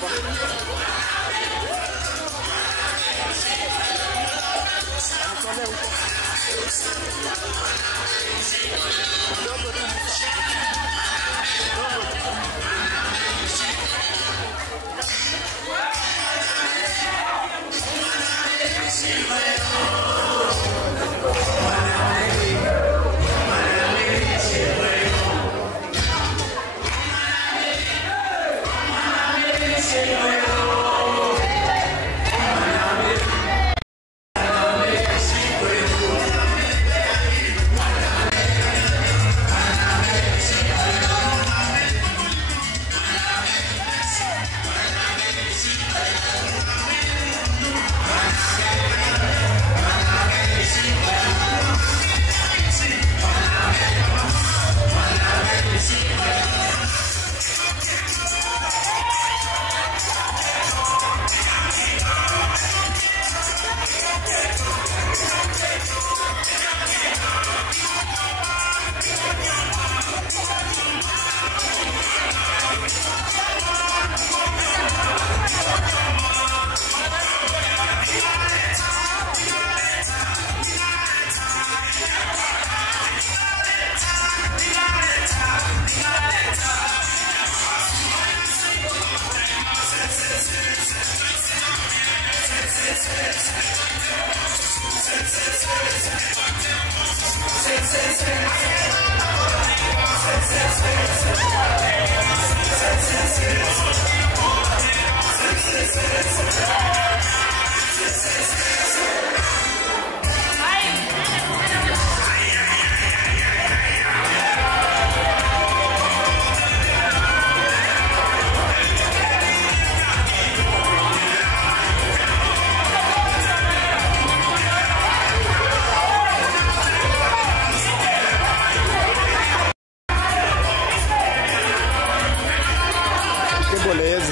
hapa. Anatolewa huko. Dogo tu.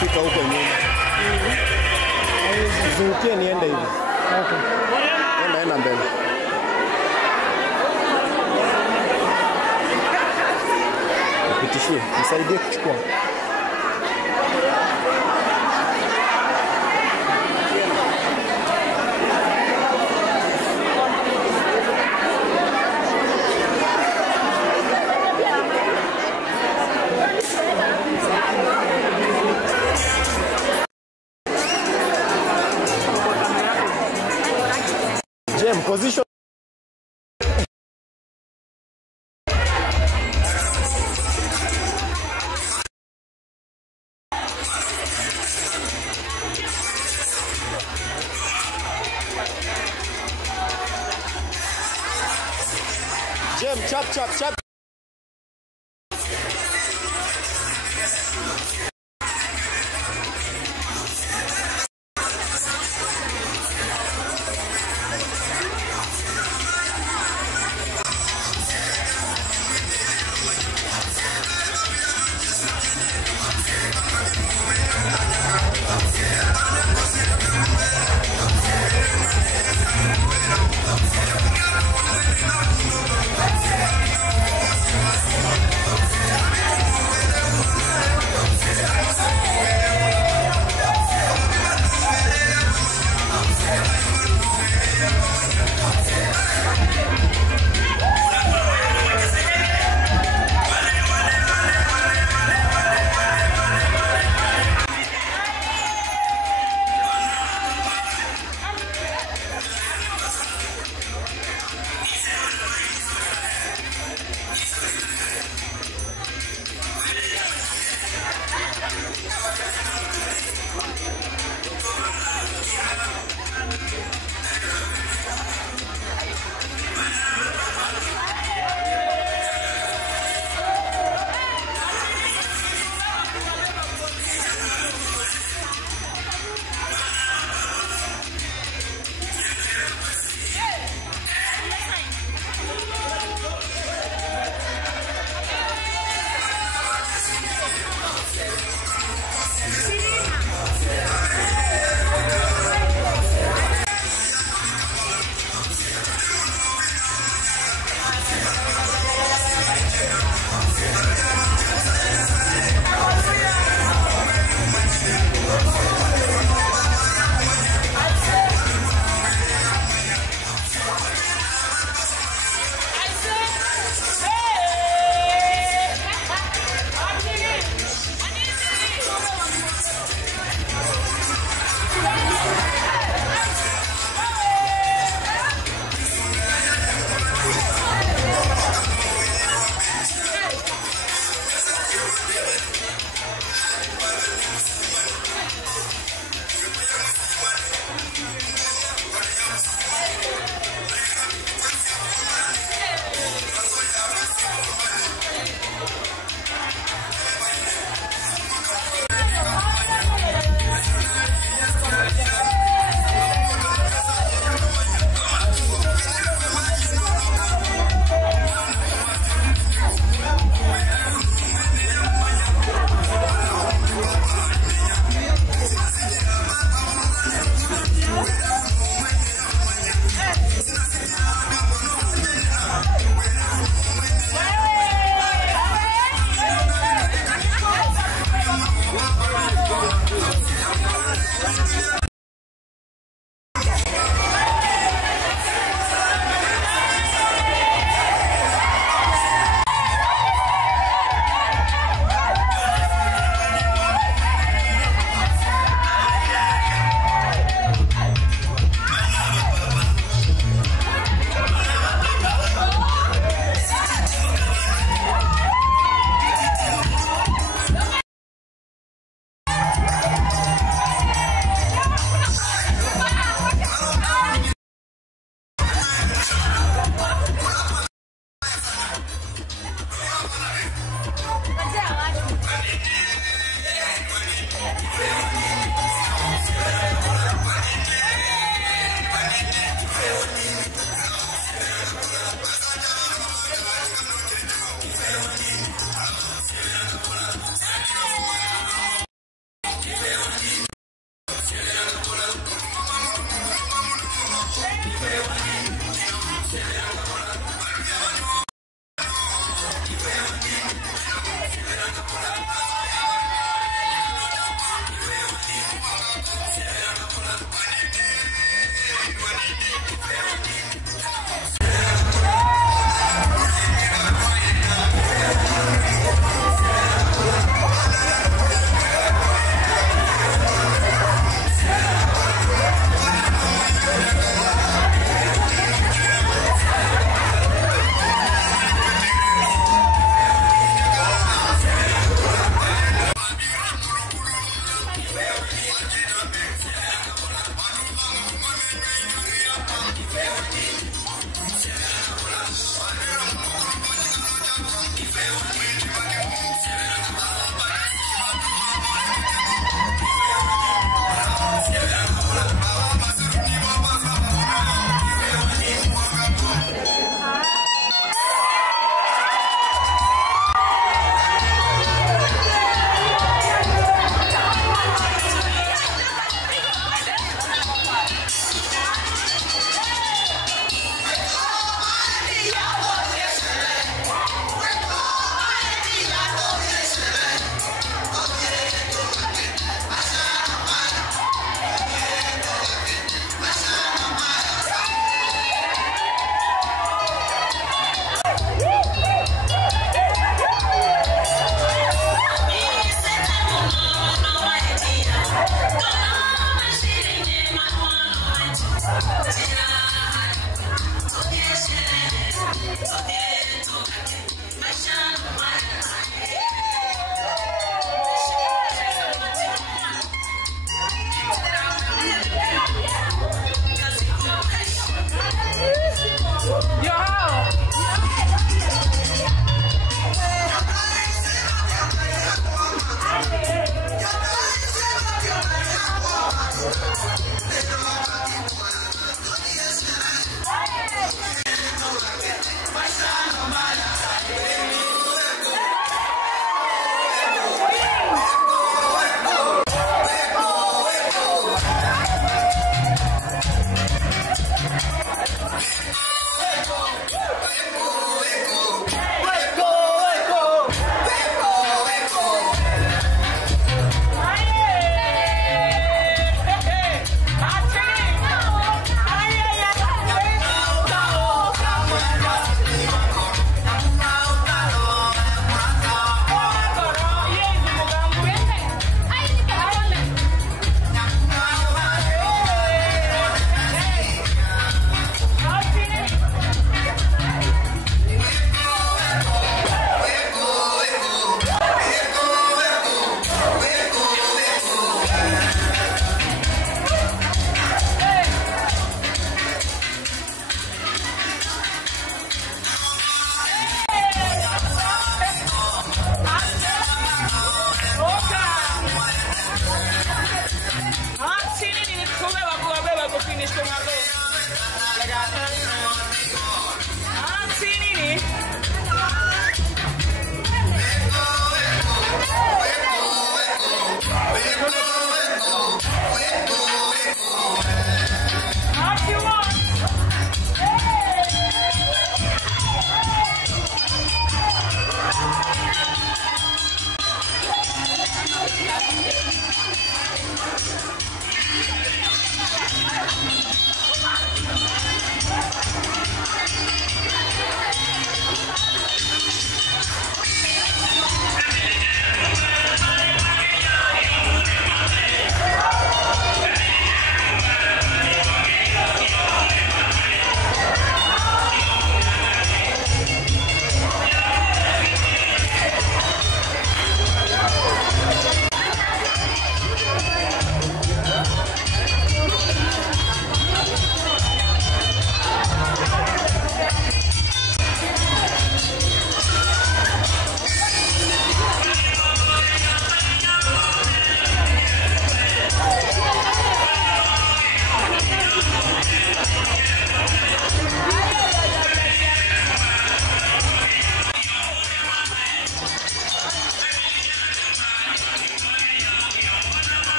Fika huko nyuma. Zungukie niende hivi. Okay. Enda mbele. Nipitishie, nisaidie kuchukua. Position. Jim, chop.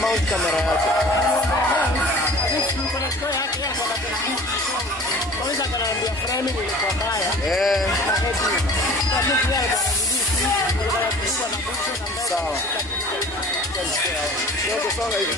mount kamera yake. Sawa. Ndio songa hivi.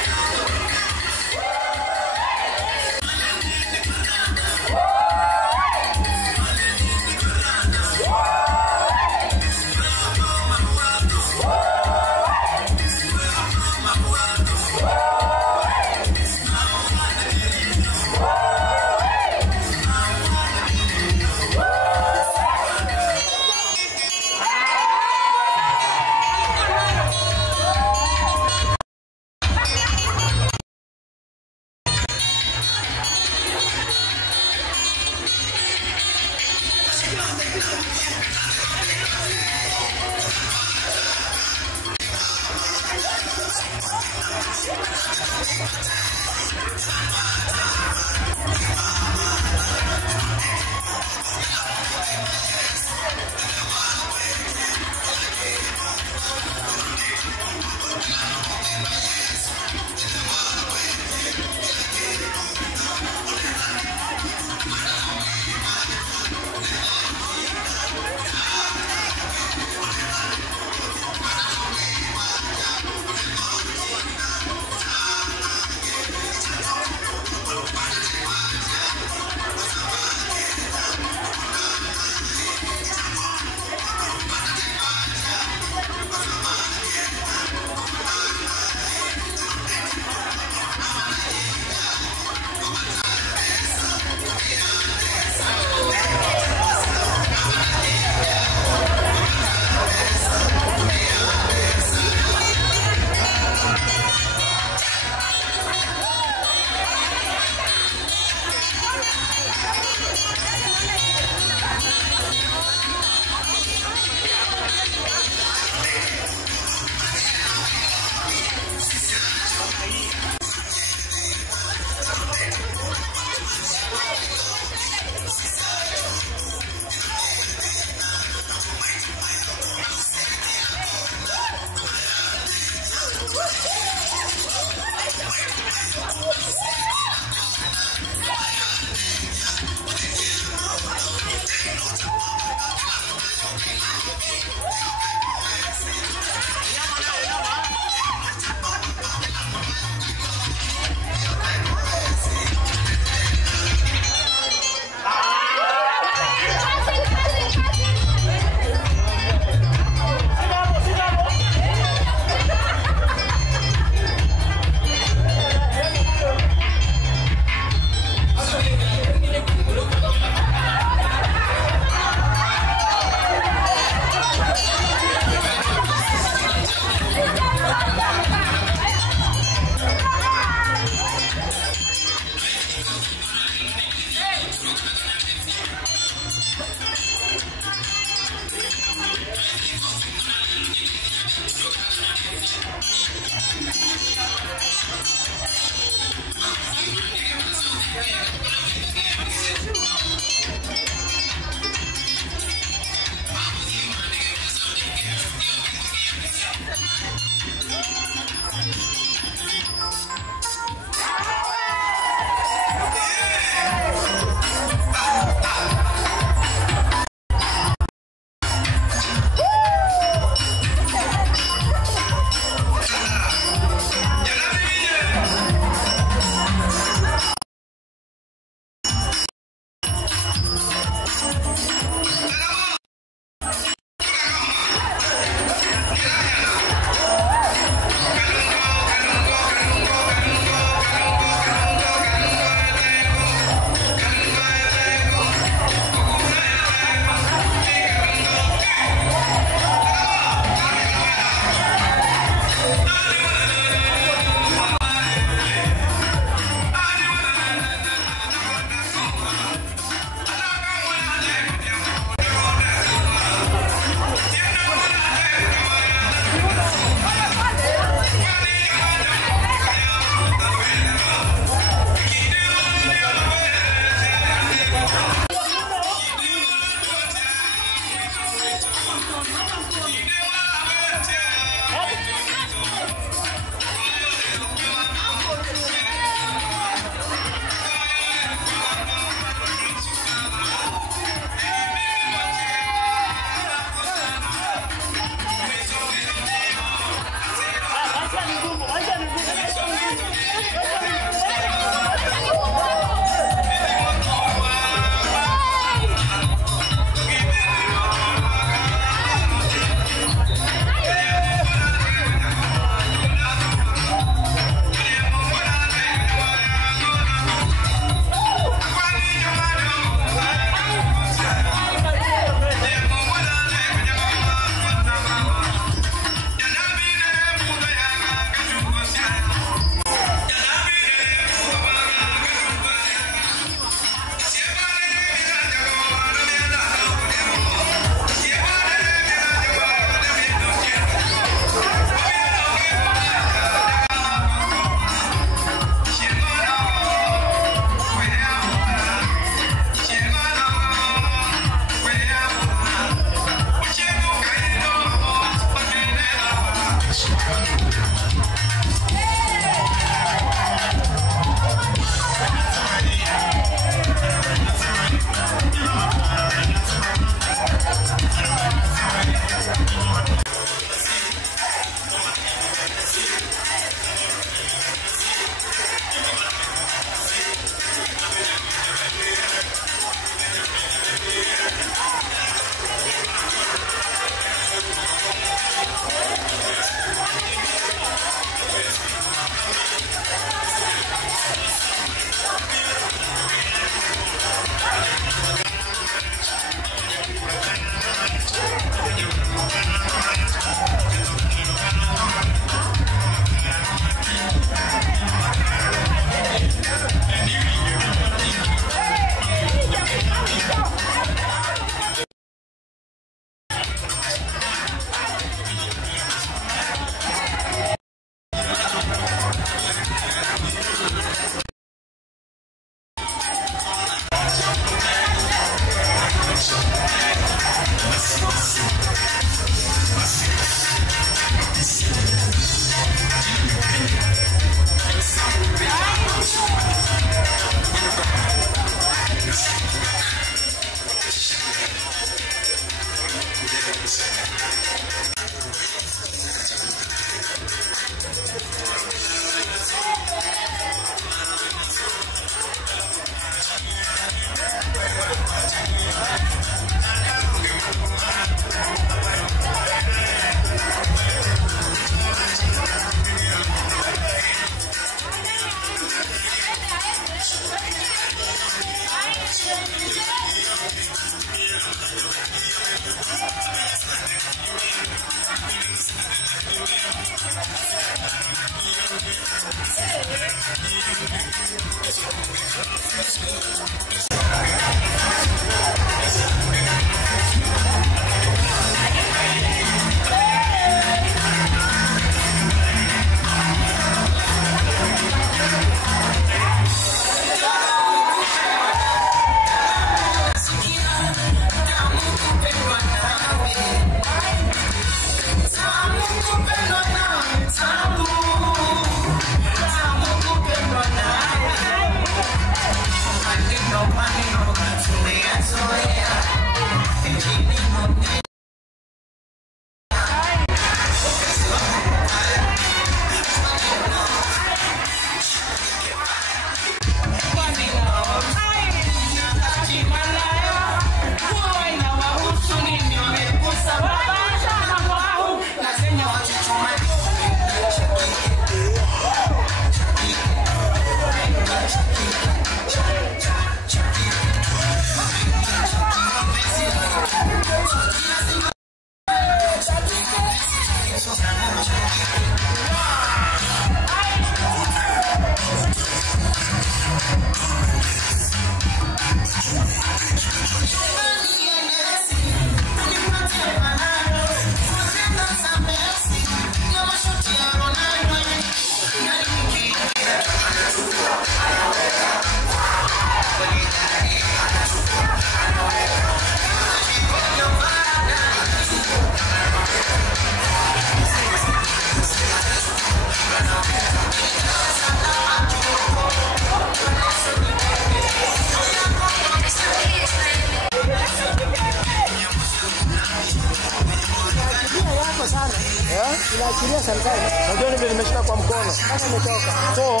Inaachilia serikali. Najua mimi nimeshika kwa mkono. Sasa nimetoka. So,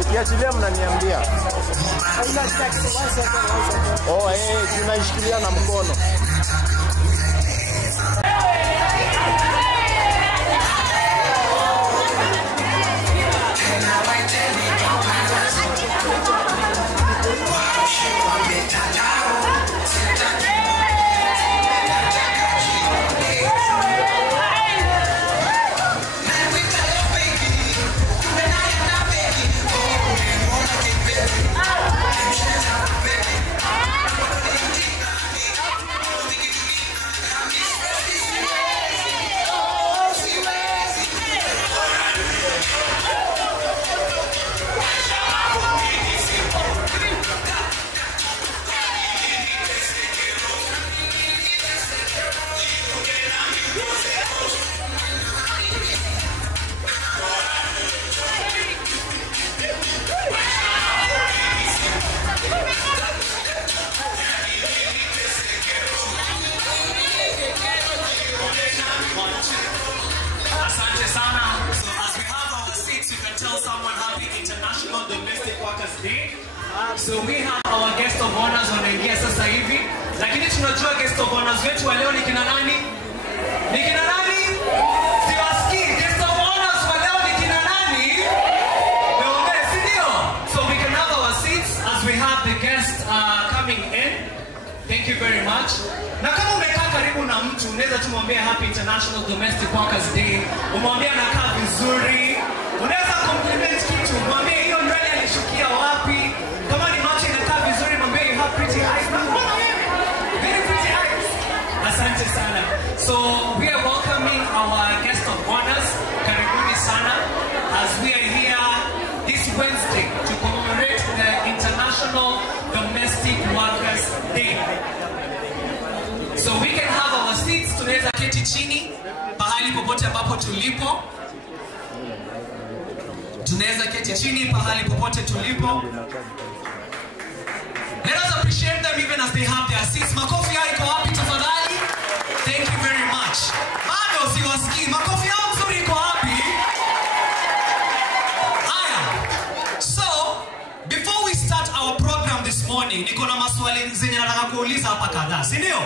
ukiachilia mnaniambia. Oh, tunaishikilia na mkono. So we have our guest of honors wanaingia sasa hivi, lakini tunajua guest of honors wetu wa leo ni kina nani? Ni kina nani? Siwasikii. Guest of honors wa leo ni kina nani? Naomba sindio? So we can have our seats as we have the guests coming in. Thank you very much. Na kama umekaa karibu na mtu, unaweza tumwambia Happy International Domestic Workers Day. Umwambia anakaa vizuri. Unaweza compliment kitu, mwambie hiyo nywele alishukia wapi. Kama ni macho inakaa vizuri, mwambie you have pretty eyes. Very pretty eyes. Asante sana. So we are welcoming our guest of honors, karibuni sana, as we are here this Wednesday to commemorate the International Domestic Workers Day. So we can have our seats, tunaweza keti chini pahali popote ambapo tulipo. Tunaweza keti chini pahali popote tulipo. Let us appreciate them even as they have their seats. Makofi yao iko wapi tafadhali? Thank you very much. Bado siwasikii. Makofi yao mzuri iko wapi? Haya. So, before we start our program this morning, niko na maswali zenye nataka kuuliza hapa kadhaa, si ndio?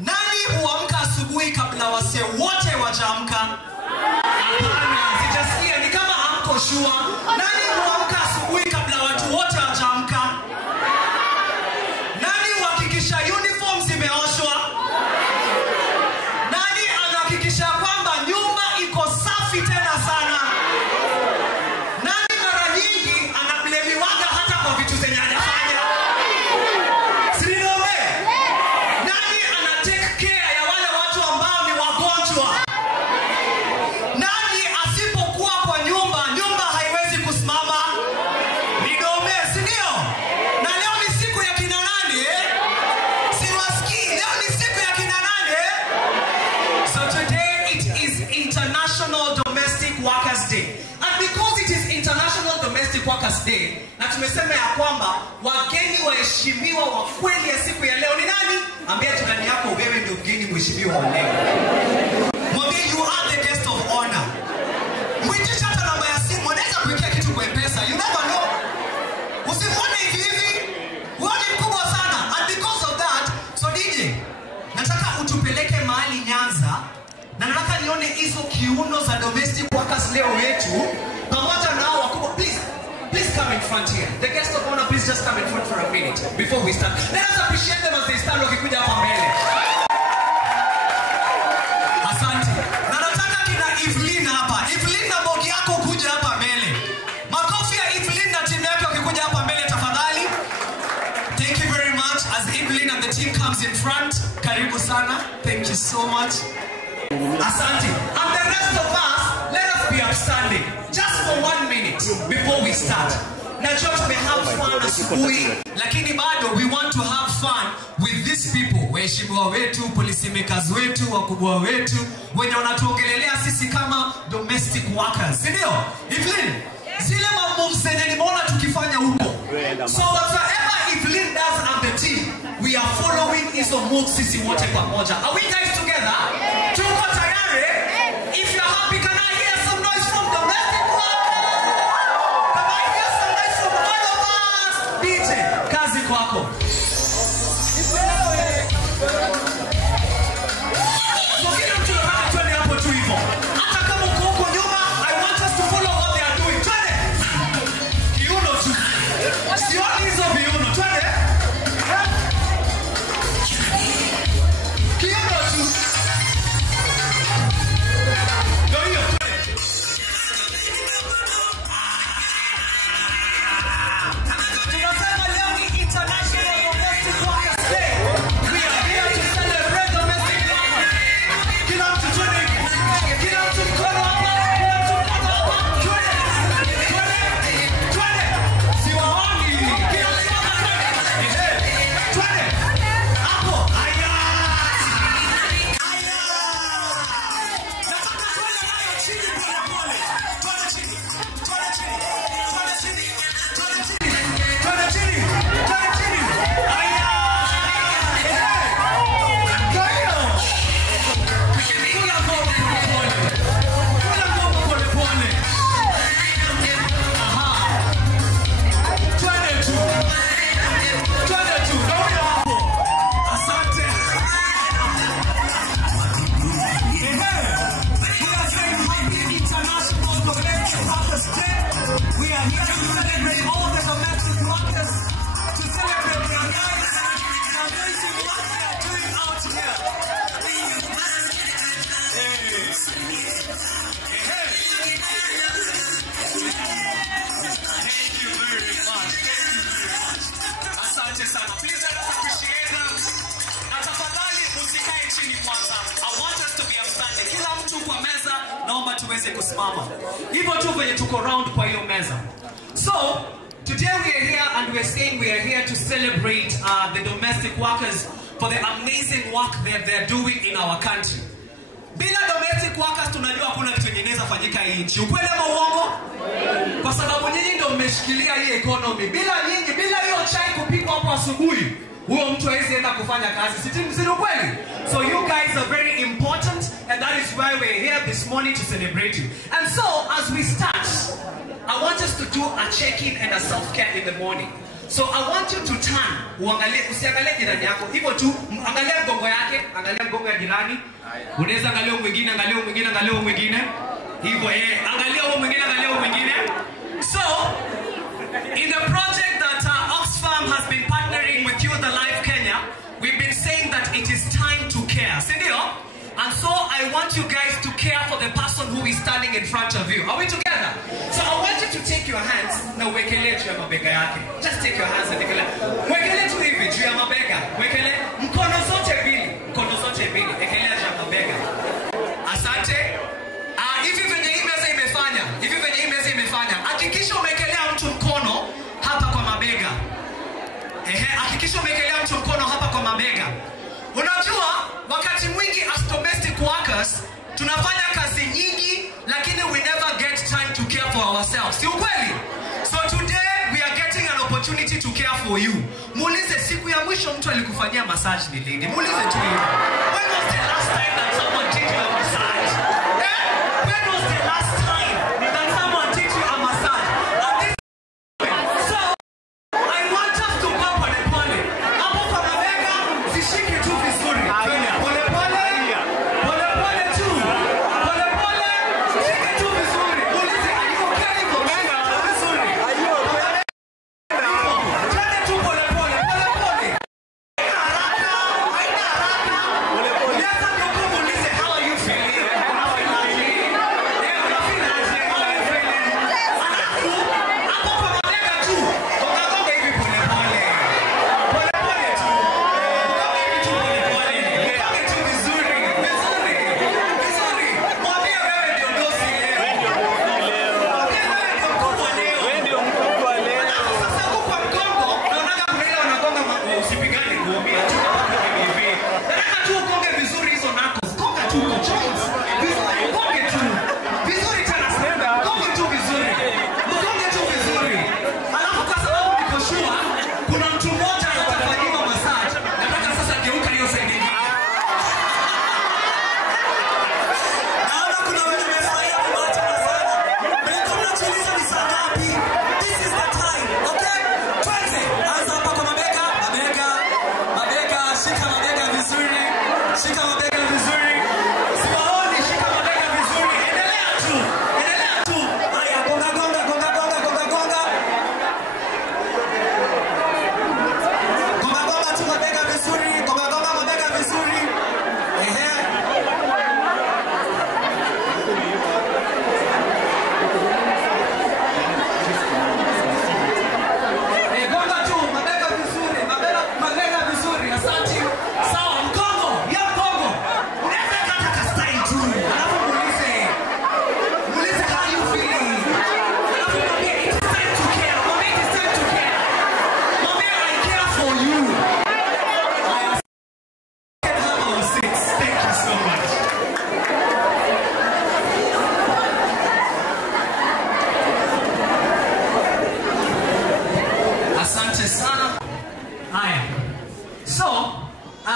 Nani huamka asubuhi kabla wasee wote wajaamka? Hapana, sijasikia. Ni kama hamko sure. Nani huamka asubuhi kabla watu wote wajaamka? Nani huhakikisha uniform zimeoshwa? Nani anahakikisha kwamba nyumba iko safi tena sana? Nani mara nyingi anablemiwaga hata kwa vitu zenye hajafanya? Sinowe? Nani ana take care ya wale watu ambao ni wagonjwa? Nani asipokuwa kwa nyumba haiwezi kusimama? Workers Day, na tumesema ya kwamba wageni waheshimiwa wa kweli ya siku ya leo ni nani? Ambia jirani yako wewe ndio mgeni mheshimiwa wa leo. Mwambie you are the guest of honor. Mwitisha hata namba ya simu, unaweza kuwekea kitu kwa M-Pesa. You never know. Usimwone hivi hivi. Wewe ni mkubwa sana. And because of that, so DJ, nataka utupeleke mahali Nyanza. Na nataka nione hizo kiuno za domestic workers leo wetu. Pamoja nao wakubwa, please come in front here. The guest of honor, please just come in front for a minute before we start. Let us appreciate them as they stand wakikuja hapa mbele. Asante. Na nataka kina Evelyn hapa. Evelyn na bogi yako kuja hapa mbele. Makofi ya Evelyn na timu yake wakikuja hapa mbele tafadhali. Thank you very much. As Evelyn and the team comes in front, karibu sana. Thank you so much. Asante. And the rest of us, let us be upstanding just for 1 minute before we start. Najua tumehave fun asubuhi, lakini bado we want to have fun with these people. Waheshimiwa wetu, policy makers wetu, wakubwa wetu, wenye wanatuongelelea sisi kama domestic workers. Sindio? Evelyn, zile moves zenye nimeona tukifanya huko. So whatever Evelyn does and the team, we are following hizo moves sisi wote pamoja. Are we guys together? Tuko tayari? If you're happy, can I hear some noise from domestic workers? Can I hear some noise from all of us? DJ, kazi kwako. So kila mtu nataka tuende hapo tu hivyo. Hata kama uko huko nyuma, I want us to follow what they are doing. Twende. Kiuno tu. Sioni hizo viuno. Twende. Kiuno tu. So, today we are here and we are saying we are here to celebrate the domestic workers for the amazing work that they are doing in our country. Bila domestic workers tunajua kuna kitu inaweza fanyika hii nchi. Ukweli ama uongo? Kwa sababu nyinyi ndio mmeshikilia hii economy. Bila nyinyi, bila hiyo chai kupikwa hapo asubuhi, huyo mtu hawezi enda kufanya kazi. Si ukweli? So you guys are very important and that is why we are here this morning to celebrate you. And so as we start, I want us to do a check-in and a self-care in the morning. So I want you to turn, usiangalie jirani yako, hivyo tu, angalia mgongo yake, angalia mgongo ya jirani. Unaweza angalia mwingine, angalia mwingine, angalia mwingine. Hivyo angalia mwingine, angalia mwingine. So, in the project that Oxfam has been partnering with You The Life Kenya, we've been saying that it is time to care. Sindio? And so I want you guys to care for the person who is standing in front of you. Are we together? So I want you to take your hands. Now wekele juu ya mabega yake. Just take your hands and wekele. Wekele tu hivi juu ya mabega. Wekele mkono zote mbili. Mkono zote mbili. Wekele juu ya mabega. Asante. Hivi venye hii meza imefanya. Hivi venye hii meza imefanya. Hakikisha umekelea mtu mkono hapa kwa mabega. Hakikisha umekelea mtu mkono hapa kwa mabega. Unajua, wakati mwingi as domestic workers, tunafanya kazi nyingi, lakini we never get time to care for ourselves. Si ukweli? So today for you. Muulize siku ya mwisho mtu alikufanyia massage ni lini. Muulize tu hiyo. When was the last time that someone did you a massage? When was the last time that someone did you a massage? And this so I want us to go pole pole. Hapo kwa mabega zishike tu vizuri. Pole pole. Pole pole tu. Pole pole. Shike tu vizuri. Muulize are you okay? Vizuri. Are you okay? Twende tu pole pole. Pole pole. Haina haraka. Pole pole. Unaweza ndio muulize how are you feeling?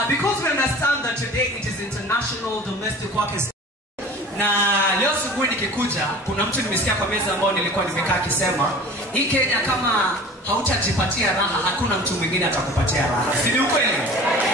Because we understand that today it is International Domestic Workers. Na leo asubuhi nikikuja kuna mtu nimesikia kwa meza ambao nilikuwa nimekaa akisema hii Kenya kama hautajipatia raha hakuna mtu mwingine atakupatia raha. Si ni ukweli?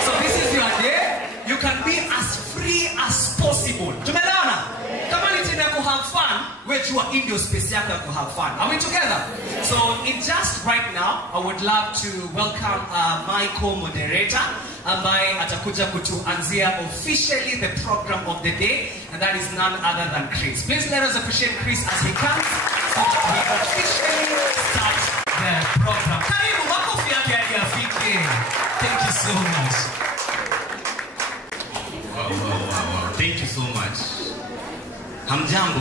So this is your day. You can be as free as possible. Tumeelewana? Kama ni time ya ku have fun, wewe jua ndio space yako ya ku have fun. Are we together? So in just right now, I would love to welcome my co-moderator ambaye atakuja kutuanzia officially the program of the day, and that is none other than Chris. Please let us appreciate Chris as he comes so that we officially start the program. Karibu, makofi yake yafike. Thank you so much. Wow. Thank you so much. Hamjambo.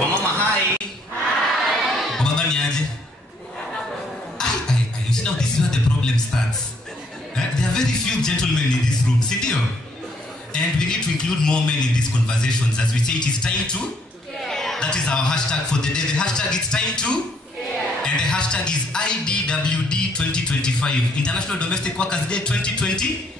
Wamama hi. Baba ni aje? You see now this is where the problem starts. There are very few gentlemen in this room, Sindio? And we need to include more men in these conversations as we say it is time to. That is our hashtag for the day. The hashtag is time to. And the hashtag is IDWD 2025, International Domestic Workers Day 2020.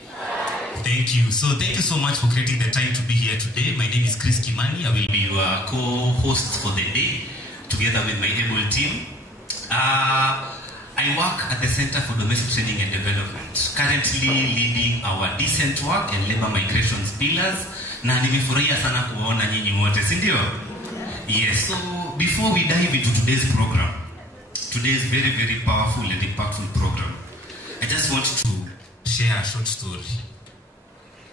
Thank you. So thank you so much for creating the time to be here today. My name is Chris Kimani. I will be your co-host for the day, together with my able team. I work at the Center for Domestic Training and Development, currently leading our decent work and labor migrations pillars. Na nimefurahia sana kuona nyinyi wote, si ndio? Yes. So before we dive into today's program, today's very, very powerful and impactful program, I just want to share a short story.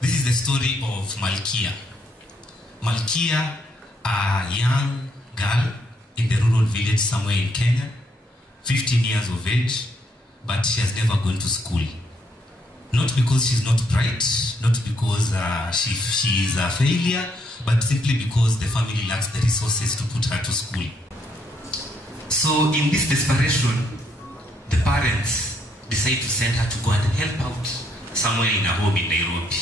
This is the story of Malkia. Malkia, a young girl in the rural village somewhere in Kenya, 15 years of age, but she has never gone to school. Not because she's not bright, not because she is a failure, but simply because the family lacks the resources to put her to school. So in this desperation, the parents decide to send her to go and help out somewhere in a home in Nairobi.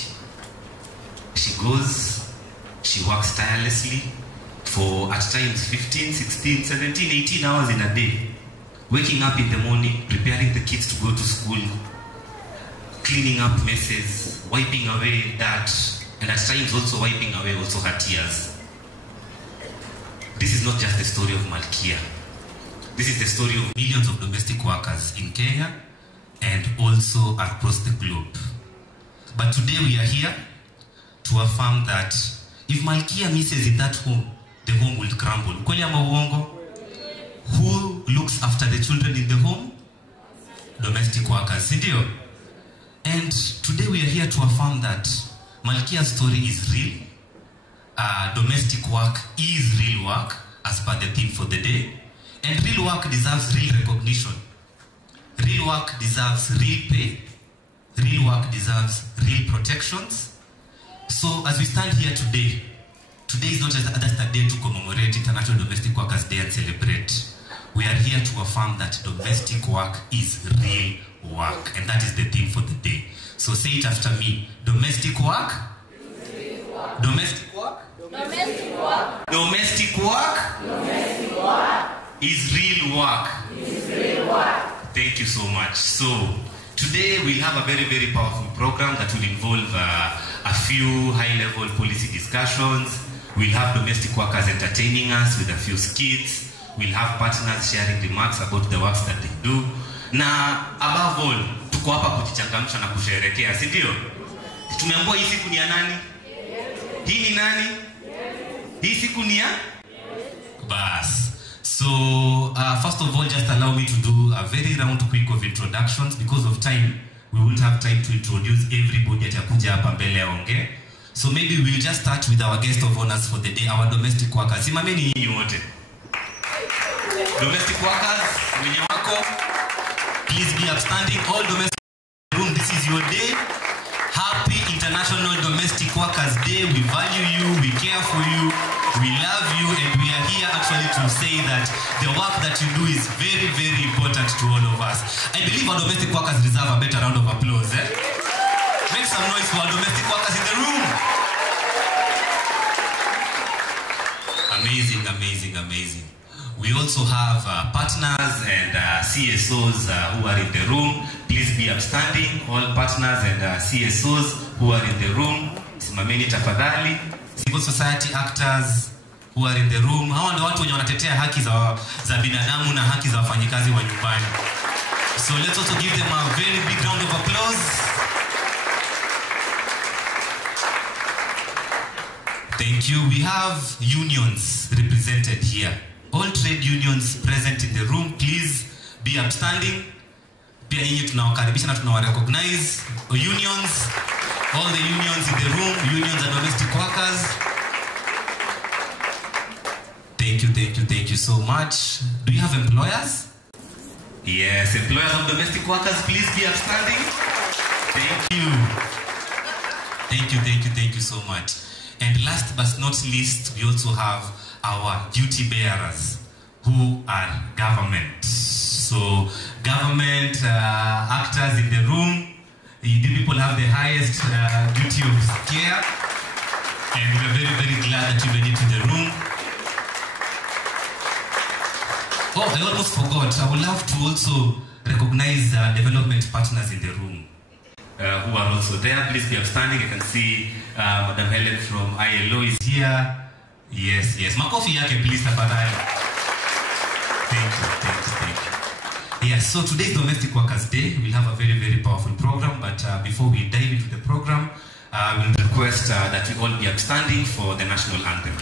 She goes, she works tirelessly for at times 15, 16, 17, 18 hours in a day. waking up in the morning, preparing the kids to go to school, cleaning up messes, wiping away dirt, and at times also wiping away also her tears. This is not just the story of Malkia. This is the story of millions of domestic workers in Kenya and also across the globe. But today we are here to affirm that if Malkia misses in that home, the home will crumble. Kweli ama uongo? Who looks after the children in the home? Domestic workers, sindio? And today we are here to affirm that Malkia's story is real. Domestic work is real work, as per the theme for the day. And real work deserves real recognition. Real work deserves real pay. Real work deserves real protections. So as we stand here today, today is not just a day to commemorate International Domestic Workers Day and celebrate. We are here to affirm that domestic work is real work. And that is the theme for the day. So say it after me. Domestic work? Domestic work? Domestic work? Domestic work? Domestic work is real work. Is real work. Thank you so much. So today we'll have a very, very powerful program that will involve a few high-level policy discussions. We'll have domestic workers entertaining us with a few skits. We'll have partners sharing remarks about the works that they do. Na above all, tuko hapa kujichangamsha na kusherehekea, si ndio? Tumeambiwa hii siku ni ya nani? Hii ni nani? Hii siku ni ya? Bas. So, first of all, just allow me to do a very round quick of introductions. Because of time, we won't have time to introduce everybody atakuja hapa mbele aongee. So maybe we'll just start with our guest of honors for the day, our domestic workers. Simameni nyinyi wote. Domestic workers, wenye wako, please be upstanding. All domestic room, this is your day. Happy International Domestic Workers Day. We value you, we care for you, we love you, and we are here actually to say that the work that you do is very, very important to all of us. I believe our domestic workers deserve a better round of applause. Make some noise for our domestic workers in the room. Amazing, amazing, amazing. We also have partners and CSOs who are in the room. Please be upstanding, all partners and CSOs who are in the room. Simameni tafadhali. Civil society actors who are in the room. Hawa ndio watu wenye wanatetea haki za binadamu na haki za wafanyikazi wa nyumbani. So let's also give them a very big round of applause. Thank you. We have unions represented here. All trade unions present in the room, please be upstanding. Pia nyinyi tunawakaribisha na tunawarecognize. Unions, all the unions in the room, unions and domestic workers. Thank you, thank you, thank you so much. Do you have employers? Yes, employers of domestic workers, please be upstanding. Thank you. Thank you, thank you, thank you so much. And last but not least, we also have our duty bearers who are government. So government actors in the room, the people have the highest duty of care, and we're very, very glad that you made it in the room. Oh, I almost forgot. I would love to also recognize development partners in the room who are also there. Please be upstanding. I can see Madam Helen from ILO is here. Yes, yes. Makofi yake, please, tafadhali. Thank you, thank you, thank you. Yes, so today's Domestic Workers Day. We'll have a very, very powerful program. But before we dive into the program, we'll request that we all be upstanding for the national anthem.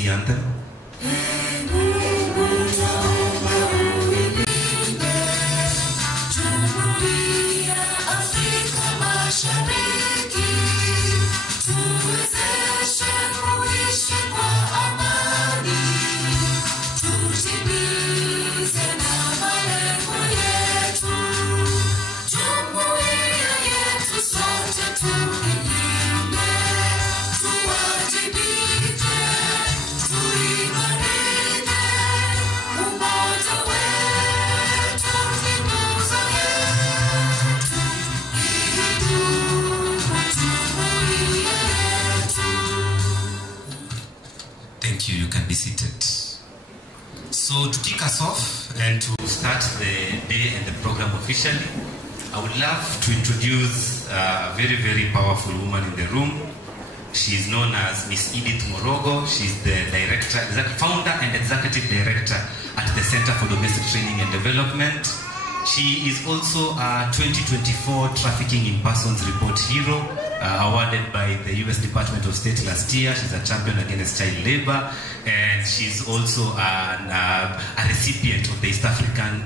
Anthem. Afrika Mashariki Thank you. You can be seated. So to kick us off and to start the day and the program officially, I would love to introduce a very, very powerful woman in the room. She is known as Miss Edith Morogo. She's the founder and executive director at the Center for Domestic Training and Development. She is also a 2024 Trafficking in Persons Report Hero, awarded by the U.S. Department of State last year. She's a champion against child labor, and she's also a recipient of the East African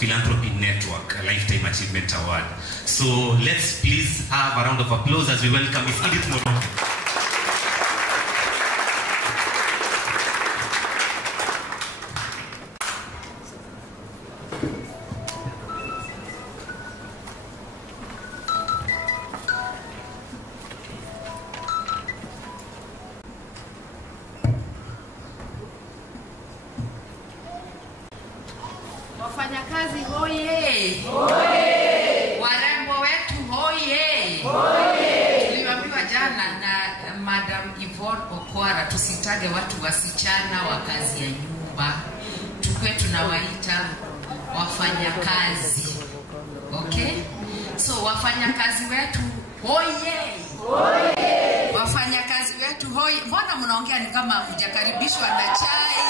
Philanthropy Network, a Lifetime Achievement Award. So let's please have a round of applause as we welcome Miss Edith Morogo. Wafanyakazi hoye! Hoye! Warembo wetu hoye! Hoye! Tuliambiwa jana na Madam Yvonne Okwara tusitage watu wasichana wa kazi ya nyumba. Tukwe tunawaita wafanyakazi. Okay? So wafanyakazi wetu hoye! Hoye! Wafanyakazi wetu hoye! Mbona mnaongea ni kama hujakaribishwa na chai?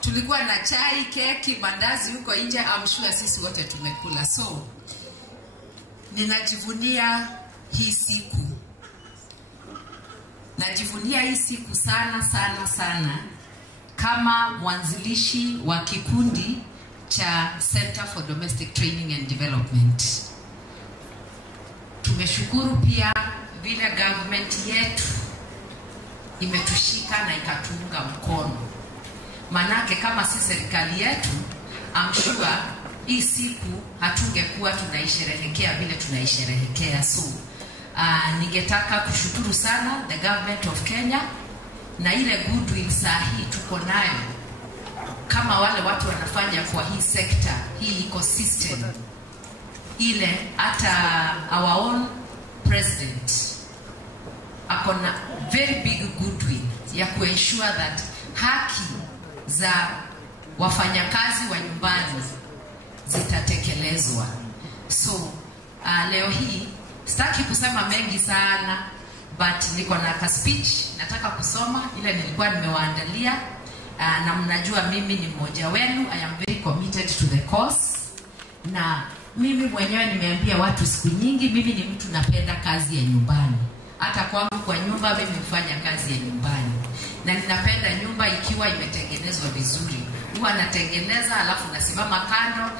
Tulikuwa na chai, keki, mandazi huko nje. I'm sure sisi wote tumekula. So ninajivunia hii siku. Najivunia hii siku sana sana sana kama mwanzilishi wa kikundi cha Center for Domestic Training and Development. Tumeshukuru pia vile government yetu imetushika na ikatuunga mkono. Manake kama si serikali yetu, I'm sure hii siku hatungekuwa tunaisherehekea vile tunaisherehekea. So ningetaka kushukuru sana the government of Kenya na ile goodwill sahi tuko nayo kama wale watu wanafanya kwa hii sector, hii ecosystem. Ile hata our own president akona very big goodwill ya kuensure that haki za wafanyakazi wa nyumbani zitatekelezwa. So leo hii sitaki kusema mengi sana, but niko na ka speech nataka kusoma ile nilikuwa nimewaandalia, na mnajua mimi ni mmoja wenu. I am very committed to the cause, na mimi mwenyewe nimeambia watu siku nyingi, mimi ni mtu napenda kazi ya nyumbani. Hata kwangu kwa nyumba mimi hufanya kazi ya nyumbani, na ninapenda nyumba ikiwa imetengenezwa vizuri. Huwa natengeneza alafu nasimama kando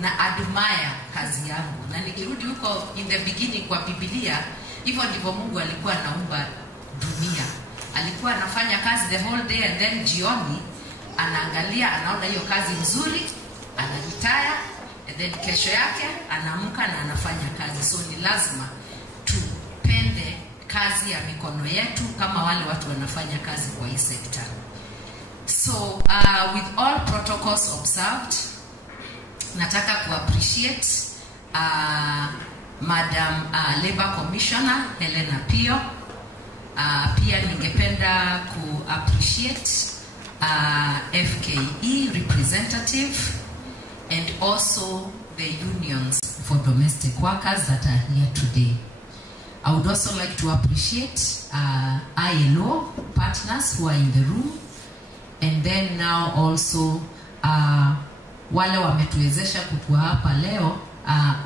na admire kazi yangu. Na nikirudi huko in the beginning kwa Biblia, hivyo ndivyo Mungu alikuwa anaumba dunia. Alikuwa anafanya kazi the whole day, and then jioni anaangalia, anaona hiyo kazi nzuri, anaritaya, and then kesho yake anaamka na anafanya kazi. So ni lazima tupende kazi ya mikono yetu kama wale watu wanafanya kazi kwa hii sekta. So with all protocols observed, nataka appreciate Madam Labor Commissioner Helena Pio. Pia ningependa appreciate FKE representative and also the unions for domestic workers that are here today. I would also like to appreciate ILO partners who are in the room, and then now also wale wametuwezesha kutua hapa leo,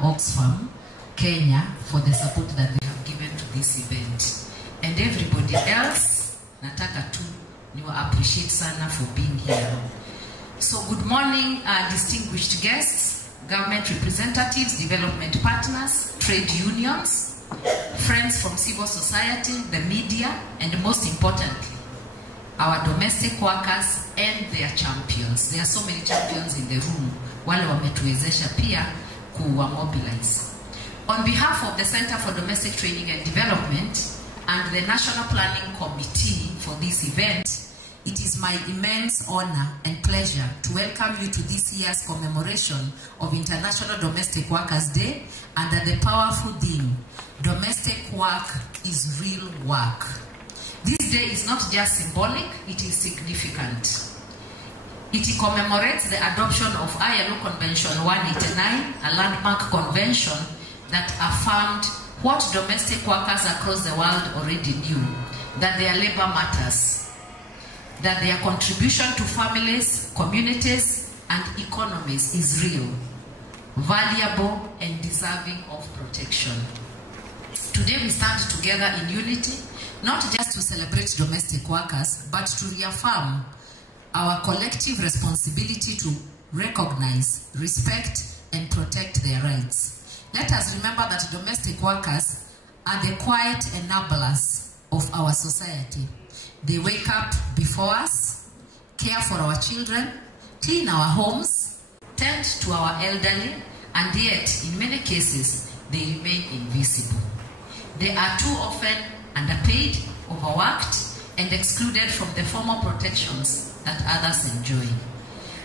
Oxfam Kenya, for the support that they have given to this event, and everybody else nataka tu niwa appreciate sana for being here. So good morning, distinguished guests, government representatives, development partners, trade unions, friends from civil society, the media, and most importantly, our domestic workers and their champions. There are so many champions in the room. Wale wametuwezesha pia kuwa mobilize. On behalf of the Center for Domestic Training and Development and the National Planning Committee for this event, it is my immense honor and pleasure to welcome you to this year's commemoration of International Domestic Workers Day under the powerful theme, Domestic Work is Real Work. This day is not just symbolic, it is significant. It commemorates the adoption of ILO Convention 189, a landmark convention that affirmed what domestic workers across the world already knew, that their labor matters, that their contribution to families, communities, and economies is real, valuable, and deserving of protection. Today we stand together in unity, not just to celebrate domestic workers, but to reaffirm our collective responsibility to recognize, respect, and protect their rights. Let us remember that domestic workers are the quiet enablers of our society. They wake up before us, care for our children, clean our homes, tend to our elderly, and yet, in many cases, they remain invisible. They are too often underpaid, overworked, and excluded from the formal protections that others enjoy.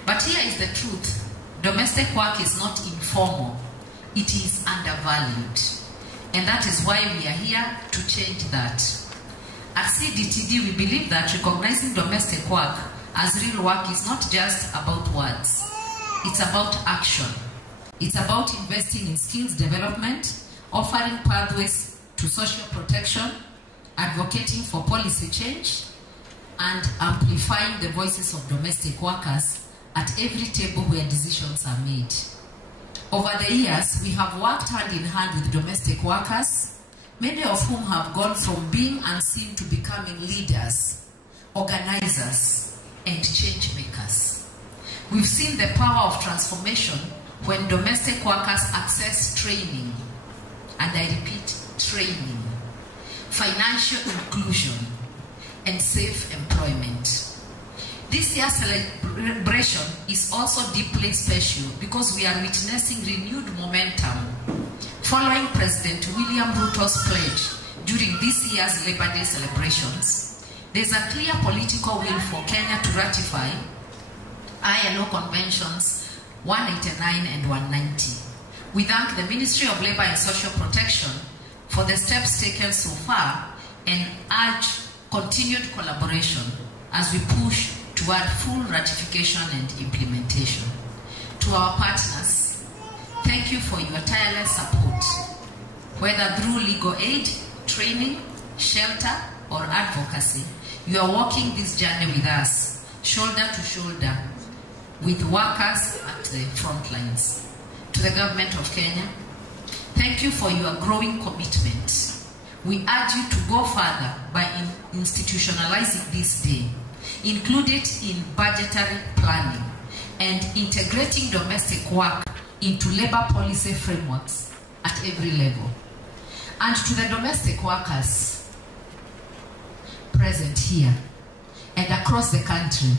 But here is the truth. Domestic work is not informal. It is undervalued. And that is why we are here to change that. At CDTD, we believe that recognizing domestic work as real work is not just about words. It's about action. It's about investing in skills development, offering pathways to social protection, advocating for policy change, and amplifying the voices of domestic workers at every table where decisions are made. Over the years, we have worked hand in hand with domestic workers, many of whom have gone from being unseen to becoming leaders, organizers, and change makers. We've seen the power of transformation when domestic workers access training, and I repeat, training, financial inclusion, and safe employment. This year's celebration is also deeply special because we are witnessing renewed momentum following President William Ruto's pledge during this year's Labor Day celebrations. There's a clear political will for Kenya to ratify ILO Conventions 189 and 190. We thank the Ministry of Labor and Social Protection for the steps taken so far and urge continued collaboration as we push toward full ratification and implementation. To our partners, thank you for your tireless support, whether through legal aid, training, shelter, or advocacy. You are walking this journey with us, shoulder to shoulder, with workers at the front lines. To the government of Kenya, thank you for your growing commitment. We urge you to go further by institutionalizing this day, include it in budgetary planning, and integrating domestic work into labor policy frameworks at every level. And to the domestic workers present here and across the country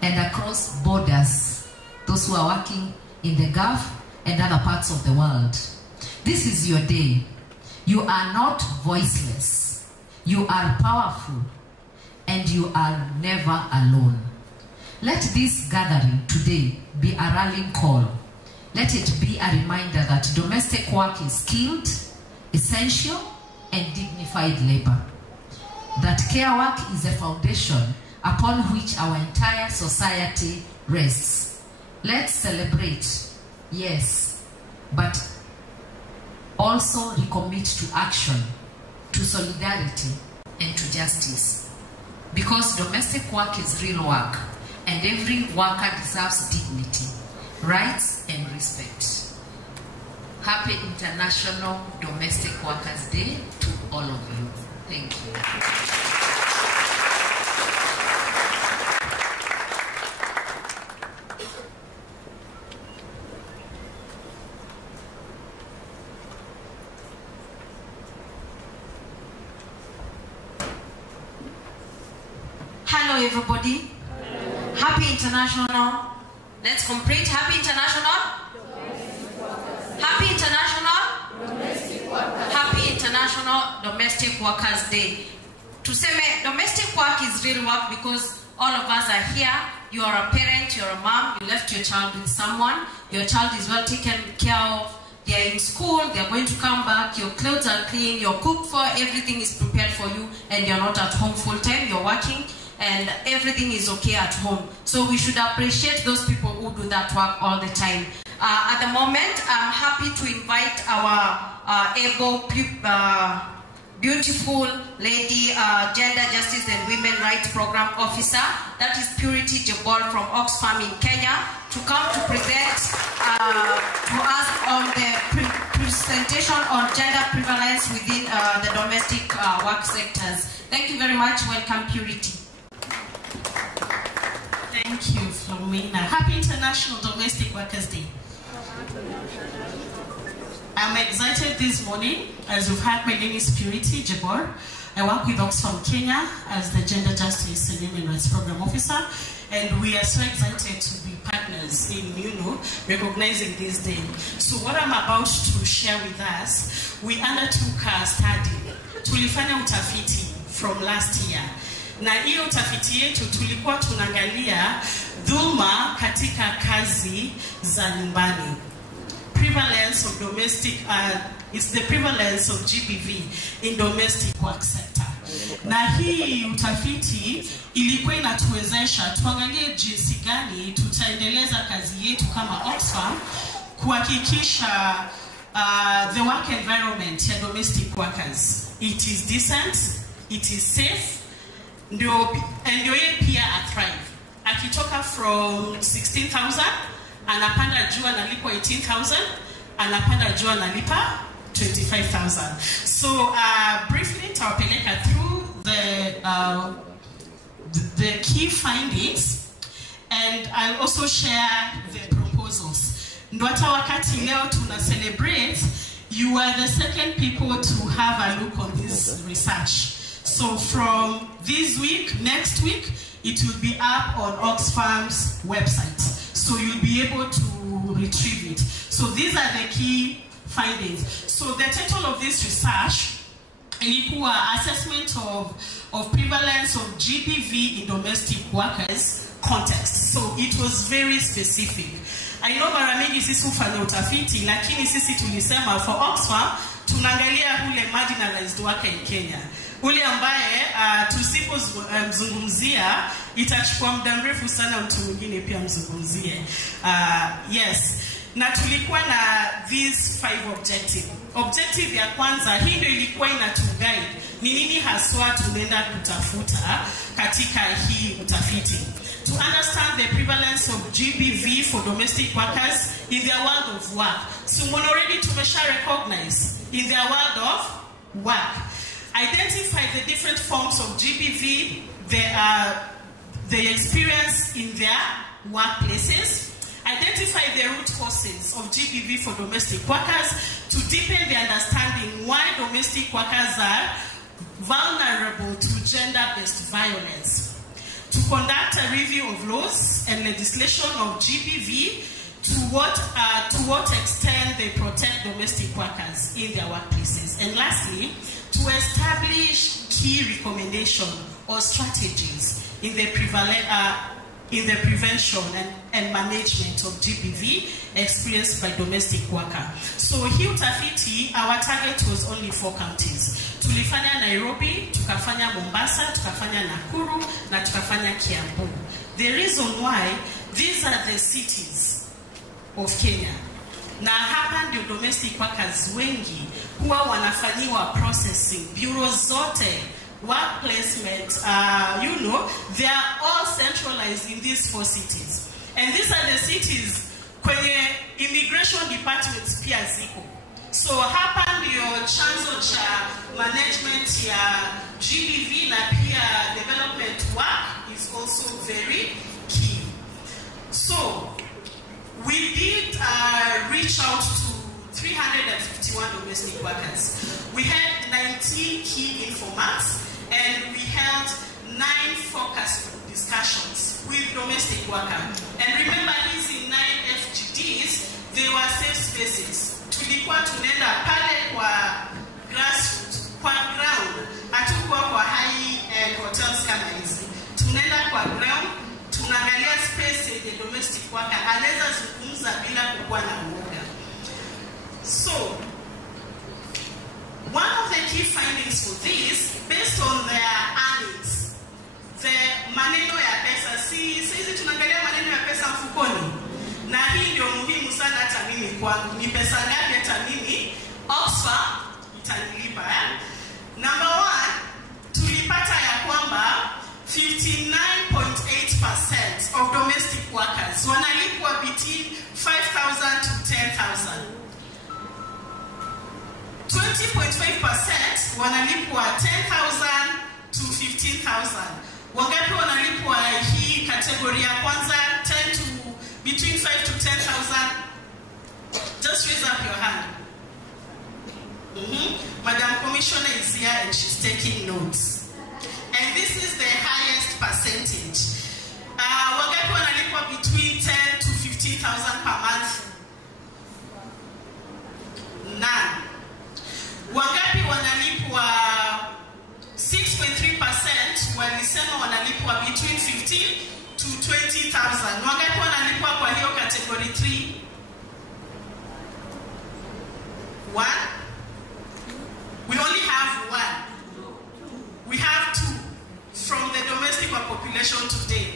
and across borders, those who are working in the Gulf and other parts of the world, this is your day. You are not voiceless. You are powerful, and you are never alone. Let this gathering today be a rallying call. Let it be a reminder that domestic work is skilled, essential, and dignified labor. That care work is a foundation upon which our entire society rests. Let's celebrate, yes, but also recommit to action, to solidarity, and to justice. Because domestic work is real work, and every worker deserves dignity, rights, and respect. Happy International Domestic Workers Day to all of you. Thank you. Hello everybody. Happy International. Let's complete. Happy International. Happy International. Happy International Domestic Workers Day. To say domestic work is real work because all of us are here. You are a parent, you're a mom, you left your child with someone, your child is well taken care of, They are in school, they are going to come back, your clothes are clean, you're cooked for, everything is prepared for you, and you're not at home full time, you're working, and everything is okay at home. So we should appreciate those people who do that work all the time. At the moment, I'm happy to invite our able, beautiful lady, Gender Justice and Women Rights Program Officer, that is Purity Jebol from Oxfam in Kenya, to come to present to us on the presentation on gender prevalence within the domestic work sectors. Thank you very much. Welcome, Purity. Thank you, Flomena. Happy International Domestic Workers Day. I'm excited this morning. As you've heard, my name is Purity Jebor. I work with Oxfam Kenya as the Gender Justice and Human Rights Program Officer, and we are so excited to be partners in, recognizing this day. So what I'm about to share with us, we undertook a study. Tulifanya utafiti from last year. Na hiyo utafiti yetu tulikuwa tunaangalia dhulma katika kazi za nyumbani. Prevalence of domestic, it's the prevalence of GBV in domestic work sector. Na hii utafiti ilikuwa inatuwezesha tuangalie jinsi gani tutaendeleza kazi yetu kama Oxfam kuhakikisha the work environment ya domestic workers, it is decent, it is safe, ndio yeye pia thrive. Akitoka from 16,000 anapanda juu analipwa 18,000, anapanda juu analipa 25,000. So briefly tawapeleka through the key findings, and I'll also share the proposals. Ndo hata wakati leo tuna celebrate, you are the second people to have a look on this research. So from this week, next week, it will be up on Oxfam's website. So you'll be able to retrieve it. So these are the key findings. So the title of this research, ilikuwa assessment of prevalence of GBV in domestic workers context. So it was very specific. I know mara mingi sisi hufanya utafiti, lakini sisi tulisema for Oxfam tunaangalia ule marginalized worker in Kenya. Ule ambaye tusipozungumzia itachukua muda mrefu sana mtu mwingine pia mzungumzie. Yes. Na tulikuwa na these 5 objectives. Objective ya kwanza, hii ndio ilikuwa inatuguide ni nini haswa tunaenda kutafuta katika hii utafiti. To understand the prevalence of GBV for domestic workers in their world of work. So one already tumesha recognize in their world of work. Identify the different forms of GBV they experience in their workplaces. Identify the root causes of GBV for domestic workers to deepen the understanding why domestic workers are vulnerable to gender-based violence. To conduct a review of laws and legislation of GBV to what extent they protect domestic workers in their workplaces. And lastly, to establish key recommendations or strategies in the prevention and management of GBV experienced by domestic workers. So here utafiti, our target was only 4 counties. Tulifanya Nairobi, tukafanya Mombasa, tukafanya Nakuru, na tukafanya Kiambu. The reason why, these are the cities of Kenya. Na hapa ndio domestic workers wengi huwa wanafanyiwa processing. Bureaus zote, work placement, they are all centralized in these 4 cities. And these are the cities kwenye immigration departments pia ziko. So hapa ndio chanzo cha management ya GBV na pia development work is also very key. So we did reach out to 351 domestic workers. We had 19 key informants and we held 9 focus discussions with domestic workers. And remember, these 9 FGDs, they were safe spaces. Tulikuwa tunaenda pale kwa grassroots, kwa ground, hatukuwa kwa high hotels kama hizi. Tunaenda kwa ground, tunaangalia space yenye domestic worker anaweza zungumza bila kukuwa na uoga. So, one of the key findings for this, based on their earnings, the maneno ya pesa, sisi tunaangalia maneno ya pesa mfukoni. Na hii ndio muhimu sana hata mimi kwangu. Ni pesa ngapi hata mimi Oxfam itanilipa. Number 1, tulipata ya kwamba 59.8% of domestic workers wanalipwa between 5,000 to 10,000. 20.5% wanalipwa 10,000 to 15,000. Wangapi wanalipwa hii kategoria ya kwanza, 10 to between 5 to 10,000? Just raise up your hand. Madam Commissioner is here and she's taking notes. And this is the highest percentage. Wangapi wanalipwa between 10 to 15,000 per month? None. Wangapi wanalipwa 6.3% walisema wanalipwa between 15 to 20,000. Wangapi wanalipwa kwa hiyo category 3? 1. We only have 1. We have 2 from the domestic population today.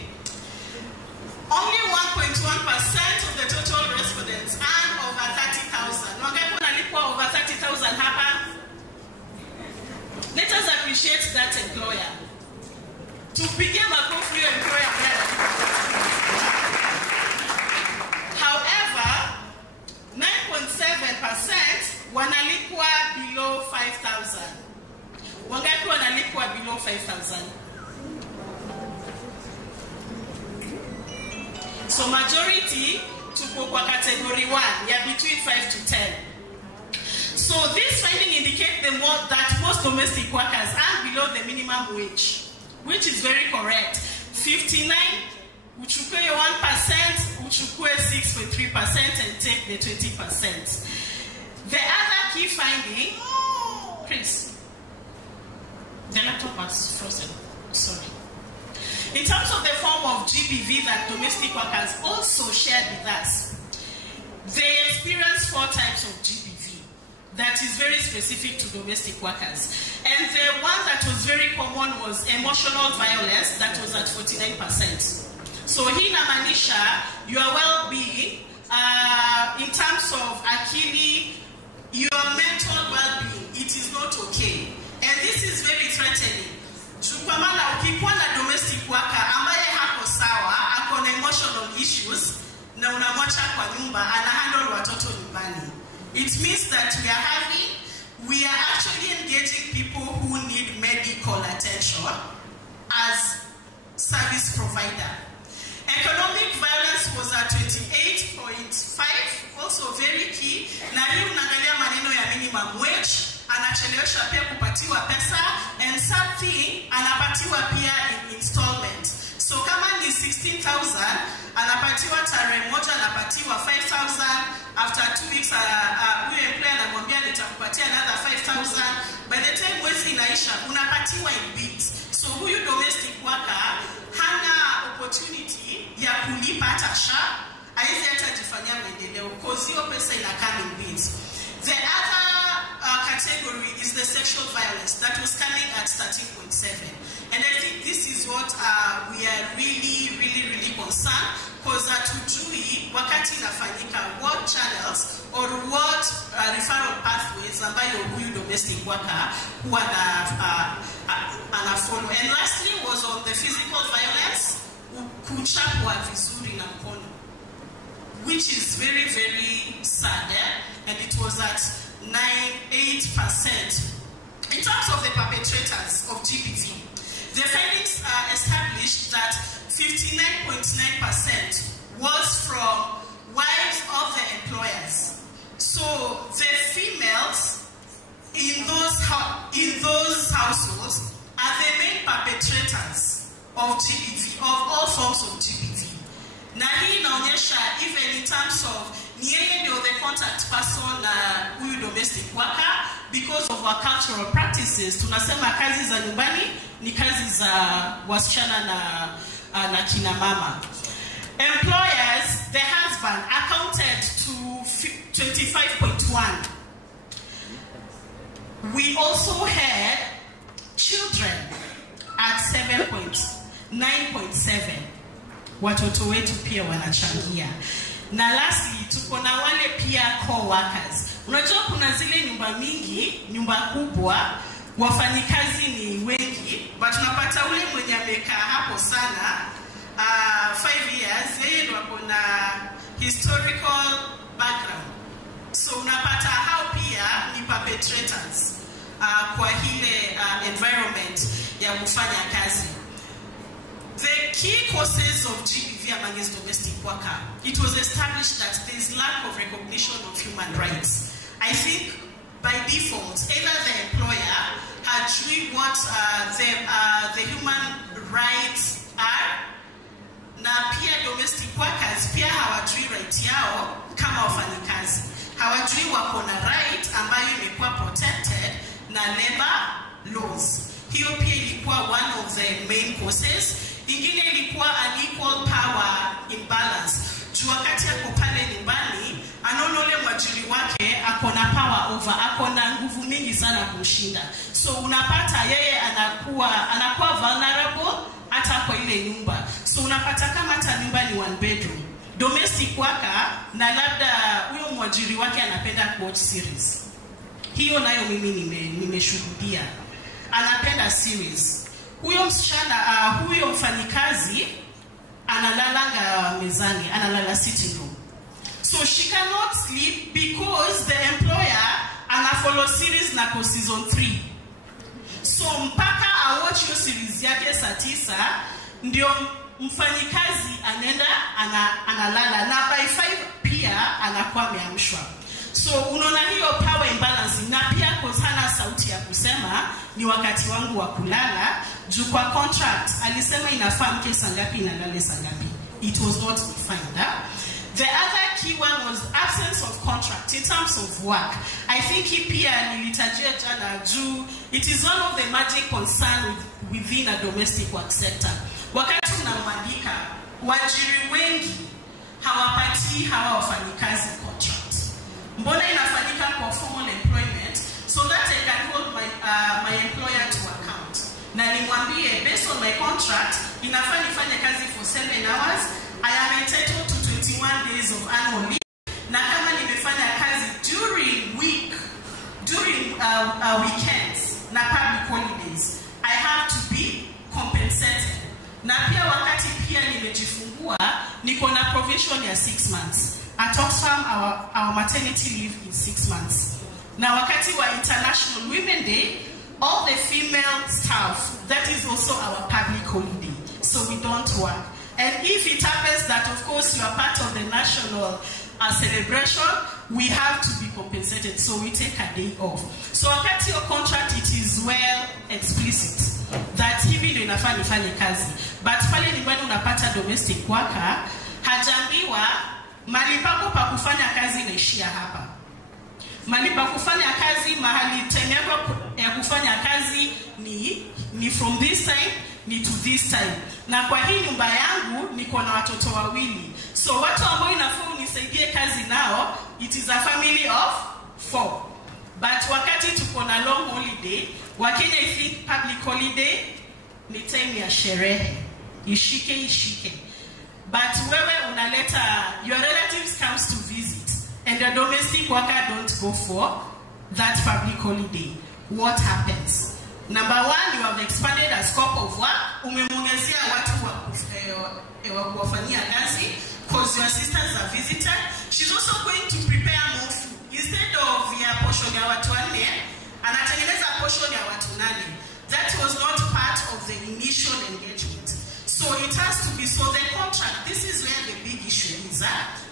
Only 1.1% of the total respondents earn over 30,000. Wangapi wanalipwa over 30,000 hapa? Let us appreciate that employer. Tupige makofi ya employer brother. However, 9.7% wanalipwa below 5,000. Wangapi wanalipwa below 5,000? So majority tuko kwa category 1 ya between 5 to 10. So this finding indicates that most domestic workers are below the minimum wage, which is very correct. 59, uchukue 1%, uchukue 6.3% and take the 20%. The other key finding, Chris, the laptop was frozen, sorry. In terms of the form of GBV that domestic workers also shared with us, they experience 4 types of GBV that is very specific to domestic workers. And the one that was very common was emotional violence, that was at 49%. So hii inamaanisha your well-being, in terms of akili, your mental well-being, it is not okay. And this is very threatening. Kwa maana ukikuwa na domestic worker ambaye hako sawa, ako na emotional issues, na unamwacha kwa nyumba, anahandle watoto nyumbani. It means that we are actually engaging people who need medical attention as service provider. Economic violence was at 28.5, also very key. Na hii unaangalia maneno ya minimum wage, anachelewesha pia kupatiwa pesa, and something anapatiwa pia in installment. So kama ni 16,000, anapatiwa tarehe moja, anapatiwa 5,000, after 2 weeks huyo employer anamwambia nitakupatia another 5,000. By the time mwezi inaisha, unapatiwa in bits. So huyu domestic worker hana opportunity ya kulipa hata SHA, haizi hata jifanyia maendeleo, cause hiyo pesa inakaa in bits. The other category is the sexual violence that was coming at 13.7. And I think this is what we are really concerned, because hatujui wakati inafanyika what channels or what referral pathways ambayo huyu domestic worker huwa anafollow. And lastly was on the physical violence, kuchapwa vizuri na mkono, which is very sad, and it was at 8%. In terms of the perpetrators of GBV, the findings established that 59.9% was from wives of the employers. So the females in those households are the main perpetrators of GBV, of all forms of GBV. Na hii inaonyesha even in terms of ni yeye ndio the contact person na huyu domestic worker, because of our cultural practices. Tunasema kazi za nyumbani ni kazi za wasichana na kina mama. Employers, the husband, accounted to 25.1%. 1. We also had children at 9.7. Watoto wetu pia wanachangia. Na lastly, tuko na wale pia co-workers. Unajua kuna zile nyumba mingi, nyumba kubwa, wafanyikazi ni wengi, but unapata ule mwenye amekaa hapo sana 5 years, yeye ndo kuna historical background. So unapata hao pia ni perpetrators kwa hile environment ya kufanya kazi. The key causes of GBV among its domestic worker, it was established that there is lack of recognition of human rights. I think by default, either the employer had treated what the human rights are, na pia domestic workers pia hawajui right yao kama wafanyikazi. Hawajui wako na right ambayo imekuwa protected na labor laws. Hiyo pia ilikuwa one of the main causes. Ingine ilikuwa unequal power imbalance. Juu wakati ako pale nyumbani, anaona ule mwajiri wake ako na power over, ako na nguvu mingi sana kumshinda. So unapata yeye anakuwa vulnerable hata kwa ile nyumba. So unapata kama hata nyumba ni 1 bedroom, domestic worker na labda huyo mwajiri wake anapenda watch series. Hiyo nayo mimi nimeshuhudia. Anapenda series. Huyo msichana, huyo mfanyikazi analalanga mezani, analala sitting room. So she cannot sleep because the employer anafollow series na kwa season 3. So mpaka awatch hiyo series yake saa 9 ndio mfanyikazi anaenda analala, na by 5 pia anakuwa ameamshwa. So unaona hiyo power imbalance, na pia kosana sauti ya kusema ni wakati wangu wa kulala. Juu kwa contract alisema inafaa mke saa ngapi na lale saa ngapi. It was not defined. The other key one was absence of contract in terms of work. I think pia nilitajia jana juu it is one of the major concern within a domestic work sector. Wakati unamwandika, wajiri wengi hawapati hawa wafanyikazi contract. Mbona inafanyika kwa formal employment so that I can hold my employer to account. Na nimwambie based on my contract inafaa nifanye kazi for 7 hours, I am entitled to 21 days of annual leave. Na kama nimefanya kazi during weekends na public holidays, I have to be compensated. Na pia wakati pia nimejifungua niko na provision ya 6 months. At Oxfam, our maternity leave is 6 months. Now, wakati wa International Women Day, all the female staff, that is also our public holiday. So we don't work. And if it happens that, of course, you are part of the national celebration, we have to be compensated. So we take a day off. So wakati your contract, it is well explicit that hivi ndio inafaa nifanye kazi. But pale nyumbani unapata domestic worker, hajaambiwa mahali pako pa kufanya kazi inaishia hapa. Mahali pa kufanya kazi, mahali time yako ya kufanya kazi ni from this time ni to this time. Na kwa hii nyumba yangu niko na watoto 2. So watu ambao inafaa unisaidie kazi nao, it is a family of 4. But wakati tuko na long holiday, Wakenya I think public holiday ni time ya sherehe. Ishike. But wewe unaleta, your relatives comes to visit and the domestic worker don't go for that public holiday. What happens? Number 1, you have expanded the scope of work. Umemongezea watu wa kuwafanyia kazi because your sisters are visited. She's also going to prepare more food. Instead of ya portion ya watu 4, anatengeneza portion ya watu 8. That was not part of the initial engagement. So it has to be, so the contract, this is where the big issue is.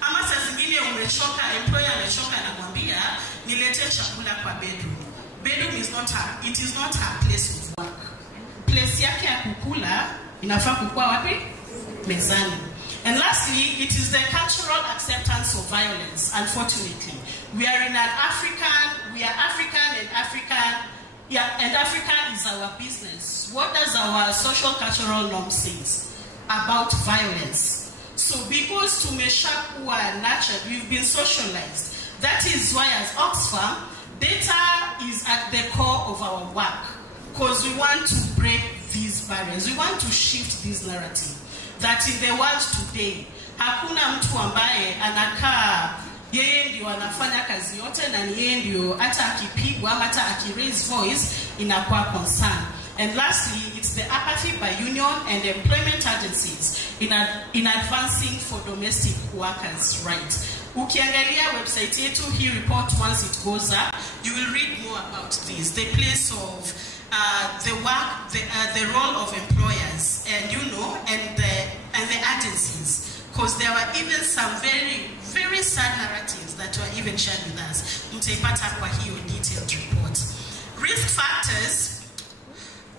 Ama saa zingine umechoka, employer amechoka na mwambia, nilete chakula kwa bedroom. Bedroom is not it is not her place of work. Place yake ya kukula, inafaa kukua wapi? Mezani. And lastly, it is the cultural acceptance of violence, unfortunately. We are African and Africa is our business. What does our social cultural norm say about violence? So because tumeshakuwa nurtured, we've been socialized That is why as Oxfam, data is at the core of our work, because we want to break these barriers. We want to shift this narrative that in the world today, hakuna mtu ambaye anakaa yeye ndio anafanya kazi yote na yeye ndio hata akipigwa ama hata akiraise voice inakuwa concern. And lastly, it's the apathy by union and employment agencies in advancing for domestic workers' rights. Ukiangalia website yetu, hii report, once it goes up, you will read more about this. The place of the work, the role of employers, and and the agencies. Because there were even some very, very sad narratives that were even shared with us. Mtaipata kwa hiyo detailed report. Risk factors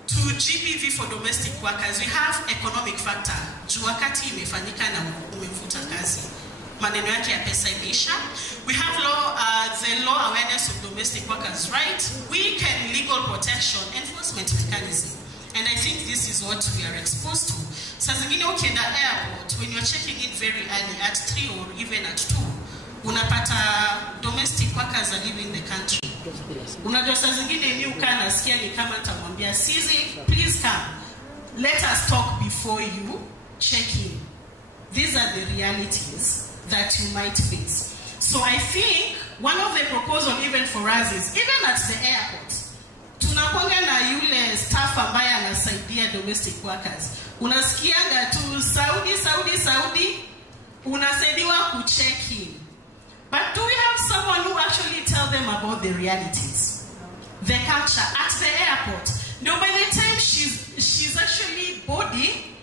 to GBV for domestic workers. We have economic factor. Juu wakati imefanyika na umefuta kazi, maneno yake ya pesa imeisha. We have the law awareness of domestic workers' rights, weak and legal protection, enforcement mechanism. And I think this is what we are exposed to. Saa zingine ukienda airport, when you're checking in very early at 3 or even at 2, unapata domestic workers are leaving the country. Unajua saa zingine mimi ukaa nasikia ni kama nitamwambia Sizi, please come. Let us talk before you check in. These are the realities that you might face. So I think one of the proposals even for us is, even at the airport, tunakuanga na yule staff ambaye anasaidia domestic workers. Unasikianga tu Saudi, unasaidiwa kucheck in. But do we have someone who actually tell them about the realities, the culture at the airport? No, by the time she's actually boarding,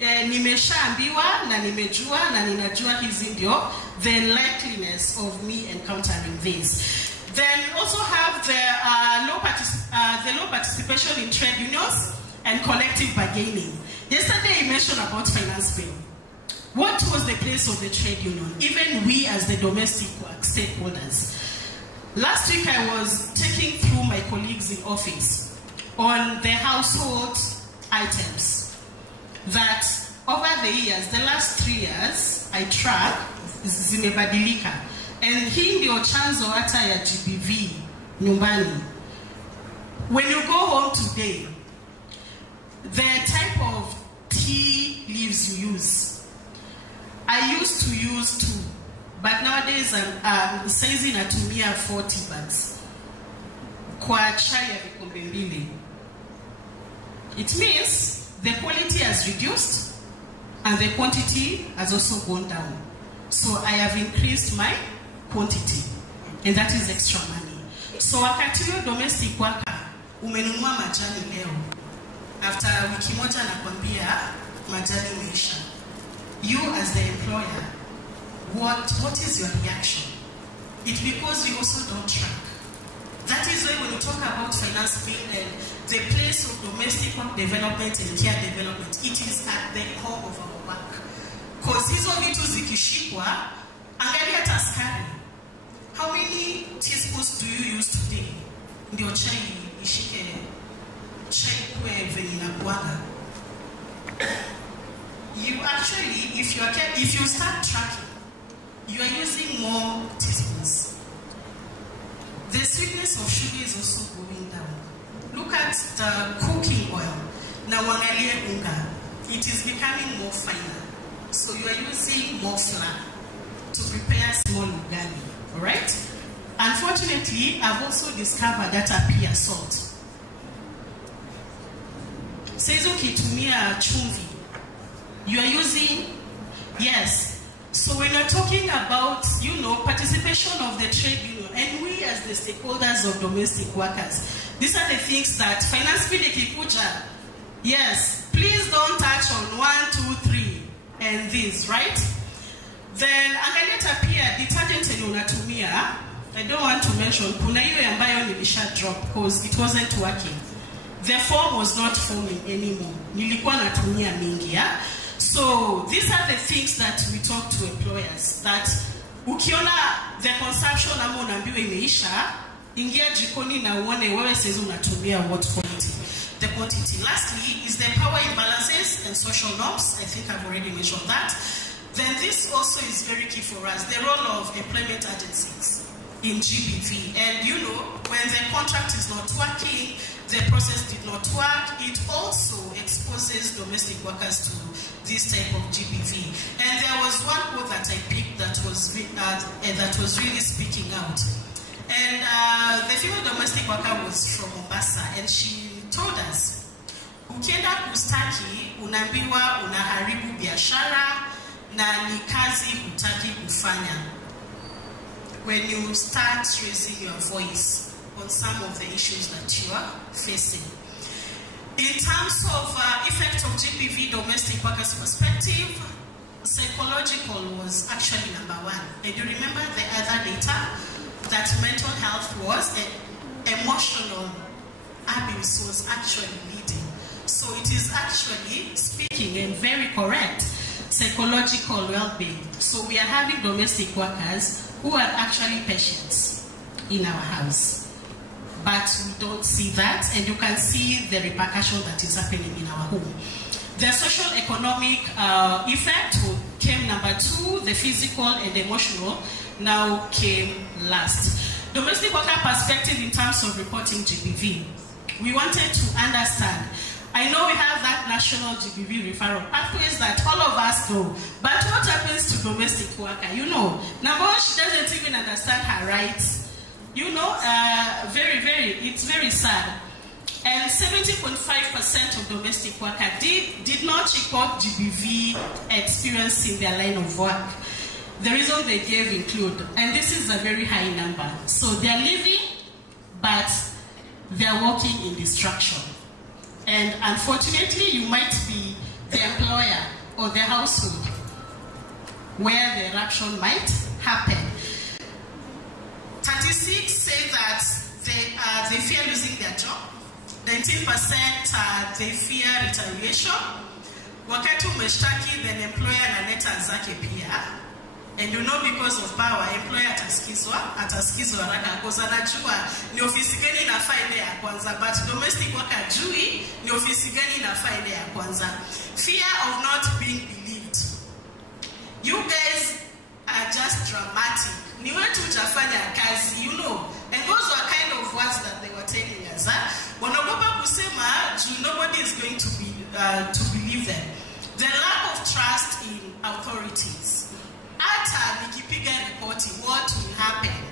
nimeshaambiwa na nimejua na ninajua hizi ndio the likeliness of me encountering this. Then we also have the low participation in trade unions and collective bargaining. Yesterday you mentioned about finance bill. What was the place of the trade union? Even we as the domestic work stakeholders. Last week I was taking through my colleagues in office on the household items that over the years, the last 3 years, I track zimebadilika. And hii ndio chanzo hata ya GBV nyumbani. When you go home today, the type of tea leaves you use. I used to use 2, but nowadays I'm saizi natumia 40 bags kwa chai ya vikombe mbili. It means the quality has reduced and the quantity has also gone down. So I have increased my quantity, and that is extra money. So wakati huyo domestic worker umenunua majani leo, after wiki moja nakwambia majani imeisha. You as the employer, what is your reaction? It's because we also don't track. That is why when we talk about finance bill and the place of domestic work development and care development, it is at the core of our work. Because hizo vitu zikishikwa, angalia taskari. How many teaspoons do you use today? Ndio chai ishike, chai kwe venye inakuanga. You actually, if you start tracking, you are using more teaspoons. The sweetness of sugar is also going down. Look at the cooking oil. Now wangalie unga. It is becoming more finer. So you are using more flour to prepare small ugali. Alright? Unfortunately, I've also discovered that appear salt. Says ukitumia chumvi. You are using, yes. So when you're talking about, participation of the trade union, and we as the stakeholders of domestic workers, these are the things that finance bill ikikuja. Yes, please don't touch on 1, 2, 3, and this, right? Then angalia pia detergent yenye unatumia. I don't want to mention kuna hiyo ambayo nilisha drop because it wasn't working. The form was not forming anymore. Nilikuwa natumia mingi, yeah? So these are the things that we talk to employers, that ukiona the consumption ama unaambiwa imeisha, ingia jikoni na uone wewe sasa unatumia what quality. The quantity. Lastly is the power imbalances and social norms. I think I've already mentioned that. Then this also is very key for us, the role of employment agencies. in GBV. And you know, when the contract is not working, the process did not work, it also exposes domestic workers to this type of GBV. And there was one quote that I picked that was really speaking out. And the female domestic worker was from Mombasa, and she told us, ukienda kustaki, unaambiwa unaharibu biashara na ni kazi hutaki kufanya. When you start raising your voice on some of the issues that you are facing. In terms of effect of GBV domestic workers perspective, psychological was actually number one. And you remember the other data that mental health was, emotional abuse was actually leading. So it is actually speaking and very correct, psychological well-being. So we are having domestic workers who are actually patients in our house. But we don't see that, and you can see the repercussion that is happening in our home. The social economic effect came number two, the physical and emotional now came last. Domestic worker perspective in terms of reporting GBV. We wanted to understand. I know we have that national GBV referral pathways that all of us know, but what happens to domestic worker? You know, number one, she doesn't even understand her rights. You know, it's very sad. And 70.5% of domestic workers did not report GBV experience in their line of work. The reason they gave include, and this is a very high number. So they're living, but they're working in destruction. And unfortunately, you might be the employer or the household where the eruption might happen. 36 say that they fear losing their job. 19% they fear retaliation. Wakati umeshtaki, then employer analeta zake pia. And you know, because of power, employer atasikizwa haraka because anajua ni ofisi gani inafaa ile ya kwanza, but domestic worker jui ni ofisi gani inafaa ile ya kwanza. Fear of not being believed. You guys are just dramatic. Ni wetu utafanya kazi, you know. And those were kind of words that they were telling us. Wanaogopa kusema, nobody is going to believe them. The lack of trust in authorities. Ata nikipiga ripoti, what will happen?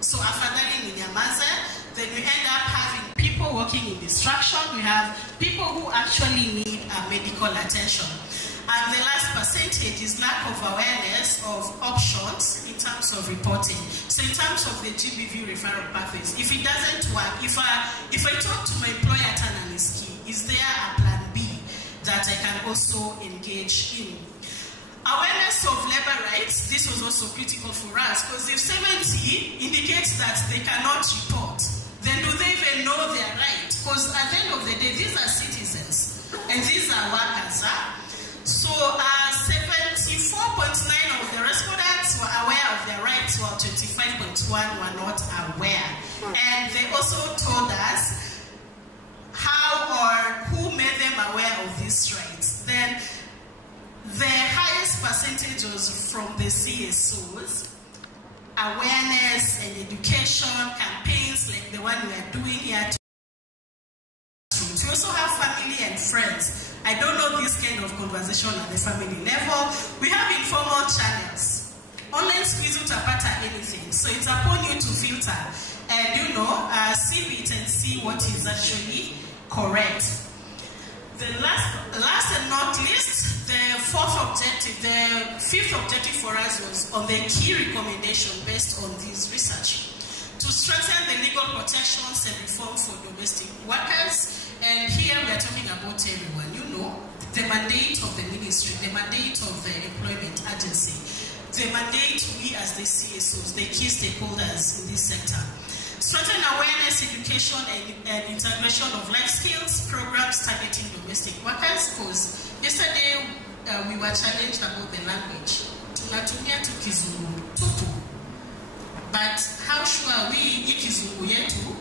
So afadhali ninyamaze, then we end up having people working in destruction. We have people who actually need medical attention. And the last percentage is lack of awareness of options in terms of reporting. So in terms of the GBV referral pathways, if it doesn't work, if I talk to my employer at Ananiski, is there a plan B that I can also engage in? Awareness of labor rights, this was also critical for us, because if 70 indicates that they cannot report, then do they even know their right? Because at the end of the day, these are citizens, and these are workers. So 74.9 of the respondents were aware of their rights, while 25.1 were not aware. And they also told us how or who made them aware of these rights. Then the highest percentage was from the CSOs, awareness and education campaigns like the one we are doing here. We also have family and friends. I don't know this kind of conversation at the family level. We have informal channels. Online squeeze utapata anything. So it's upon you to filter and see it and see what is actually correct. The last and not least, the fifth objective for us was on the key recommendation based on this research to strengthen the legal protections and reform for domestic workers. And here we are talking about everyone. The mandate of the ministry, the mandate of the employment agency, the mandate we as the CSOs, the key stakeholders in this sector. Strengthen awareness, education, and integration of life skills programs targeting domestic workers. Because yesterday we were challenged about the language. Tunatumia tu Kizungu tupu. But how sure are we Kizungu yetu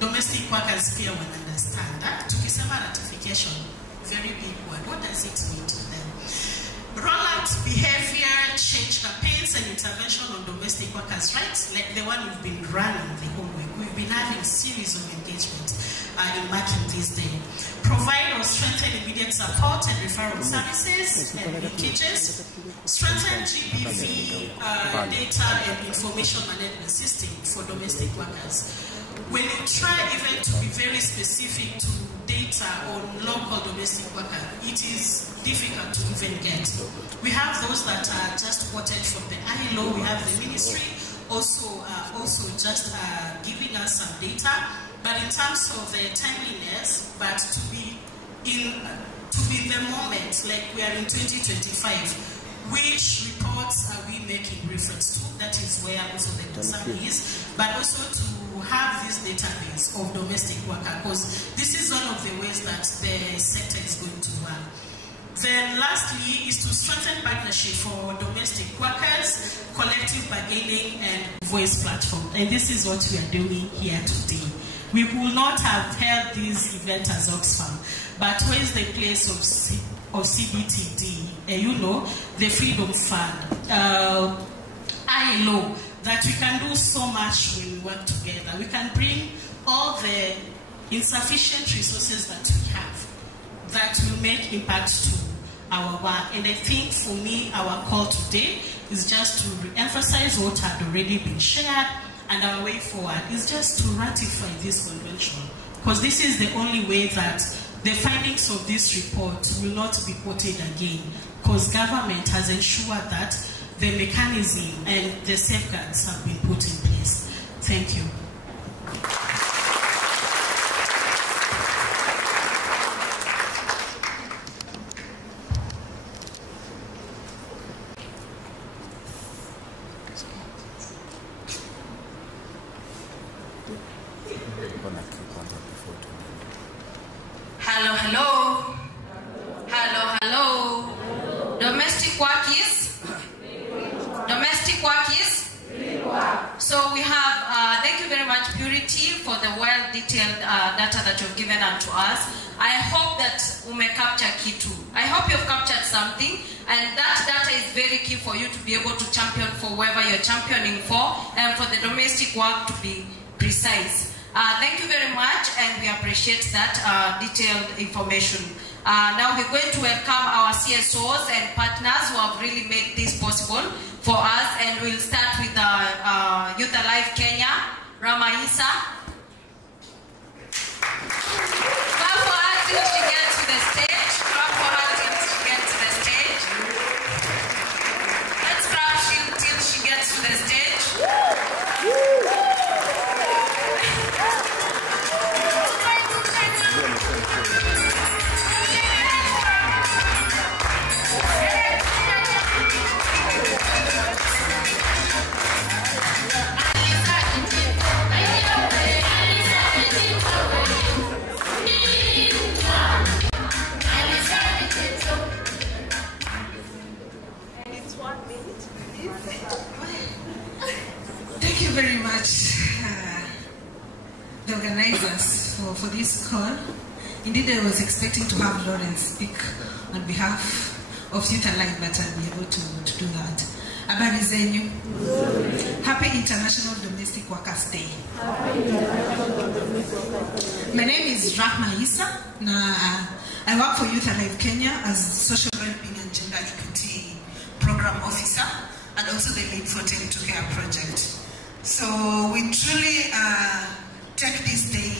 domestic workers pia will understand that? Tukisema ratification, very big word. What does it mean to them? Roll out behavior change campaigns is an intervention on domestic workers' rights, like the one we've been running the whole week. We've been having a series of engagements in marking this day. Provide or strengthen immediate support and referral services and linkages. Strengthen GBV data and information management system for domestic workers. When you try even to be very specific to data on local domestic workers, it is difficult to even get. We have those that are just quoted from the ILO. We have the ministry also just giving us some data. But in terms of the timeliness, but to be in the moment, like we are in 2025, which reports are we making reference to? That is where also the concern is, but also to have this database of domestic workers, because this is one of the ways that the sector is going to run. Then lastly is to strengthen partnership for domestic workers, collective bargaining and voice platform. And this is what we are doing here today. We will not have held this event as Oxfam, but where is the place of CBTD, you know, the Freedom Fund, ILO, that we can do so much when we work together. We can bring all the insufficient resources that we have that will make impact to our work. And I think for me, our call today is just to re-emphasize what had already been shared, and our way forward is just to ratify this convention, because this is the only way that the findings of this report will not be quoted again, because government has ensured that the mechanism and the safeguards have been put in place. Thank you. Hello, hello. Hello, hello. Domestic work is? Domestic work is? So we have, thank you very much, Purity, for the well-detailed data that you've given unto us. I hope that we may capture key too. I hope you've captured something, and that data is very key for you to be able to champion for whoever you're championing for, and for the domestic work to be precise. Thank you very much, and we appreciate that detailed information. Now we're going to welcome our CSOs and partners who have really made this possible for us, and we'll start with Youth Alive Kenya, Rama Isa. Clap for her till she gets to the stage. Clap for her till she gets to the stage. Let's clap till she gets to the stage. Thank you very much, the organizers, for this call. Indeed, I was expecting to have Lawrence speak on behalf of Youth Alive, but I'll be able to do that. Habari zenyu. Happy International Domestic Workers Day. My name is Rahma Isa. I work for Youth Alive Kenya as Social Wellbeing and Gender Equity Program Officer, and also the lead for Tell to Care project. So we truly take this day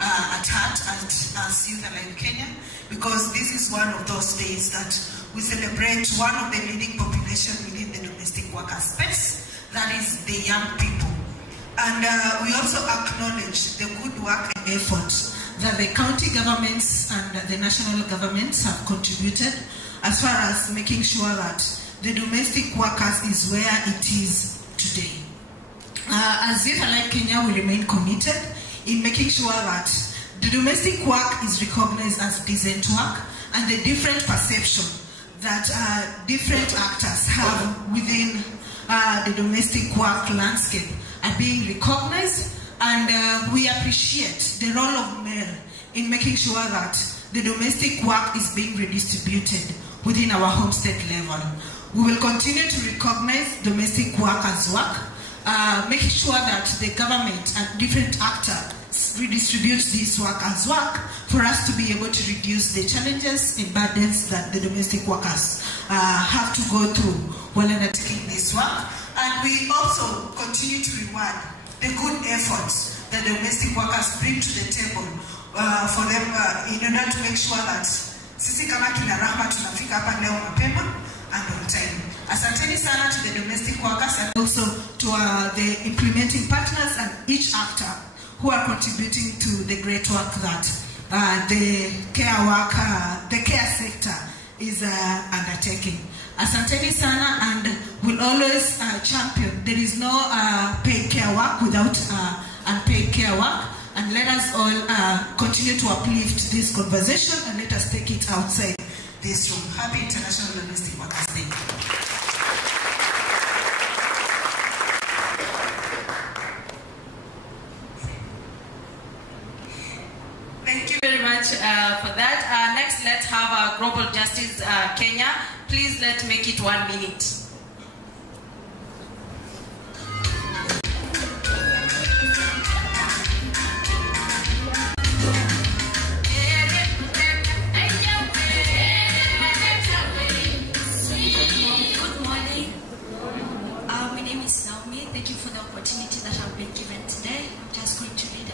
at heart as Youth Alive Kenya, because this is one of those days that we celebrate one of the leading population within the domestic worker space, that is the young people. And we also acknowledge the good work and effort that the county governments and the national governments have contributed as far as making sure that the domestic workers is where it is today. As Youth Alive Kenya, we remain committed in making sure that the domestic work is recognized as decent work, and the different perception that different actors have within the domestic work landscape are being recognized, and we appreciate the role of male in making sure that the domestic work is being redistributed within our home state level. We will continue to recognize domestic workers' work, making sure that the government and different actors redistribute this work as work for us to be able to reduce the challenges and burdens that the domestic workers have to go through while undertaking this work. And we also continue to reward the good efforts that the domestic workers bring to the table for them in order to make sure that sisi kama kina Rahma tunafika hapa leo mapema and on time. Asanteni sana to the domestic workers and also to the implementing partners and each actor who are contributing to the great work that the care sector is undertaking. Asanteni sana, and will always champion. There is no paid care work without unpaid care work, and let us all continue to uplift this conversation and let us take it outside this room. Happy International Domestic Workers Day. Thank you very much for that. Next, let's have Global Justice Kenya. Please, let's make it 1 minute. Good morning. My name is Naomi. Thank you for the opportunity that I've been given today. I'm just going to read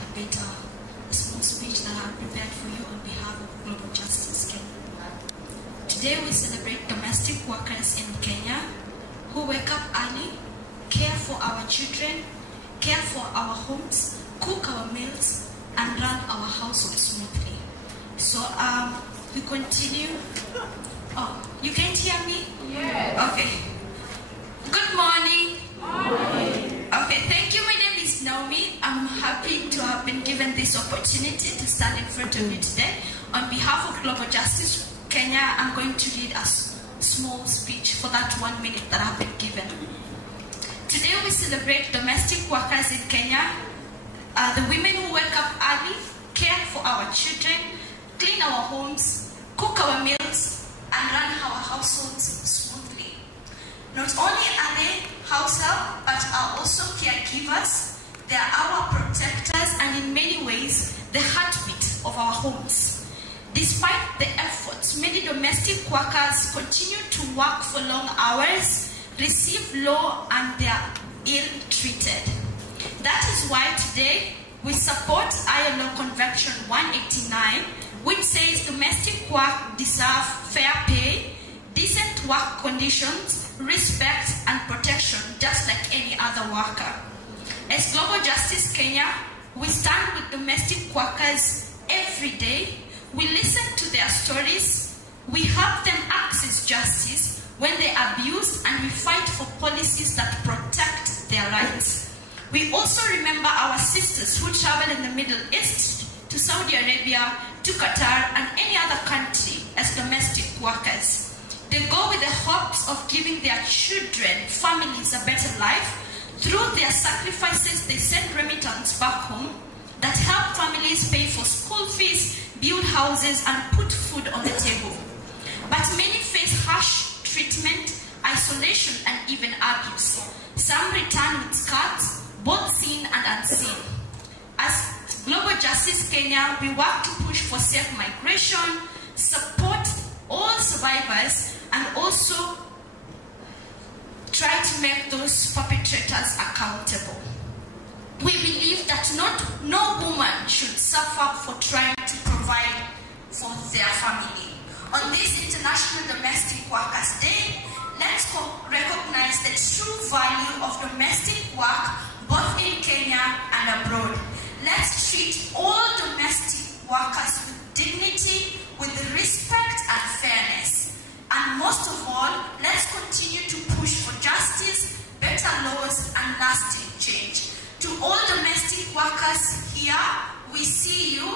a small speech that I've prepared for you on behalf of Global Justice Kenya. Today we celebrate domestic workers in Kenya who wake up early, care for our children, care for our homes, cook our meals, and run our household smoothly. So we continue. Oh, you can't hear me? Yes. Okay. Good morning. Morning. Okay, thank you. My name is Naomi. I'm happy to have been given this opportunity to stand in front of you today. On behalf of Global Justice Kenya, I'm going to read a small speech for that 1 minute that I've been given. Today we celebrate domestic workers in Kenya, the women who wake up early, care for our children, clean our homes, cook our meals, and run our households smoothly. Not only are they house help, but are also caregivers. They are our protectors and in many ways the heartbeat of our homes. Despite the efforts, many domestic workers continue to work for long hours, receive low, and they are ill-treated. That is why today we support ILO Convention 189, which says domestic work deserves fair pay, decent work conditions, respect, and protection, just like any other worker. As Global Justice Kenya, we stand with domestic workers every day. We listen to their stories, we help them access justice when they are abused, and we fight for policies that protect their rights. We also remember our sisters who travel in the Middle East, to Saudi Arabia, to Qatar, and any other country as domestic workers. They go with the hopes of giving their children, families a better life. Through their sacrifices, they send remittance back home that help families pay for school fees, build houses, and put food on the table. But many face harsh treatment, isolation, and even abuse. Some return with scars, both seen and unseen. As Global Justice Kenya, we work to push for safe migration, support all survivors, and also try to make those perpetrators accountable. We believe that no woman should suffer for trying to provide for their family. On this International Domestic Workers Day, let's recognize the true value of domestic work both in Kenya and abroad. Let's treat all domestic workers with dignity, with respect and fairness. And most of all, let's continue to push for justice, better laws, and lasting change. To all domestic workers here, we see you,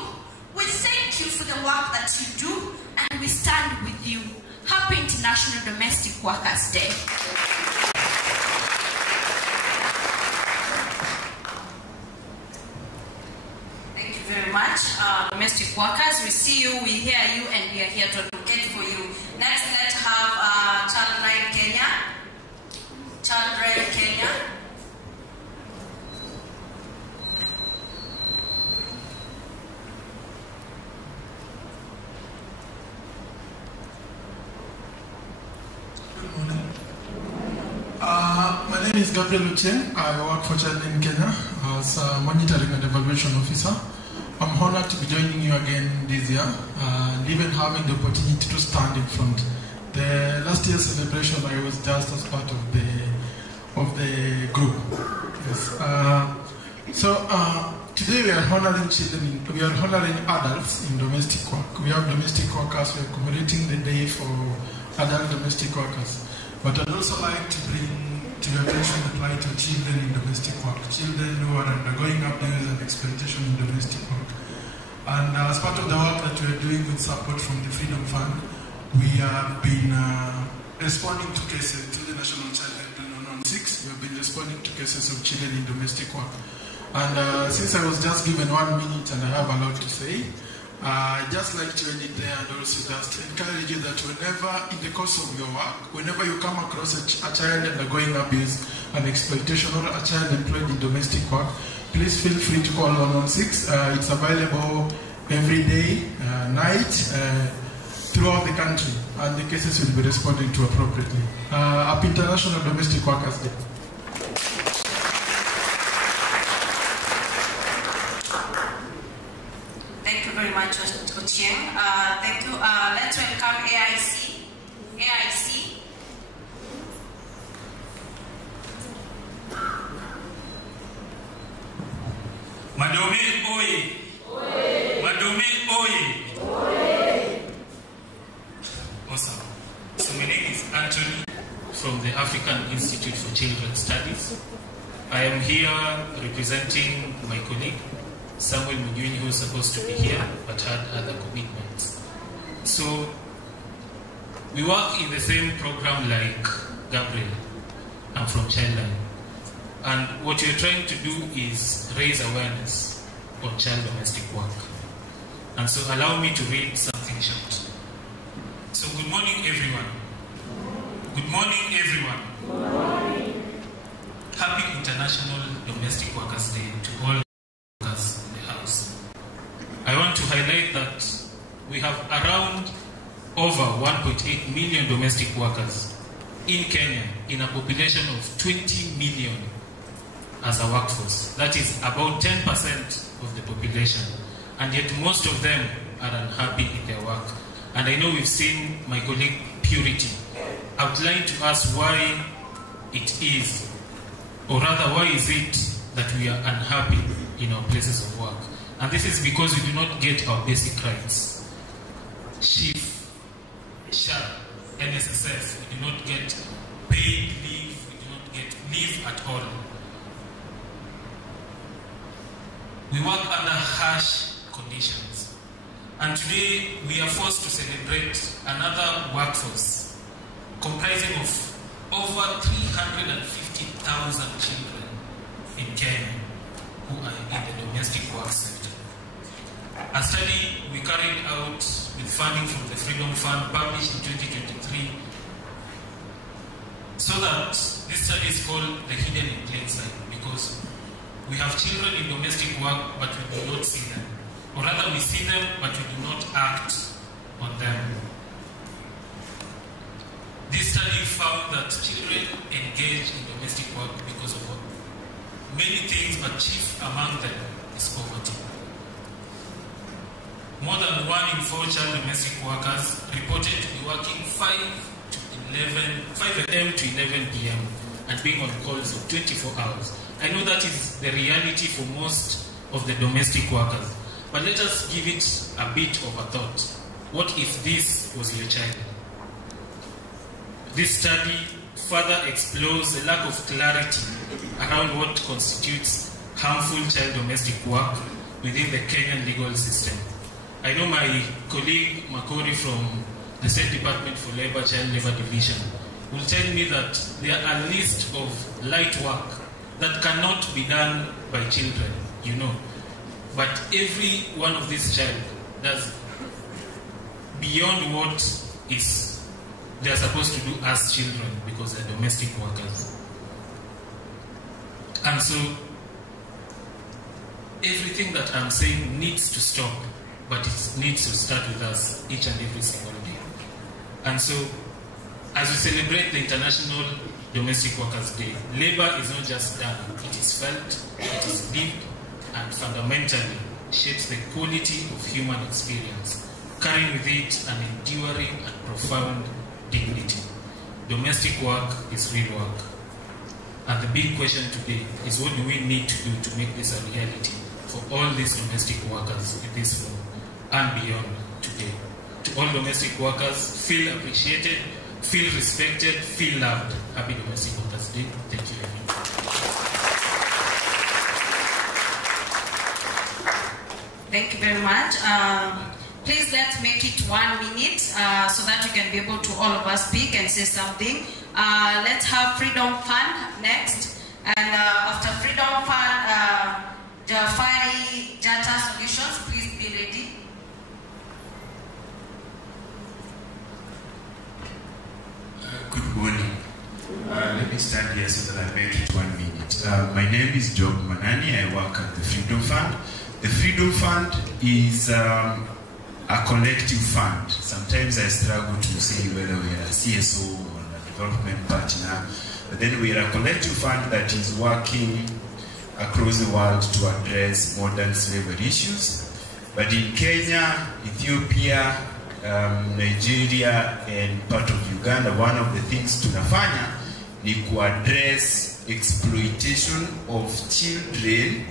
we thank you for the work that you do, and we stand with you. Happy International Domestic Workers Day. Thank you very much. Domestic workers, we see you, we hear you, and we are here to advocate for you. Next, let's have Channel 9 Kenya. name is Gabriel Ucheng. I work for Childline Kenya as a monitoring and evaluation officer. I'm honored to be joining you again this year and even having the opportunity to stand in front. The last year's celebration, I was just as part of the group. Yes. Today we are honoring children. We are honoring adults in domestic work. We have domestic workers. We are commemorating the day for adult domestic workers. But I'd also like to bring to your attention the plight of children in domestic work. Children who are undergoing abuse and exploitation in domestic work. And as part of the work that we are doing with support from the Freedom Fund, we have been responding to cases through the National Child Helpline on 6. We have been responding to cases of children in domestic work. And since I was just given 1 minute and I have a lot to say, I'd just like to end it there and also just encourage you that whenever, in the course of your work, whenever you come across a child undergoing abuse and exploitation or a child employed in domestic work, please feel free to call 116. It's available every day, night, throughout the country, and the cases will be responded to appropriately. Happy International Domestic Workers Day. Thank you very much, Ochieng. Thank you. Let's welcome AIC. AIC. Madome Oye. Madome Oye. Awesome. So my name is Anthony from the African Institute for Children's Studies. I am here representing my colleague, Samuel Munyuni, who was supposed to be here but had other commitments. So we work in the same program like Gabriel. I'm from Childline. And what we're trying to do is raise awareness on child domestic work. And so allow me to read something short. So good morning, everyone. Good morning, everyone. Good morning. Happy International Domestic Workers Day to all workers in the house. I want to highlight that we have around over 1.8 million domestic workers in Kenya in a population of 20 million as a workforce. That is about 10% of the population. And yet most of them are unhappy in their work. And I know we've seen my colleague Purity outline to us why it is, or rather why is it that we are unhappy in our places of work. And this is because we do not get our basic rights. SHIF, SHA, NSSF, we do not get paid leave, we do not get leave at all. We work under harsh conditions. And today we are forced to celebrate another workforce comprising of over 350,000 children in Kenya who are in the domestic work sector. A study we carried out with funding from the Freedom Fund published in 2023 so that this study is called the hidden in plain sight, because we have children in domestic work but we do not see them. Or rather we see them but we do not act on them. This study found that children engage in domestic work because of many things, but chief among them is poverty. More than 1 in 4 child domestic workers reported to be working 5 a.m. to 11 p.m. and being on calls of 24 hours. I know that is the reality for most of the domestic workers, but let us give it a bit of a thought. What if this was your child? This study further explores the lack of clarity around what constitutes harmful child domestic work within the Kenyan legal system. I know my colleague Makori from the State Department for Labor, Child Labor Division will tell me that there are a list of light work that cannot be done by children, you know. But every one of these child does beyond what is they are supposed to do as children because they're domestic workers. And so everything that I'm saying needs to stop, but it needs to start with us each and every single day. And so As we celebrate the International Domestic Workers Day, labor is not just done, it is felt, it is lived, and fundamentally shapes the quality of human experience, carrying with it an enduring and profound dignity. Domestic work is real work. And the big question today is, what do we need to do to make this a reality for all these domestic workers in this room and beyond today? To all domestic workers, feel appreciated, feel respected, feel loved. Happy Domestic Workers Day. Thank you very much. Thank you very much. Please let's make it 1 minute so that we can be able to all of us speak and say something. Let's have Freedom Fund next. And after Freedom Fund, Jafari Jata Solutions, please be ready. Good morning. Let me stand here so that I make it 1 minute. My name is Job Manani. I work at the Freedom Fund. The Freedom Fund is a collective fund. Sometimes I struggle to say whether we are a CSO or a development partner, but then we are a collective fund that is working across the world to address modern slavery issues. But in Kenya, Ethiopia, Nigeria, and part of Uganda, one of the things tunafanya ni address exploitation of children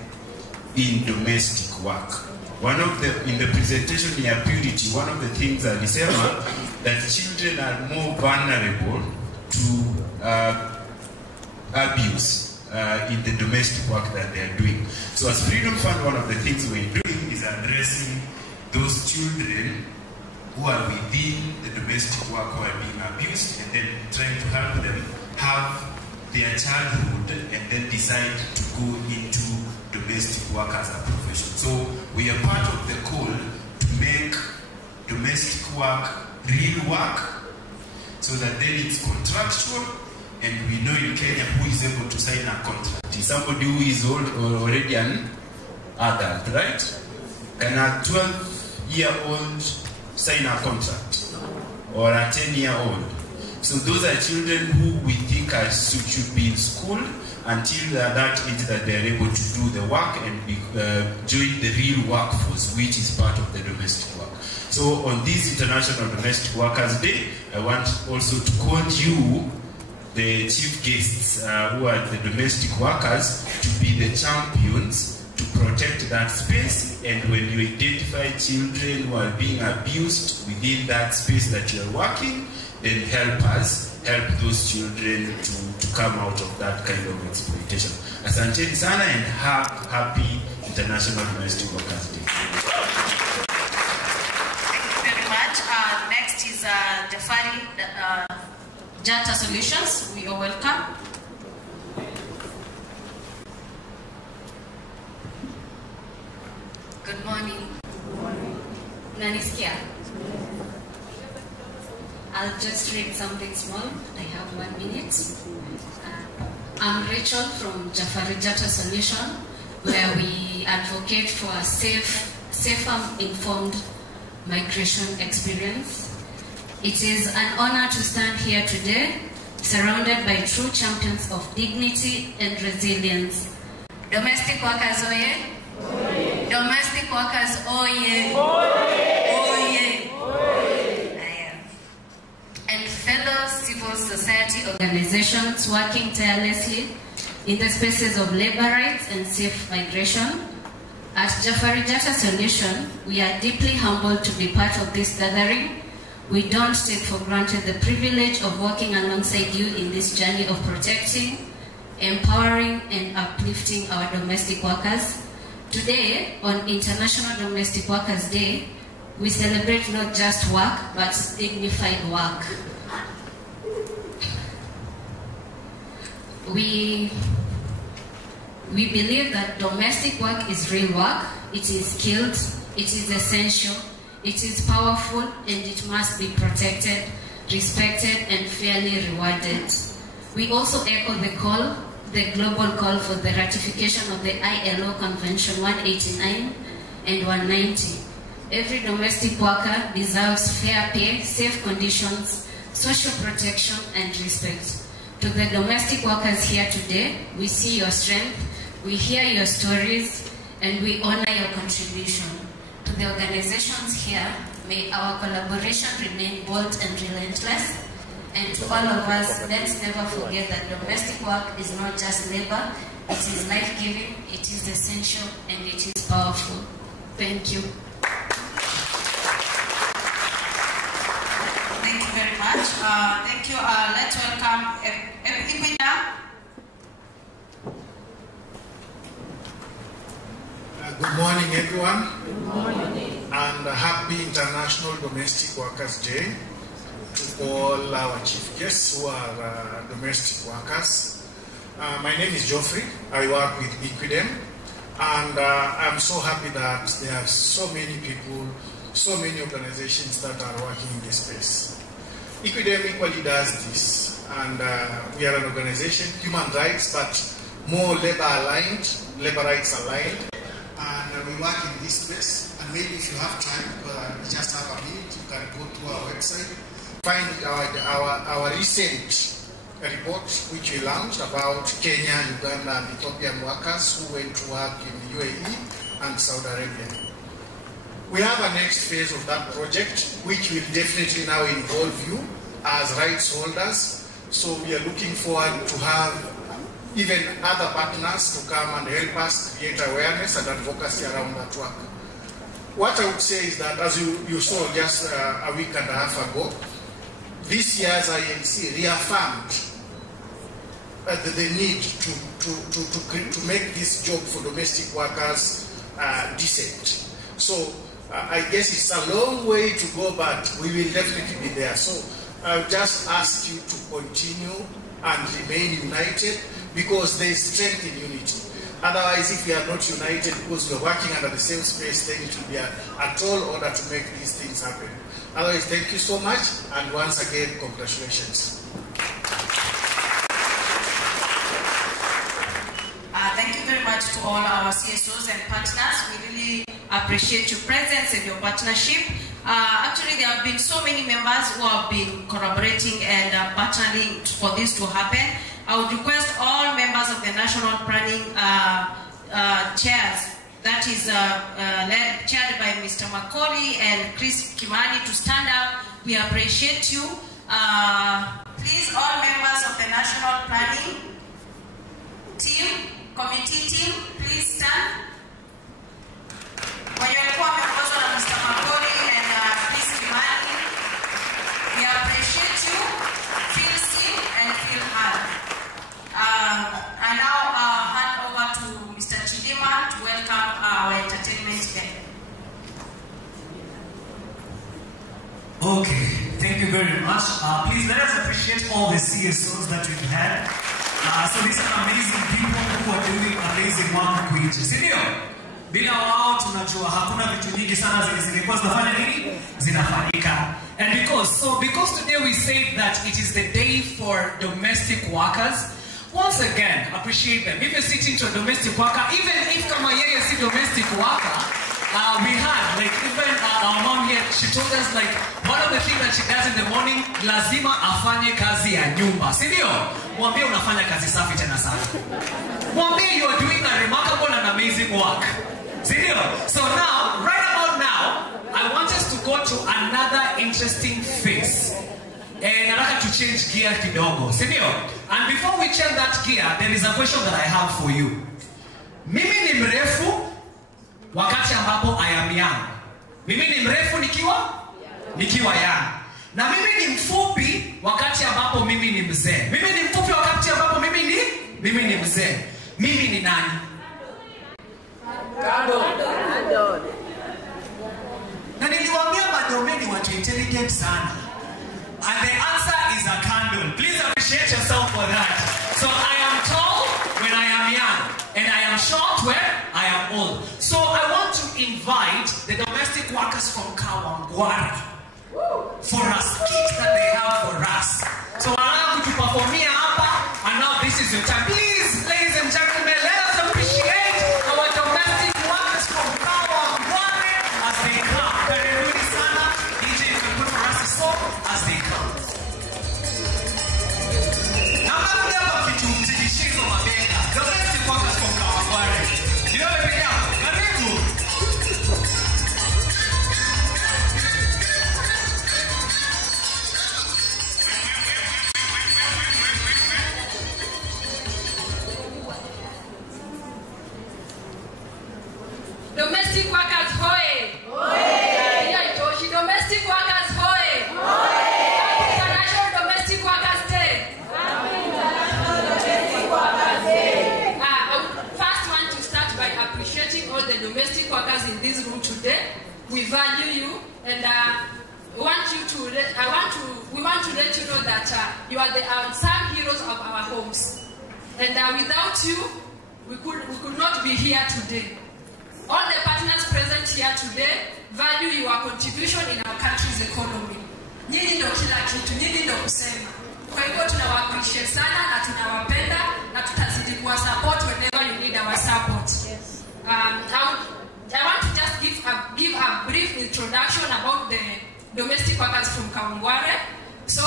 in domestic work. One of the, in the presentation near Purity, one of the things that is that children are more vulnerable to abuse in the domestic work that they are doing. So as Freedom Fund, one of the things we're doing is addressing those children who are within the domestic work, who are being abused, and then trying to help them have their childhood and then decide to go into domestic work as a profession. So we are part of the call to make domestic work real work, so that then it's contractual, and we know in Kenya who is able to sign a contract. Is somebody who is already an adult, right? Can a 12-year-old sign a contract? Or a 10-year-old? So those are children who we think should be in school until that age that they are able to do the work and join the real workforce, which is part of the domestic work. So on this International Domestic Workers Day, I want also to call you, the chief guests who are the domestic workers, to be the champions to protect that space. And when you identify children who are being abused within that space that you are working, then help us help those children to come out of that kind of exploitation. Asanteni sana, and happy International Domestic Workers Day. Thank you very much. Next is Jafari Jata Solutions. We are welcome. Good morning. Nanisikia? I'll just read something small. I have 1 minute. I'm Rachel from Jafari Jata Solution, where we advocate for a safer, informed migration experience. It is an honor to stand here today, surrounded by true champions of dignity and resilience. Domestic workers, oye! Oye! Domestic workers, oye! Oye! Oye! And fellow civil society organizations working tirelessly in the spaces of labor rights and safe migration. At Jafari Jata Solution, we are deeply humbled to be part of this gathering. We don't take for granted the privilege of working alongside you in this journey of protecting, empowering, and uplifting our domestic workers. Today, on International Domestic Workers Day, we celebrate not just work, but dignified work. We believe that domestic work is real work. It is skilled, it is essential, it is powerful, and it must be protected, respected, and fairly rewarded. We also echo the global call for the ratification of the ILO Convention 189 and 190. Every domestic worker deserves fair pay, safe conditions, social protection, and respect. To the domestic workers here today, we see your strength, we hear your stories, and we honor your contribution. To the organizations here, may our collaboration remain bold and relentless. And to all of us, let's never forget that domestic work is not just labor, it is life-giving, it is essential, and it is powerful. Thank you. Thank you very much. Thank you. Let's welcome Equida. Good morning, everyone. Good morning. And happy International Domestic Workers Day to all our chief guests who are domestic workers. My name is Geoffrey. I work with Equidem. And I'm so happy that there are so many people, so many organizations that are working in this space. Equidem equally does this, and we are an organization, human rights, but more labor aligned, labor rights aligned, and we work in this space. And maybe if you have time, just have a minute, you can go to our website, find our recent report which we launched about Kenya, Uganda, and Ethiopian workers who went to work in the UAE and Saudi Arabia. We have a next phase of that project, which will definitely now involve you as rights holders. So we are looking forward to have even other partners to come and help us create awareness and advocacy around that work. What I would say is that, as you saw just a week and a half ago, this year's IMC reaffirmed the need to make this job for domestic workers decent. So I guess it's a long way to go, but we will definitely be there. So I'll just ask you to continue and remain united, because there is strength in unity. Otherwise, if we are not united because we are working under the same space, then it will be a tall order to make these things happen. Otherwise, thank you so much, and once again, congratulations. Thank you very much to all our CSOs and partners. We really appreciate your presence and your partnership. Actually, there have been so many members who have been collaborating and partnering for this to happen. I would request all members of the National Planning chairs, that is chaired by Mr. Macaulay and Chris Kimani, to stand up. We appreciate you. Please, all members of the National Planning team, committee team, please stand. Mr. Macaulay and Chris Kimani, we appreciate you. Feel seen and feel heard. I now hand over to Mr. Chidima to welcome our entertainment guest. Okay, thank you very much. Please let us appreciate all the CSOs that we've had. So these are amazing people who are doing amazing work which is bila wao tunajua hakuna vitu nyingi sana zingekuwa zinafanya nini zinafanyika. And because today we say that it is the day for domestic workers, once again appreciate them. If you're sitting to a domestic worker, even if kama yeye si domestic worker, we had like even our mom here, she told us like one of the things that she does in the morning, lazima afanye kazi ya nyumba, si ndio? Mwambie unafanya kazi safi tena safi. Mwambie you are doing a remarkable and amazing work. See you. So now, right about now, I want us to go to another interesting phase. And I'd like to change gear kidogo. See you. And before we change that gear, there is a question that I have for you. Mimi ni mrefu wakati ambapo I am young. Mimi ni mrefu nikiwa young. Na mimi ni mfupi wakati ambapo mimi ni mzee. Mimi ni mfupi wakati ambapo mimi ni mzee. Mimi ni nani? Na niliwaambia madome ni watu intelligent sana. And the answer is a candle. Please appreciate yourself for that. So I am tall when I am young, and I am short when I am old. So I want to invite the domestic workers from Kawangware for a skit that they have for us. So I want to perform here, and now this is your time. Please, ladies and gentlemen, let us appreciate our domestic workers from Kawangware as they come. Karibuni sana. DJ, you can put for us a song as they come. we want to let you know that you are the unsung heroes of our homes. And without you, we could not be here today. All the partners present here today value your contribution in our country's economy. Nyinyi ndio kila kitu, nyinyi ndio kusema. Kwa hivyo tunawaappreciate sana na tunawapenda na tutazidi kuwa support whenever you need our support. Yes. I want to just give a brief introduction about the domestic workers from Kawangware. So,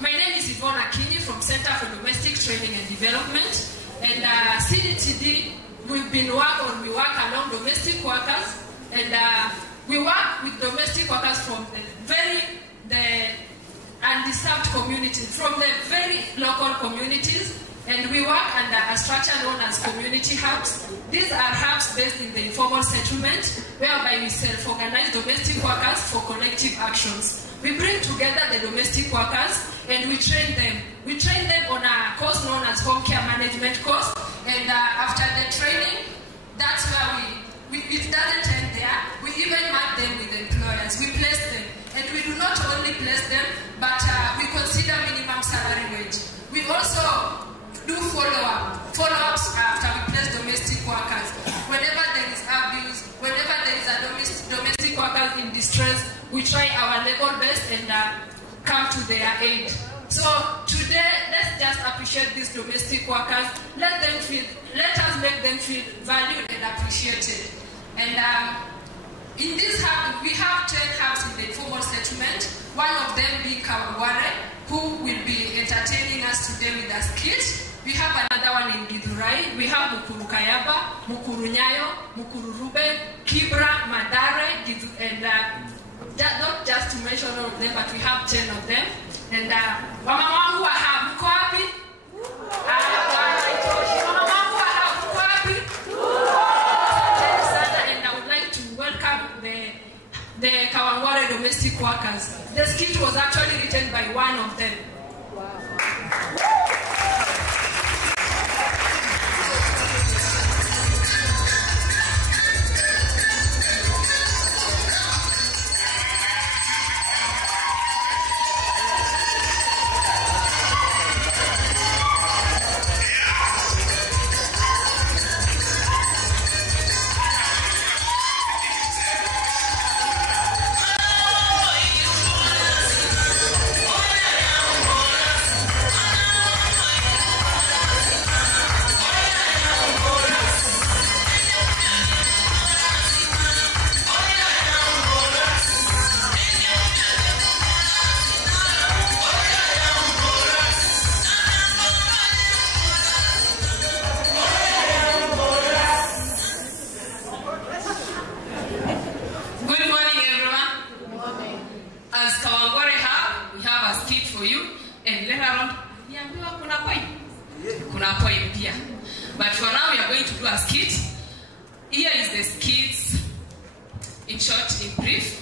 my name is Yvonne Akinyi from Center for Domestic Training and Development. And CDTD, we work along domestic workers. And we work with domestic workers from the undisturbed community, from the very local communities. And we work under a structure known as community hubs. These are hubs based in the informal settlement, whereby we self-organize domestic workers for collective actions. We bring together the domestic workers and we train them. We train them on a course known as home care management course. And after the training, that's where it doesn't end there. We even match them with employers. We place them. And we do not only place them, but we consider minimum salary wage. We also do follow-ups after we place domestic workers. Whenever there is abuse, whenever there is a domestic workers in distress, we try our level best and come to their aid. So today, let's just appreciate these domestic workers. Let us make them feel valued and appreciated. And in this hub, we have 10 hubs in the informal settlement. One of them being Kawangware, who will be entertaining us today with a skit. We have another one in Githurai. We have Mukuru Kayaba, Mukuru Nyayo, Mukuru Ruben, Kibra, Madare, and not just to mention all of them, but we have 10 of them. And Mama Wangu Wahab, Muko Happy? Mama Wangu Wahab, Muko Happy? And I would like to welcome the Kawangware domestic workers. The skit was actually written by one of them. But for now, we are going to do a skit. Here is the skit, in short, in brief.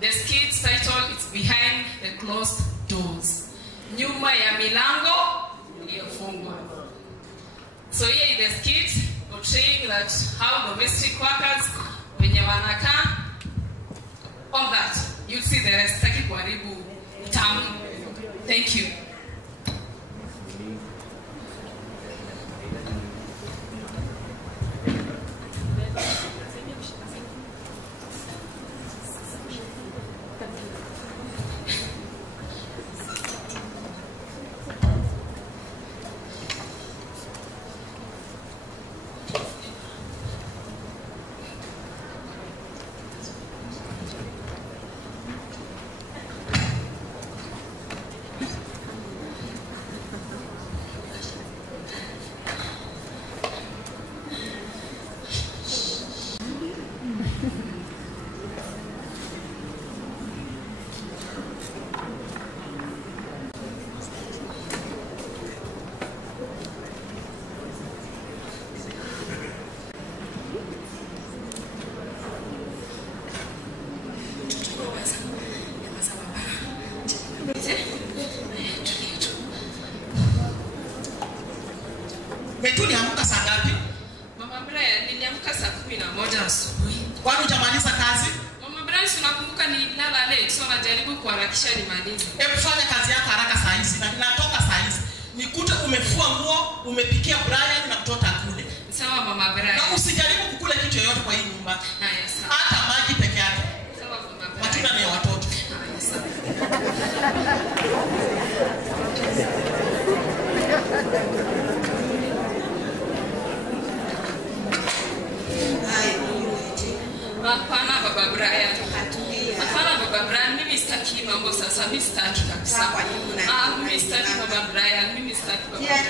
The skit's title is Behind the Closed Doors. Nyuma ya milango iliyofungwa. So here is the skit portraying that how domestic workers, wenye wanaka, all that. You see the rest. Taki kuharibu utamu. Thank you. Uliamka saa ngapi? Mama Brian, niliamka saa 11 asubuhi. Kwani hujamaliza kazi? Mama Brian, tunakumbuka nilala late, so najaribu kuharakisha nimalize. Hebu fanya kazi yako haraka saa hizi. Na natoka saa hizi. Nikute umefua nguo, umepikia Brian na mtoto akule. Sawa mama Brian. Na usijaribu kukula kitu yoyote kwa hii nyumba. Haya sawa. Hata maji peke yake. Sawa mama Brian. Matunda ni ya watoto. Haya sawa. Hapana baba Brian. Hapana baba Brian, mimi sitaki mambo sasa, mimi sitaki kabisa. Mimi sitaki baba Brian, mimi sitaki baba Brian.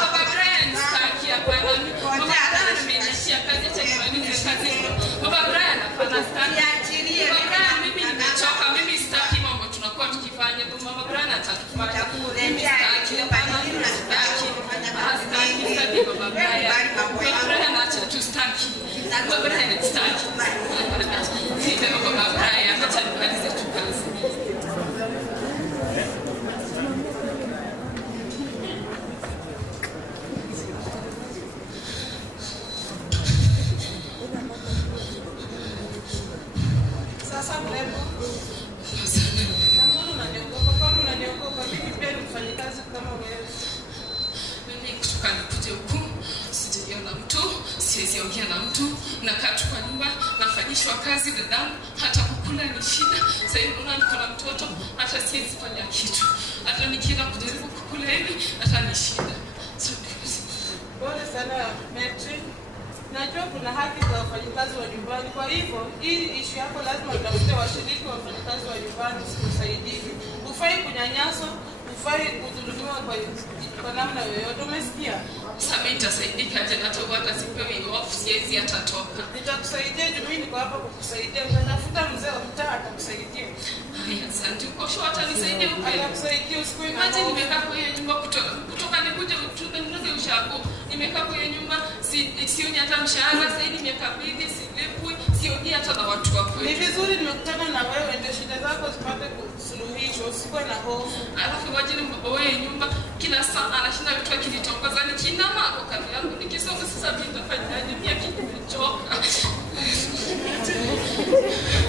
Baba Brian sitaki hapana. Baba Brian nimeishia kazi cha kimaliza kazi. Baba Brian hapana sitaki. Baba Brian mimi nimechoka, mimi sitaki mambo tunakuwa tukifanya. Baba Brian atatufanya. Mimi sitaki hapana. Sitaki baba Brian. Baba Brian acha tustaki. Baba Brian sitaki. Sita baba Brian acha nimalize tu kazi. Sasa mrembo. Mbona unaniogopa? Mimi pia nifanye kazi kama wewe. Mimi kutoka nikuje huku, sijaona mtu, siwezi ongea na mtu, nakaa tu kwa nyumba, nafanyishwa kazi dadangu, hata kukula ni shida. Sasa hivi unaona niko na mtoto, hata siwezi fanya kitu. Hata nikienda kujaribu kukula hivi, hata ni shida. Pole sana Metri. Najua kuna haki za wafanyikazi wa nyumbani. Kwa hivyo, hii issue yako lazima utafute washiriki wa wafanyikazi wa nyumbani usikusaidie. Hufai kunyanyaswa, hufai kudhulumiwa kwa namna yoyote. Umesikia? Sasa mimi nitasaidika tena hata sipewi off, siwezi hata toka. Nitakusaidia juu mimi niko hapa kukusaidia. Utatafuta mzee wa mtaa atakusaidia. Haya, asante. Uko sure atanisaidia ukweli? Atakusaidia usikue na hofu. Nimekaa kwa hiyo nyumba kutoka nikuje tutengeneze ushago. Nimekaa kwa hiyo nyumba sioni hata mshahara, sasa hivi miaka 2 silipwi, sioni hata na watu wa kwetu. Ni vizuri nimekutana na wewe ndio shida zako zipate kusuluhishwa, usikue na hofu. Alafu wajini baba wewe nyumba kila saa anashinda vitu akinitongoza nikinama kwa kazi yangu nikisoma sasa mimi nitafanyaje? Mimi kitu nimechoka.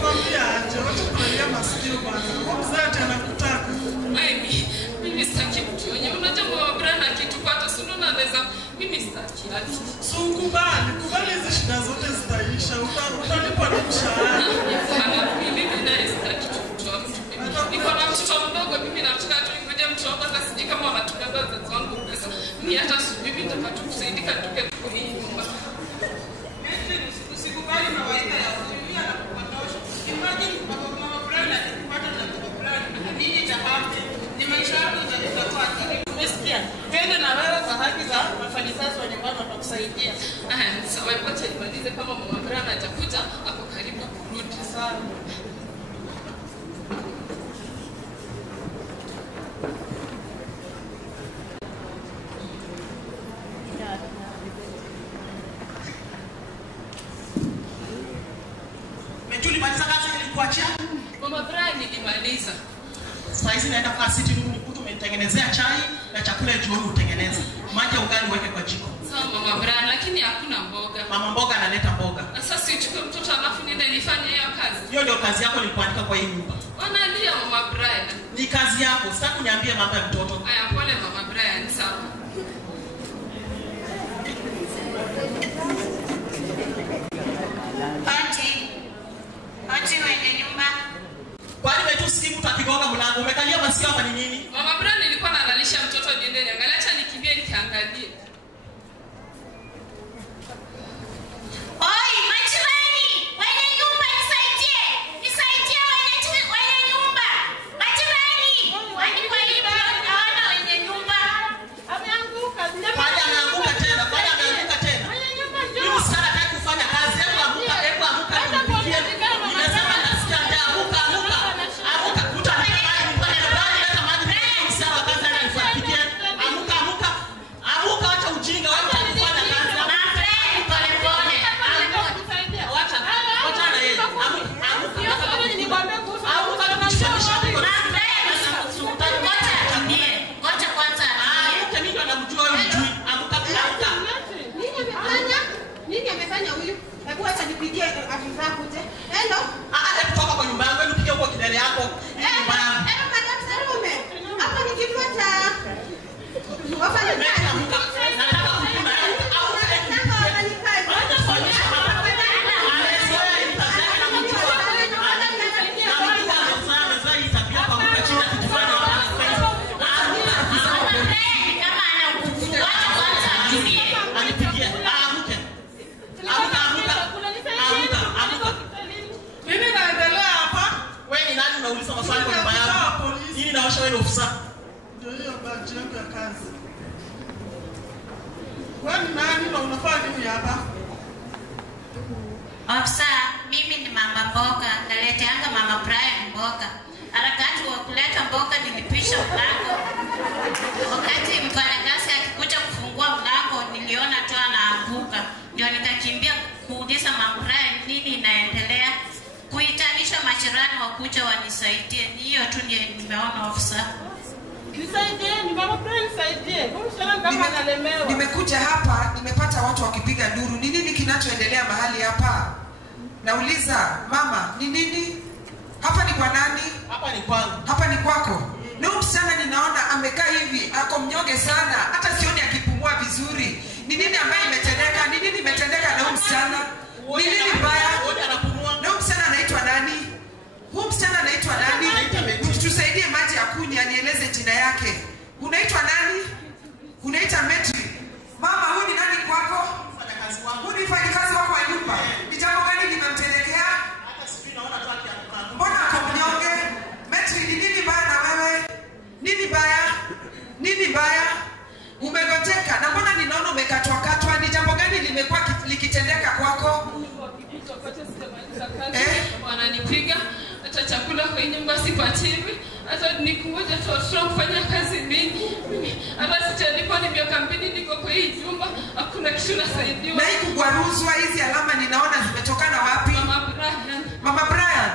Kwambia aje watu kulia masikio bana. Mzee anakutaka. Mimi sitaki mtu yenye unajua baba Brian akitupata sunu na naweza mimi sitaki ati. Kubali hizo shida zote zitaisha. Utalipwa na mshahara. Mimi naye sitaki mtu. Niko na mtoto mdogo mimi nataka tu ngoja mtu wangu asije kama wanatukana wazazi wangu pesa. Mimi hata sijui nitapata kusaidika tuke kwa hii nyumba. Usikubali mawaidha ya huyu anakupotosha. Imagine mama Brian akipata na baba Brian. Nini cha hapo? Ni maisha yako itakuwa karibu. Umesikia? Twende na wewe kwa haki za wafanyikazi wa nyumbani watakusaidia. Sawa, wacha nimalize kama mama Brian atakuja hapo karibu kurudi. Sawa. Ulimaliza kazi nilikuachia? Mama Brian nilimaliza. Sasa hizi naenda kwa sitting room nikuta umetengenezea chai na chakula jioni utengeneze. Maji ya ugali weke kwa jiko. Sawa Mama Brian, lakini hakuna mboga. Mama mboga analeta mboga. Sasa si uchukue mtoto alafu niende nifanye hiyo kazi. Hiyo ndio kazi yako nilikuandika kwa hii nyumba. Wanalia Mama Brian. Ni kazi yako, sasa kuniambia mambo ya mtoto. Haya pole Mama Brian, sawa. Ati wenye nyumba. Kwani wewe tu sikimu utakigonga mlango, umekalia masikio hapa ni nini? Mama Brian nilikuwa nalalisha mtoto niende niangalie, acha nikimbie nikaangalie. Oi, majirani, wenye nyumba nisaidie. Nisaidie wenye nyumba. Majirani, wani kwa hii naona wenye nyumba. Ameanguka. Kwani ameanguka tena? Kwani ameanguka tena? Mimi sana nataka kufanya kazi yangu, amuka, hebu amuka nipigie. Nimesema nasikia amuka. Amuka, kuta maji, leta maji, msichana wa kazi. Workers. Wewe ni nani na unafanya nini hapa? Ofisa, mimi ni mama mboga, naleteanga mama Brian mboga. Harakati wa kuleta mboga nilipisha mlango. Wakati mfanyakazi akikuja kufungua mlango niliona tu anaanguka. Ndio nikakimbia kuuliza mama Brian nini inaendelea. Kuitanisha majirani wakuja wanisaidie. Ni hiyo tu ndio nimeona ofisa. Nisaidie, ni mama Brian nisaidie. Mbona kama analemewa? Nimekuja hapa, nimepata watu wakipiga nduru. Ni nini kinachoendelea mahali hapa? Nauliza, mama, ni nini? Hapa ni kwa nani? Hapa ni kwangu. Hapa ni kwako. Na huyu msichana ninaona amekaa hivi, ako mnyonge sana. Hata sioni akipumua vizuri. Ni nini ambayo imetendeka? Ni nini imetendeka na huyu msichana? Ni nini mbaya? Na huyu msichana anaitwa nani? Huyu msichana anaitwa nani? Tusaidie maji ya kunywa, nieleze jina yake. Unaitwa nani? Unaitwa Metri. Mama, huyu ni nani kwako? Huyu ni mfanyikazi wako wa nyumba. Ni jambo gani limemtendekea? Mbona ako mnyonge? Metri, ni nini baya na wewe? Nini baya? Nini baya? Umegojeka. Na mbona ninaona umekatwa-katwa? Ni jambo gani limekuwa likitendeka kwako? Wananipiga, hata chakula kwa nyumba sipati hivi, hata nikungoja tu watoto kufanya kazi mingi. Hata sijalipo ni miaka 2 niko kwa hii nyumba, hakuna kitu nasaidiwa. Na hii kugwaruzwa, hizi alama ninaona zimetokana wapi? Mama Brian. Mama Brian,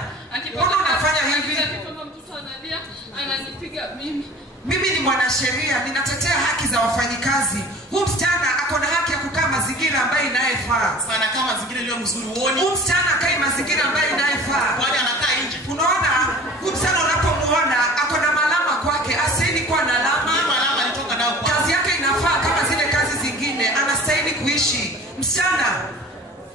mbona unafanya hivi? Kama mtoto analia, ananipiga mimi. Mimi ni mwanasheria, ninatetea haki za wafanyikazi. Huyu msichana ako na haki ya kukaa mazingira ambayo inayefaa. Sana kama mazingira leo mzuri uone. Huyu msichana akae mazingira ambayo inayefaa. Kwani anakaa nje. Unaona, huyu msichana unapomuona ako na malama kwake, asili kuwa na alama. Malama alitoka nao kwa. Kazi yake inafaa kama zile kazi zingine, anastahili kuishi. Msichana,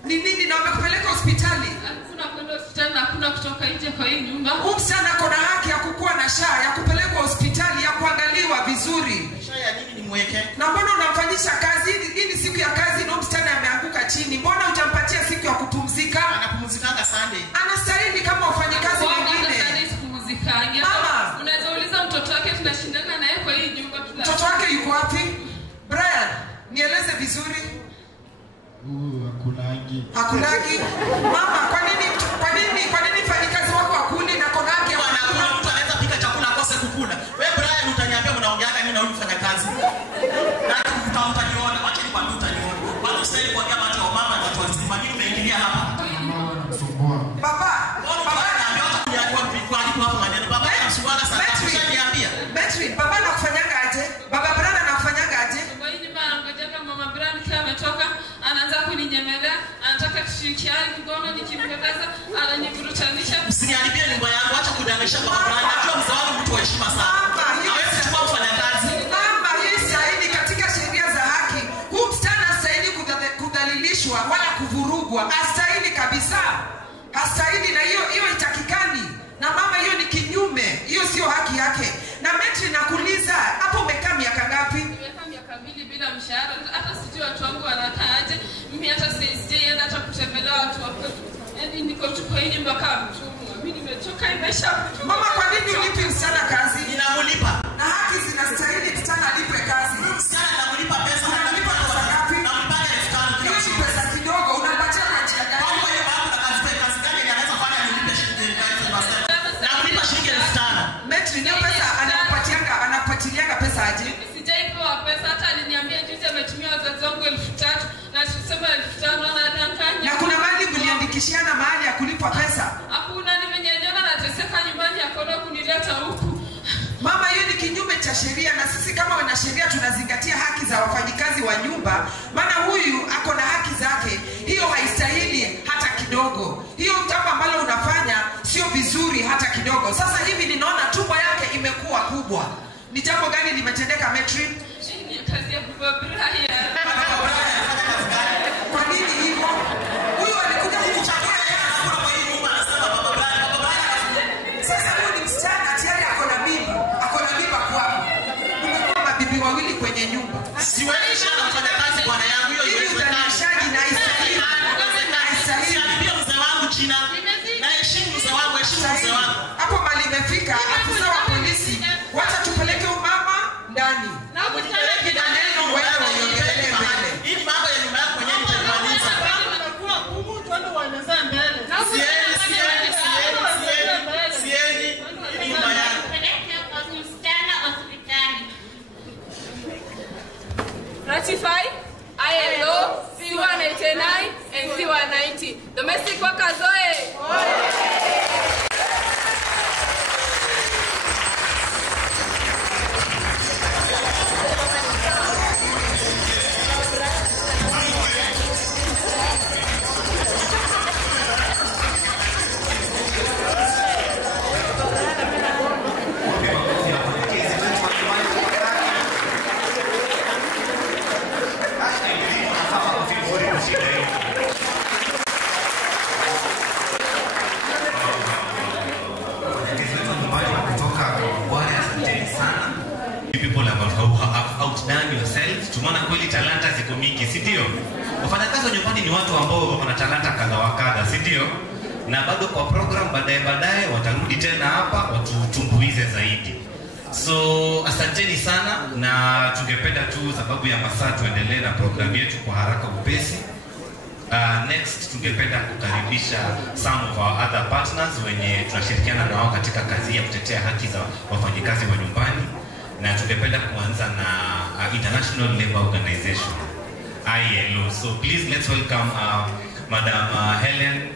ni nini na umekupeleka hospitali? Hakuna kwenda hospitali, hakuna kutoka nje kwa hii nyumba. Huyu msichana ako na haki ya kukua na SHA, ya kupelekwa hospitali, ya kuangaliwa vizuri. SHA ya nini nimweke? Na mbona unamfanyisha kazi? Hii ni siku ya kazi na msichana ameanguka chini. Mbona hujampatia siku ya kupumzika? Anapumzikanga Sunday. Anastahili kama wafanyikazi wengine. Mama, unaweza uliza mtoto wake, tunashindana naye kwa hii nyumba kila. Mtoto wake yuko wapi? Brian, nieleze vizuri. Hakunagi. Hakunagi. Mama, kwa nini mfanyikazi wako hakuli na kona yake kuna mtu anaweza pika chakula akose kukula. Wewe Brian utaniambia mnaongeaga nini na huyu mfanyakazi? Na utaniona, wacha nikwambie utaniona. Watu sasa hivi kwa kama watu wa mama na watu wazima, mimi nimeingilia hapa. Baba, ananiambia watu kuniambia kwa alipo hapo maneno. Baba anasuana sana. Unaniambia. Metri, baba anakufanyaga aje? Baba Brian anakufanyaga aje? Kwa hiyo bana ngojaga mama Brian kama ametoka, anaanza kuninyemelea, anataka tushirikiane ngono nikimbebeza, ananiburutanisha. Usiniharibie nyumba yangu, acha kudanganisha baba Brian. Najua mzee wangu mtu wa heshima sana. Hawezi kuchukua mfanyakazi. Mama, hii stahili katika sheria za haki. Huyu msichana hastahili kudhalilishwa wala kuvurugwa. Hastahili kabisa. Hastahili, na hiyo itakikani. Na mama, hiyo ni kinyume. Hiyo sio haki yake. Na Metri, nakuuliza, hapo umekaa miaka ngapi? Nimekaa miaka 2 bila mshahara. Hata sijui watu wangu wanakaa aje. Mimi hata sijaenda hata kutembelea watu wako. Yaani niko tu kwa hii nyumba kama mtumwa. Mimi nimechoka, imesha. Mama, kwa nini ulipi msichana kazi? Ninamlipa. Na haki zinastahili msichana alipe kazi. Msichana namlipa pesa, unalipa pesa ngapi? Namlipa 5,000 kila siku. Hiyo pesa kidogo, unampatia kwa njia gani? Kwa hiyo babu na kazi gani anaweza fanya nilipe shilingi 5,000? Namlipa shilingi 5,000. Metri, ndio pesa anapatilianga pesa aje? Sijaipewa pesa, hata aliniambia juzi ametumia wazazi wangu 3,000 na tuseme 5,000 anadanganya. Na kuna mali mliandikishiana mahali ya kulipwa pesa? Hakuna, nimenyanyona nateseka nyumbani akaona kunileta huku. Mama, hiyo ni kinyume cha sheria, na sisi kama wanasheria tunazingatia haki za wafanyikazi wa nyumba, maana huyu ako na haki zake. Hiyo haistahili hata kidogo. Hiyo jambo ambalo unafanya sio vizuri hata kidogo. Sasa hivi ninaona tumbo yake imekuwa kubwa. Ni jambo gani limetendeka Metri? Ni kazi ya baba Brian. Kwa nini hivyo? Huyu alikuja kukuchagua yeye anakula kwa hii nyumba anasema baba Brian. Sasa huyu ni msichana tayari ako na bibi. Ako na bibi kwako. Umekuwa mabibi wawili kwenye nyumba. Siwezi sana kufanya kazi bwana yangu, hiyo udhalilishaji na haistahili. Pia mzee wangu China. Na heshimu mzee wangu, heshimu mzee wangu. Hapo mali imefika, afisa wa polisi. Wacha tupeleke umama ndani. Na Notify ILO C189 and C190. Domestic workers, oye! People have outdone yourselves. Tumeona kweli talanta ziko mingi, si ndio? Wafanyakazi wa nyumbani ni watu ambao wana talanta kadha wa kadha, si ndio? Na bado kwa program baadaye watarudi tena hapa watutumbuize zaidi. So asanteni sana, na tungependa tu sababu ya masaa tuendelee na program yetu kwa haraka upesi. Next tungependa kukaribisha some of our other partners wenye tunashirikiana na wao katika kazi ya kutetea haki za wafanyikazi wa nyumbani, na tungependa kuanza na International Labour Organization ILO. So please let's welcome Madam Helen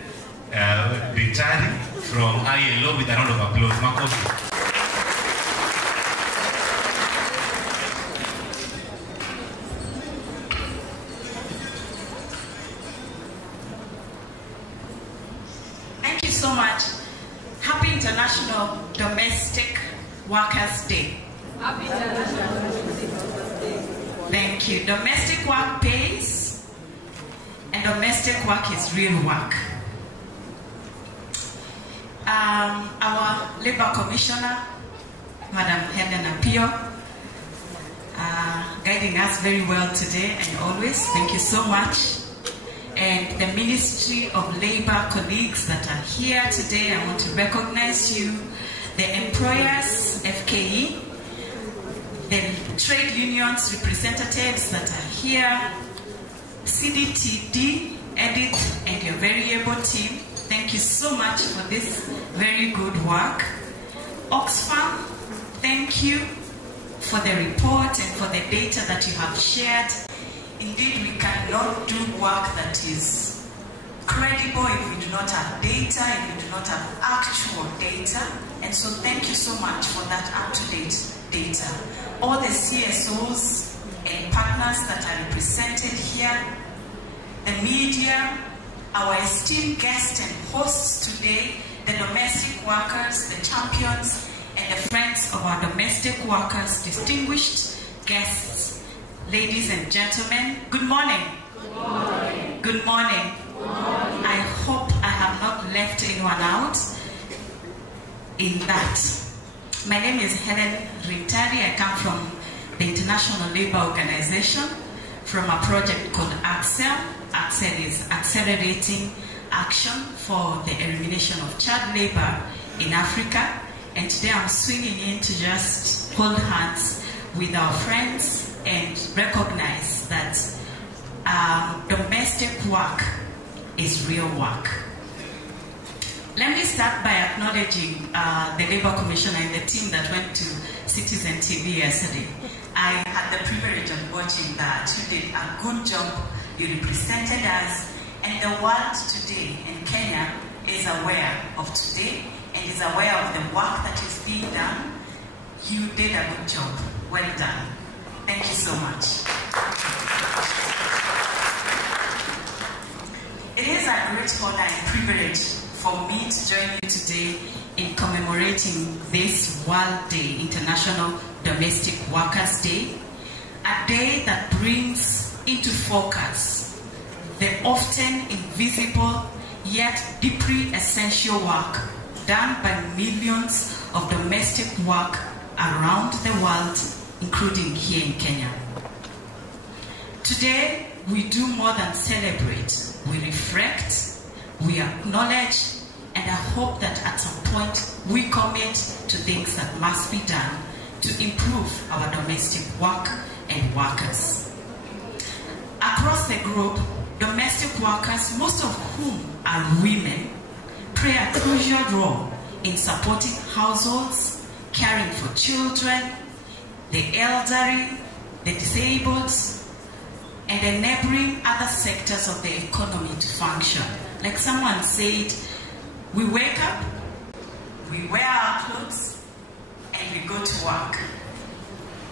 Rintari from ILO with a round of applause. Makofi. So much. Happy International Domestic Workers Day. Happy International Domestic Workers Day. Thank you. Domestic work pays, and domestic work is real work. Our Labour Commissioner, Madam Helen Apio, guiding us very well today and always. Thank you so much. And the Ministry of Labour colleagues that are here today, I want to recognize you. The employers, FKE, the trade unions representatives that are here, CDTD, Edith, and your very able team. Thank you so much for this very good work. Oxfam, thank you for the report and for the data that you have shared. Indeed, we cannot do work that is credible if we do not have data, if we do not have actual data. And so thank you so much for that up-to-date data. All the CSOs and partners that are represented here, the media, our esteemed guests and hosts today, the domestic workers, the champions, and the friends of our domestic workers, distinguished guests, ladies and gentlemen, good morning. Good morning. Good morning. Good morning. I hope I have not left anyone out in that. My name is Helen Rintari. I come from the International Labour Organization from a project called ACCEL. ACCEL is Accelerating Action for the Elimination of Child Labour in Africa. And today I'm swinging in to just hold hands with our friends and recognize that domestic work is real work. Let me start by acknowledging the Labour Commissioner and the team that went to Citizen TV yesterday. I had the privilege of watching that. You did a good job. You represented us, and the world today in Kenya is aware of today and is aware of the work that is being done. You did a good job. Well done. Thank you so much. It is a great honor and privilege for me to join you today in commemorating this World Day, International Domestic Workers Day, a day that brings into focus the often invisible yet deeply essential work done by millions of domestic work around the world, including here in Kenya. Today, we do more than celebrate. We reflect, we acknowledge, and I hope that at some point we commit to things that must be done to improve our domestic work and workers. Across the globe, domestic workers, most of whom are women, play a crucial role in supporting households, caring for children, the elderly, the disabled, and enabling other sectors of the economy to function. Like someone said, we wake up, we wear our clothes, and we go to work.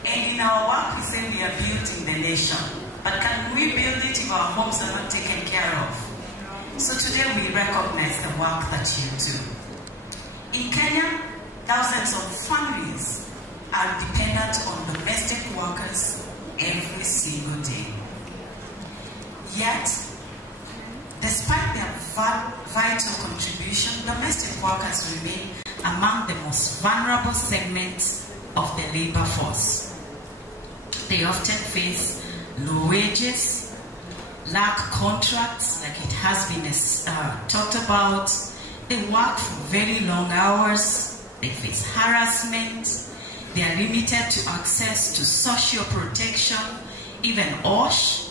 And in our work, we say we are building the nation. But can we build it if our homes are not taken care of? So today we recognize the work that you do. In Kenya, thousands of families are dependent on domestic workers every single day. Yet, despite their vital contribution, domestic workers remain among the most vulnerable segments of the labor force. They often face low wages, lack contracts, like it has been talked about. They work for very long hours. They face harassment. They are limited to access to social protection, even OSH.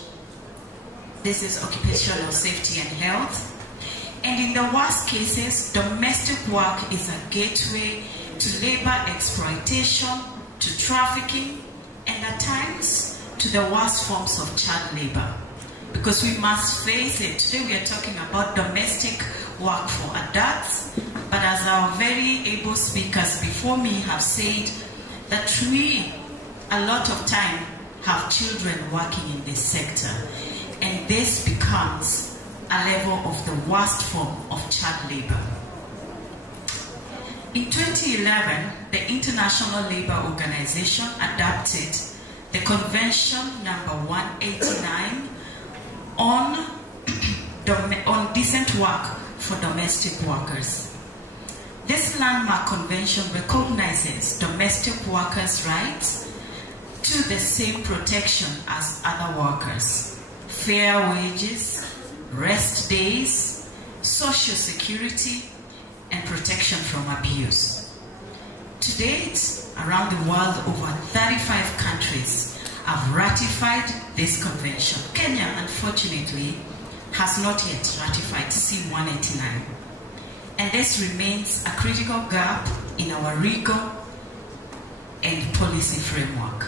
This is occupational safety and health. And in the worst cases, domestic work is a gateway to labor exploitation, to trafficking, and at times to the worst forms of child labor. Because we must face it, today we are talking about domestic work for adults, but as our very able speakers before me have said, that we, a lot of time, have children working in this sector. And this becomes a level of the worst form of child labor. In 2011, the International Labour Organization adopted the Convention number 189 on decent work for domestic workers. This landmark convention recognizes domestic workers' rights to the same protection as other workers: fair wages, rest days, social security, and protection from abuse. To date, around the world, over 35 countries have ratified this convention. Kenya, unfortunately, has not yet ratified C-189. And this remains a critical gap in our legal and policy framework.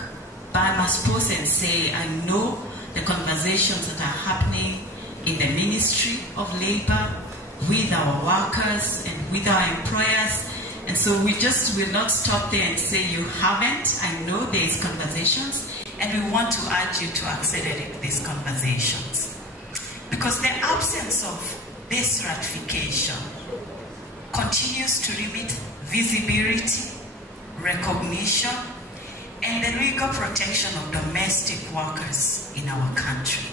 But I must pause and say, I know the conversations that are happening in the Ministry of Labor with our workers and with our employers. And so we just will not stop there and say you haven't. I know there is conversations, and we want to urge you to accelerate these conversations. Because the absence of this ratification continues to limit visibility, recognition, and the legal protection of domestic workers in our country.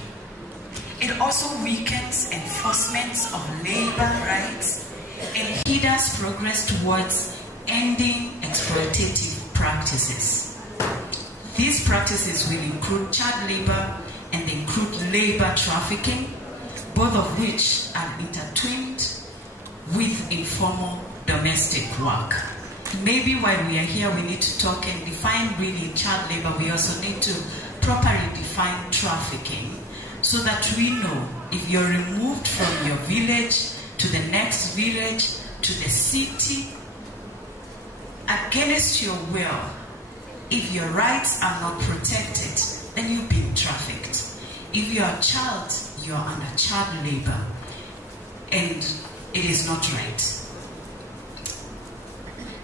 It also weakens enforcement of labor rights and hinders progress towards ending exploitative practices. These practices will include child labor and include labor trafficking, both of which are intertwined with informal domestic work. Maybe while we are here, we need to talk and define really child labor. We also need to properly define trafficking so that we know if you're removed from your village to the next village to the city against your will, if your rights are not protected, then you've been trafficked. If you're a child, you're under child labor, and it is not right.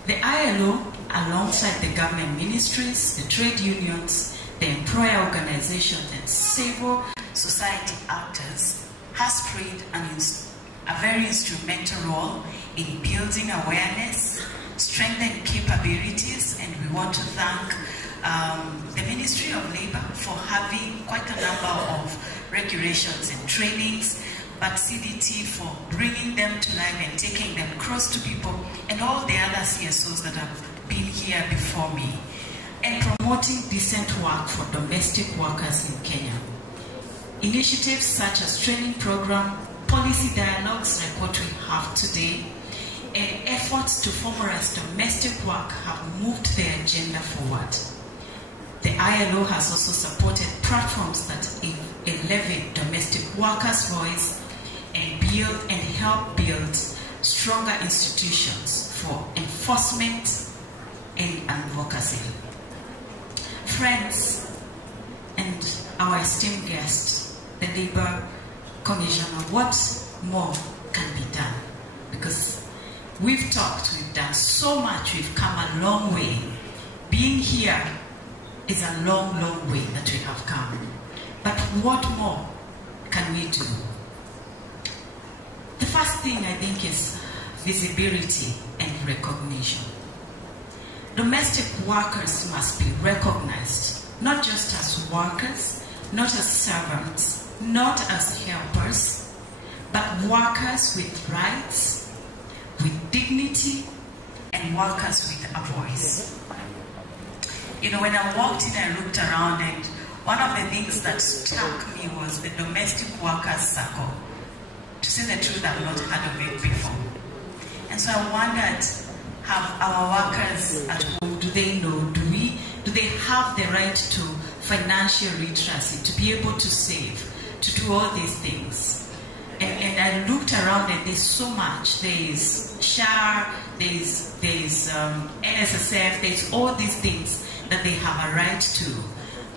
The ILO, alongside the government ministries, the trade unions, the employer organizations, and civil society actors, has played a very instrumental role in building awareness, strengthening capabilities, and we want to thank the Ministry of Labor for having quite a number of regulations and trainings, but CDT for bringing them to life and taking them close to people, and all the other CSOs that have been here before me, and promoting decent work for domestic workers in Kenya. Initiatives such as training program, policy dialogues like what we have today, and efforts to formalize domestic work have moved the agenda forward. The ILO has also supported platforms that elevate domestic workers' voice and help build stronger institutions for enforcement and advocacy. Friends and our esteemed guests, the Labor Commissioner, what more can be done? Because we've talked, we've done so much, we've come a long way. Being here is a long, long way that we have come. But what more can we do? The first thing I think is visibility and recognition. Domestic workers must be recognized, not just as workers, not as servants, not as helpers, but workers with rights, with dignity, and workers with a voice. You know, when I walked in, I looked around, and one of the things that struck me was the domestic workers circle. To say the truth, I've not heard of it before. And so I wondered, have our workers at home, do they know, do they have the right to financial literacy, to be able to save, to do all these things? And I looked around, and there's so much. There's SHAR, there's NSSF, there's all these things that they have a right to.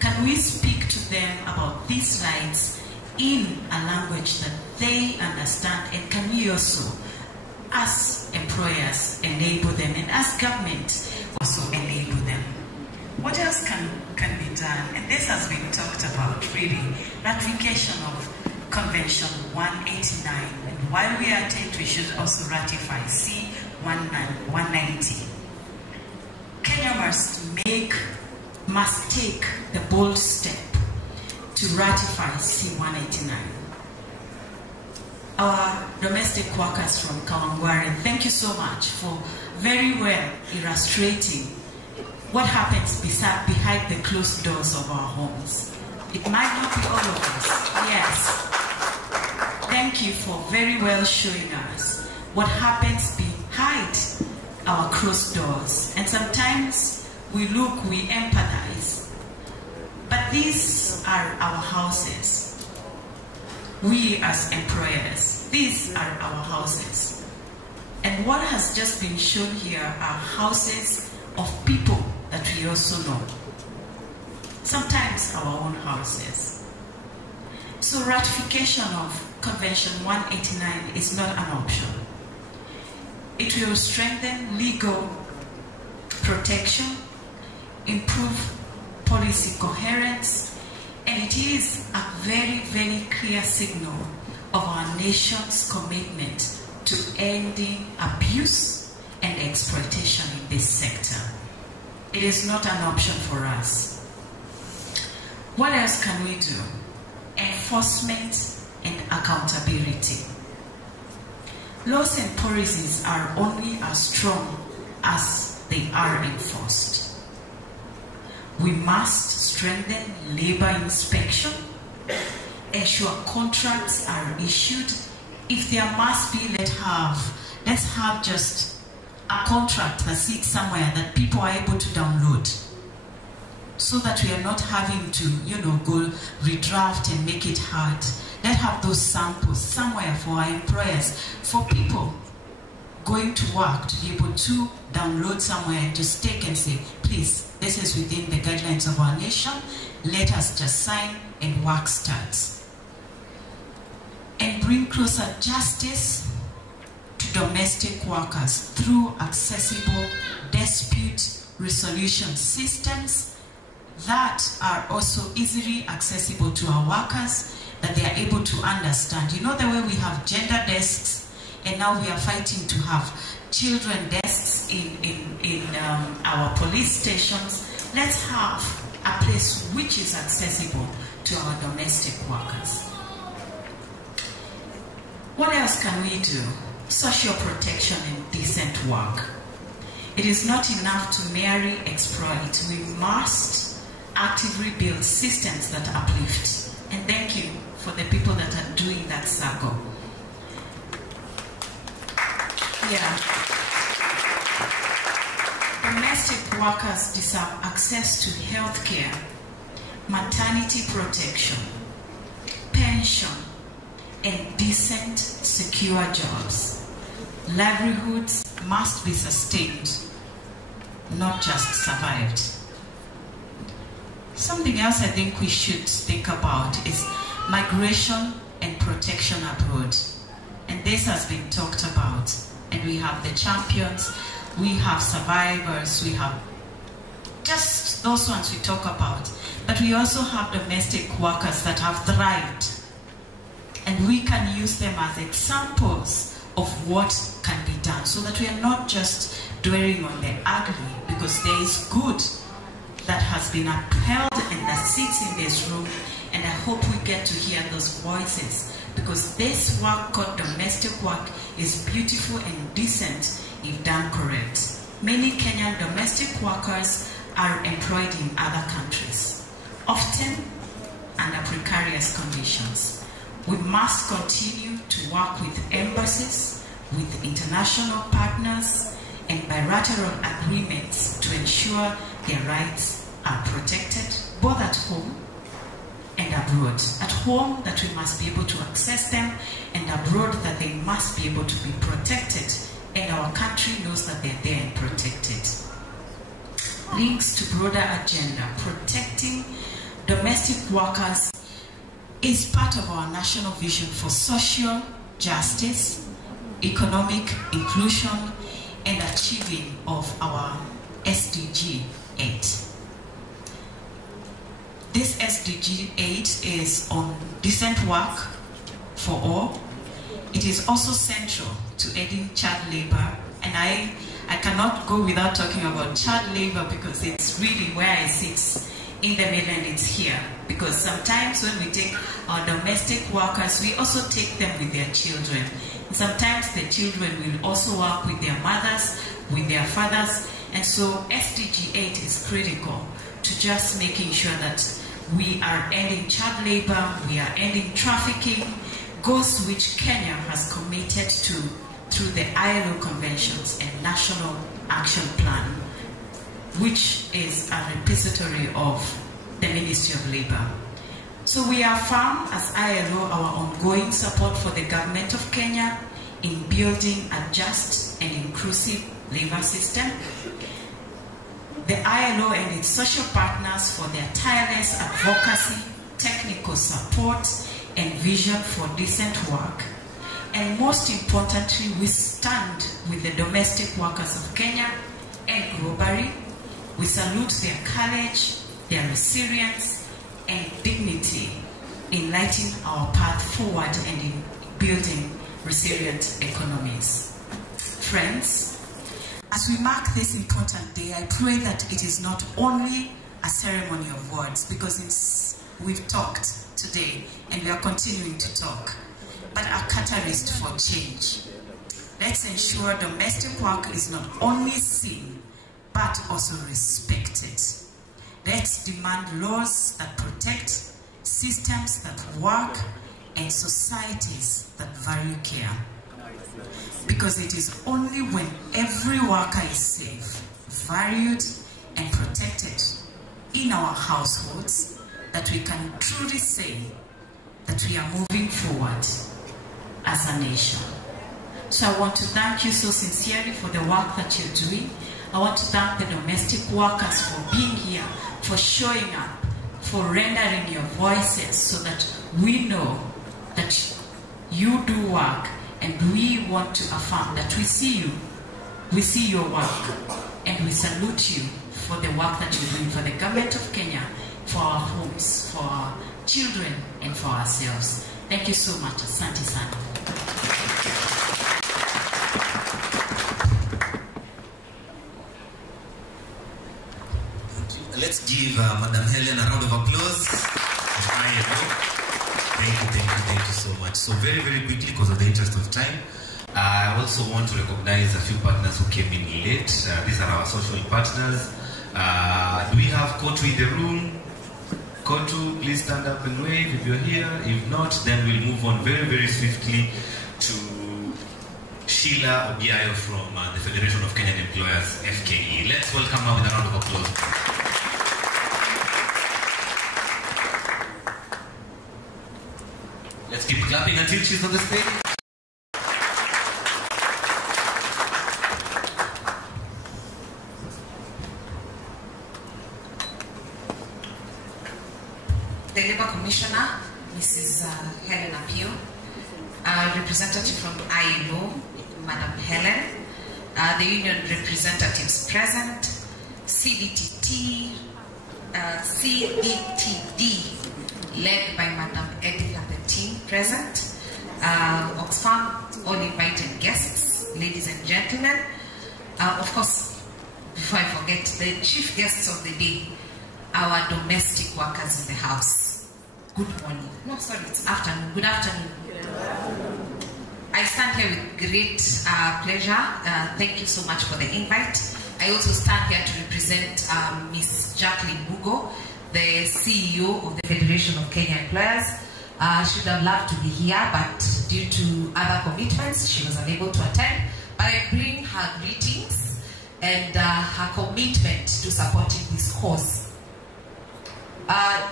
Can we speak to them about these rights in a language that they understand? And can we also, as employers, enable them, and as government also enable them? What else can be done? And this has been talked about, really. Ratification of Convention 189. And while we are at it, we should also ratify C-190. Kenya must take the bold step to ratify C-189. Our domestic workers from Kawangware, thank you so much for very well illustrating what happens behind the closed doors of our homes. It might not be all of us, yes. Thank you for very well showing us what happens behind our closed doors. And sometimes we look, we empathize. But these are our houses. We as employers, these are our houses. And what has just been shown here are houses of people that we also know. Sometimes our own houses. So ratification of Convention 189 is not an option. It will strengthen legal protection, improve policy coherence, and it is a very, very clear signal of our nation's commitment to ending abuse and exploitation in this sector. It is not an option for us. What else can we do? Enforcement and accountability. Laws and policies are only as strong as they are enforced. We must strengthen labor inspection, ensure contracts are issued. If there must be, let's have just a contract that sits somewhere that people are able to download, so that we are not having to, go redraft and make it hard. Let's have those samples somewhere for our employers, for people going to work to be able to download somewhere and just take and say, please, this is within the guidelines of our nation, let us just sign and work starts. And bring closer justice to domestic workers through accessible dispute resolution systems that are also easily accessible to our workers, that they are able to understand. You know the way we have gender desks, and now we are fighting to have children desks in our police stations. Let's have a place which is accessible to our domestic workers. What else can we do? Social protection and decent work. It is not enough to merely exploit. We must actively build systems that uplift. And thank you for the people that are doing that circle. Yeah. Domestic workers deserve access to health care, maternity protection, pension, and decent, secure jobs. Livelihoods must be sustained, not just survived. Something else I think we should think about is migration and protection abroad. And this has been talked about. And we have the champions, we have survivors, we have just those ones we talk about. But we also have domestic workers that have thrived. And we can use them as examples of what can be done, so that we are not just dwelling on the ugly, because there is good that has been upheld and that sits in this room. And I hope we get to hear those voices, because this work called domestic work is beautiful and decent if done correct. Many Kenyan domestic workers are employed in other countries, often under precarious conditions. We must continue to work with embassies, with international partners, and bilateral agreements to ensure their rights are protected, both at home and abroad. At home, that we must be able to access them, and abroad, that they must be able to be protected, and our country knows that they're there and protected. Links to broader agenda. Protecting domestic workers is part of our national vision for social justice, economic inclusion, and achieving of our SDG 8. This SDG 8 is on decent work for all. It is also central to ending child labor, and I cannot go without talking about child labor, because it's really where it sits in the middle, and it's here. Because sometimes when we take our domestic workers, we also take them with their children. And sometimes the children will also work with their mothers, with their fathers, and so SDG 8 is critical to just making sure that we are ending child labor, we are ending trafficking, goals which Kenya has committed to through the ILO conventions and National Action Plan, which is a repository of the Ministry of Labor. So we affirm as ILO our ongoing support for the government of Kenya in building a just and inclusive labor system. The ILO and its social partners for their tireless advocacy, technical support, and vision for decent work. And most importantly, we stand with the domestic workers of Kenya and globally. We salute their courage, their resilience, and dignity in lighting our path forward and in building resilient economies. Friends, as we mark this important day, I pray that it is not only a ceremony of words, because we've talked today and we are continuing to talk, but a catalyst for change. Let's ensure domestic work is not only seen, but also respected. Let's demand laws that protect, systems that work, and societies that value care. Because it is only when every worker is safe, valued, and protected in our households that we can truly say that we are moving forward as a nation. So I want to thank you so sincerely for the work that you're doing. I want to thank the domestic workers for being here, for showing up, for rendering your voices, so that we know that you do work, and we want to affirm that we see you, we see your work, and we salute you for the work that you're doing for the government of Kenya, for our homes, for our children, and for ourselves. Thank you so much. Asante sana. Let's give Madam Helen a round of applause. Thank you so much. So very, very quickly, because of the interest of time, I also want to recognize a few partners who came in late. These are our social partners. Do we have Kotu in the room? Kotu, please stand up and wave if you're here. If not, then we'll move on very, very swiftly to Sheila Obiayo from the Federation of Kenyan Employers, FKE. Let's welcome her with a round of applause. Let's keep clapping until she's on the stage. The Labour Commissioner, Mrs. Helen Apio, representative from ILO, Madam Helen, the union representatives present, CDTD, led by Madam Edith and the team present, Oxfam, all invited guests, ladies and gentlemen. Of course, before I forget, the chief guests of the day, our domestic workers in the house. Good morning. No, sorry, it's afternoon. Good afternoon. I stand here with great pleasure. Thank you so much for the invite. I also stand here to represent Ms. Jacqueline Bugo, the CEO of the Federation of Kenya Employers. She would have loved to be here, but due to other commitments, she was unable to attend. But I bring her greetings and her commitment to supporting this cause.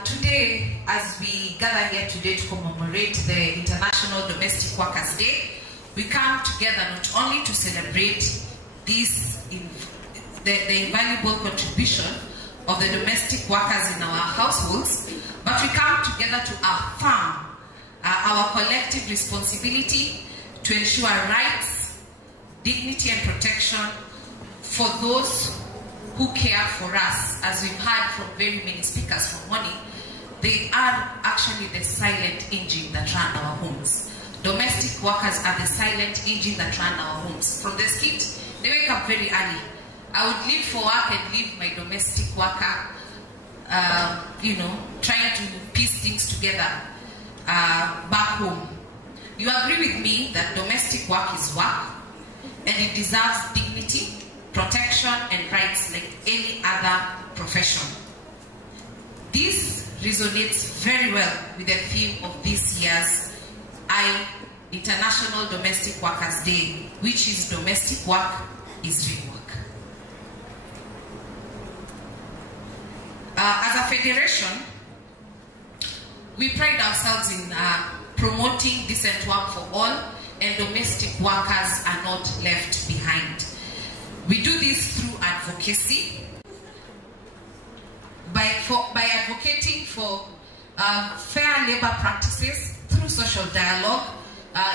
Today, as we gather here today to commemorate the International Domestic Workers Day, we come together not only to celebrate this, the invaluable contribution of the domestic workers in our households, but we come together to affirm our collective responsibility to ensure rights, dignity and protection for those who care for us. As we've heard from very many speakers from morning, they are actually the silent engine that run our homes. Domestic workers are the silent engine that run our homes. From the skit, they wake up very early. I would leave for work and leave my domestic worker, trying to piece things together back home. You agree with me that domestic work is work, and it deserves dignity, protection and rights like any other profession. This resonates very well with the theme of this year's International Domestic Workers Day, which is domestic work is real work. As a federation, we pride ourselves in promoting decent work for all, and domestic workers are not left behind. We do this through advocacy, by advocating for fair labor practices through social dialogue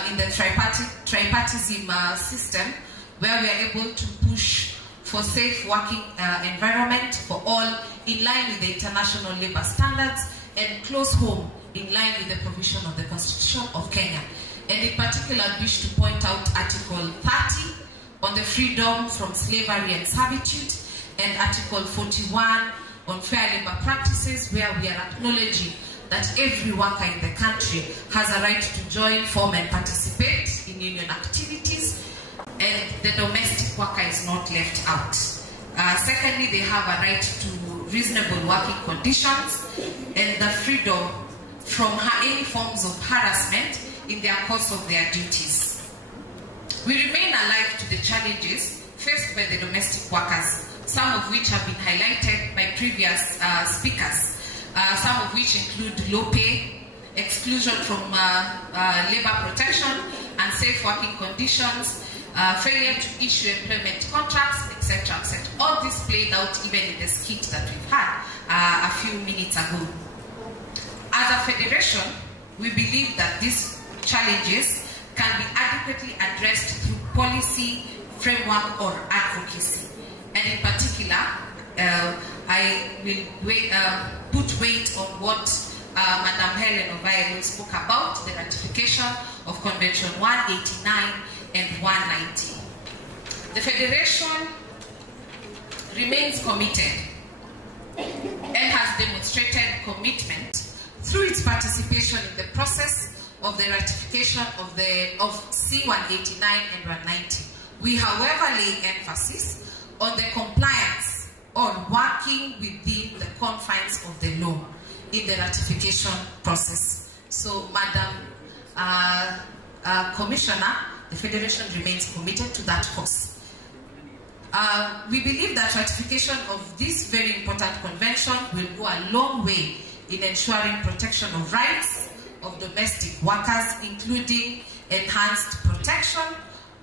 in the tripartism system, where we are able to push for safe working environment for all in line with the international labor standards and close home in line with the provision of the Constitution of Kenya. And in particular, I wish to point out Article 30 on the freedom from slavery and servitude, and Article 41 on fair labor practices, where we are acknowledging that every worker in the country has a right to join, form and participate in union activities, and the domestic worker is not left out. Secondly, they have a right to reasonable working conditions and the freedom from any forms of harassment in their course of their duties. We remain alive to the challenges faced by the domestic workers, some of which have been highlighted by previous speakers, some of which include low pay, exclusion from labor protection and safe working conditions, failure to issue employment contracts, etc., etc. All this played out even in the skit that we've had a few minutes ago. As a federation, we believe that these challenges can be adequately addressed through policy, framework, or advocacy. And in particular, I will put weight on what Madam Helen of ILO spoke about, the ratification of Convention 189 and 190. The Federation remains committed and has demonstrated commitment through its participation in the process of the ratification of C-189 and 190. We, however, lay emphasis on the compliance, on working within the confines of the law in the ratification process. So, Madam Commissioner, the Federation remains committed to that cause. We believe that ratification of this very important convention will go a long way in ensuring protection of rights of domestic workers, including enhanced protection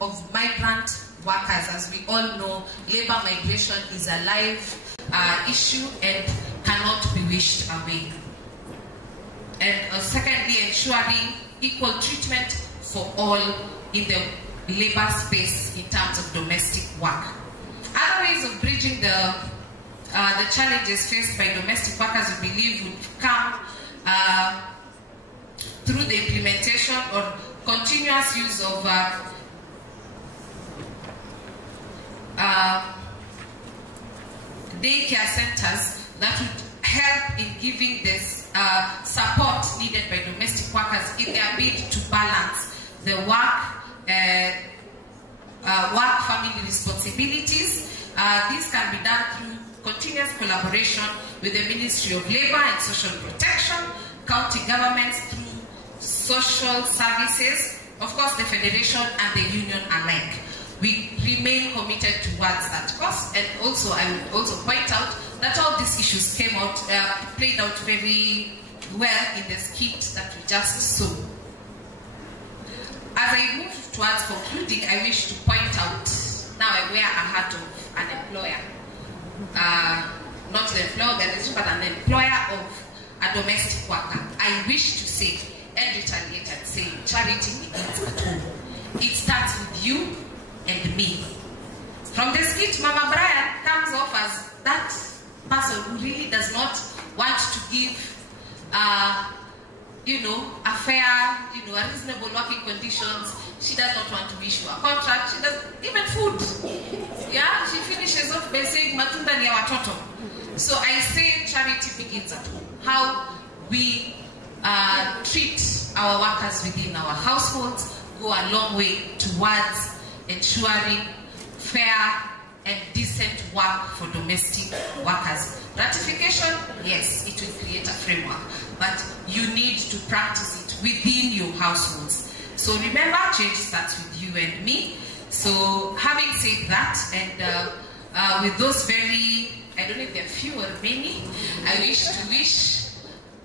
of migrant workers. As we all know, labor migration is a live issue and cannot be wished away. and secondly, ensuring equal treatment for all in the labor space in terms of domestic work. Other ways of bridging the challenges faced by domestic workers, we believe, would come through the implementation or continuous use of daycare centers that would help in giving this support needed by domestic workers in their bid to balance the work-family responsibilities. This can be done through continuous collaboration with the Ministry of Labour and Social Protection, county governments through social services, of course the Federation and the Union alike. We remain committed towards that cause, and also I will also point out that all these issues played out very well in the skit that we just saw. As I move towards concluding, I wish to point out, now I wear a hat of an employer, not the employer organization, but an employer of a domestic worker. I wish to say and retaliate and say, charity begins at home. It starts with you and me. From the skit, Mama Brian comes off as that person who really does not want to give a fair, a reasonable working conditions. She does not want to issue a contract. She does even food. Yeah, she finishes off by saying matunda ni ya watoto. So I say charity begins at home. How we treat our workers within our households go a long way towards ensuring fair and decent work for domestic workers. Ratification, yes, it will create a framework, but you need to practice it within your households. So remember, change starts with you and me. So having said that, and with those very, I don't know if they're few or many, I wish to wish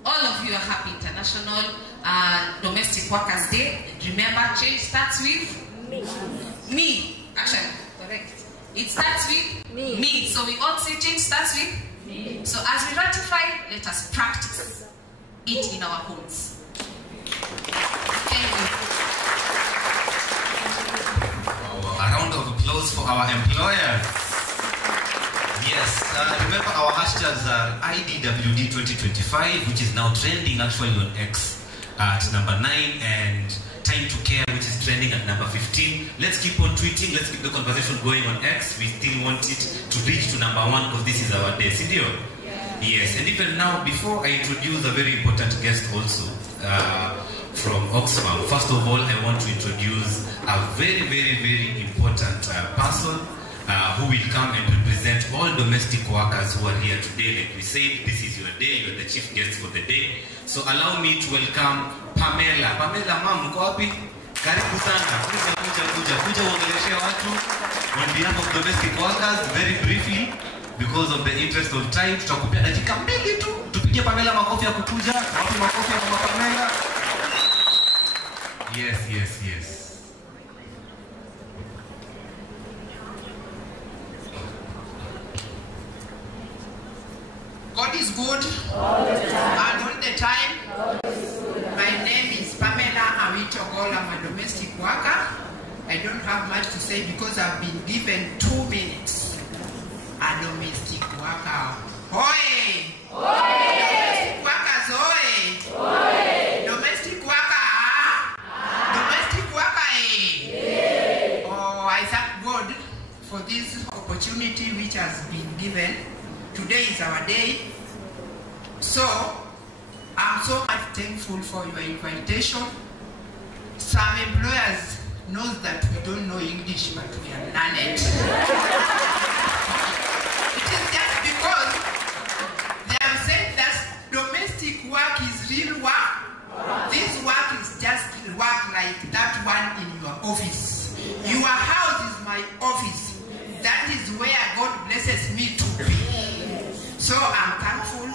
all of you a happy International Domestic Workers Day. Remember, change starts with me. Actually, correct. It starts with me. So we all say change starts with me. So as we ratify, let us practice it in our homes. Thank you. A round of applause for our employers. Yes, remember our hashtags are IDWD 2025, which is now trending actually on X at number 9, and Time to Care, which is trending at number 15. Let's keep on tweeting, let's keep the conversation going on X. We still want it to reach to number 1 because this is our day, Sidio? Yes, and even now, before I introduce a very important guest also from Oxfam, first of all, I want to introduce a very, very, very important person who will come and represent all domestic workers who are here today. Like we said, this is your day, you're the chief guest for the day. So allow me to welcome Pamela. Pamela, ma'am, mko wapi? Karibu sana. Kuja uongeleshe watu on behalf of domestic workers very briefly because of the interest of time. Tutakupia dakika mbili tu. Tupigie Pamela makofi ya kukuja. Wapi makofi ya mama Pamela? Yes. God is good and all the time. My name is Pamela Awitogola. I'm a domestic worker. I don't have much to say because I've been given 2 minutes. A domestic worker. Oi! Domestic workers, oi! Domestic worker, Domestic worker, Oh, I thank God for this opportunity which has been given. Today is our day. So, I'm so much thankful for your invitation. Some employers know that we don't know English, but we are learned. It is just because they have said that domestic work is real work. This work is just work like that one in your office. Your house is my office. That is where God blesses me to be. So I'm thankful.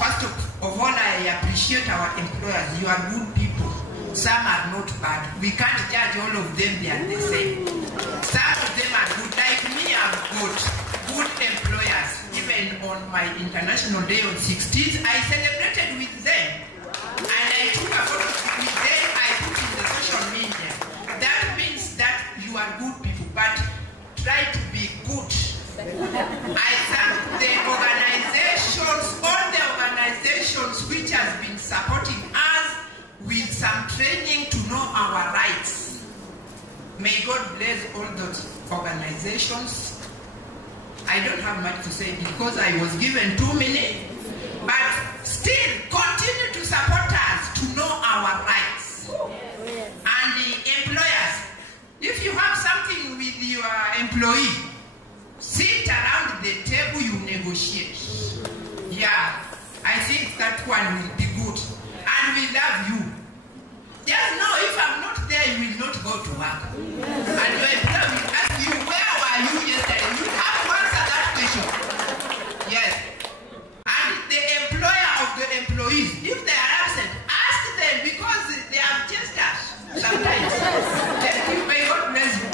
First of all, I appreciate our employers. You are good people. Some are not bad. We can't judge all of them, they are the same. Some of them are good. Like me, I'm good employers. Even on my International Day on 16th, I celebrated with them. I supporting us with some training to know our rights. May God bless all those organizations. I don't have much to say because I was given 2 minutes, but still continue to support us to know our rights. And the employers, if you have something with your employee, sit around the table, you negotiate. Yeah, I think that one will be good. And we love you. Just know if I'm not there, you will not go to work. And your employer will ask you, where were you yesterday? You have to answer that question. Yes. And the employer of the employees, if they are absent, ask them because they have just us sometimes. Thank you. May God bless you.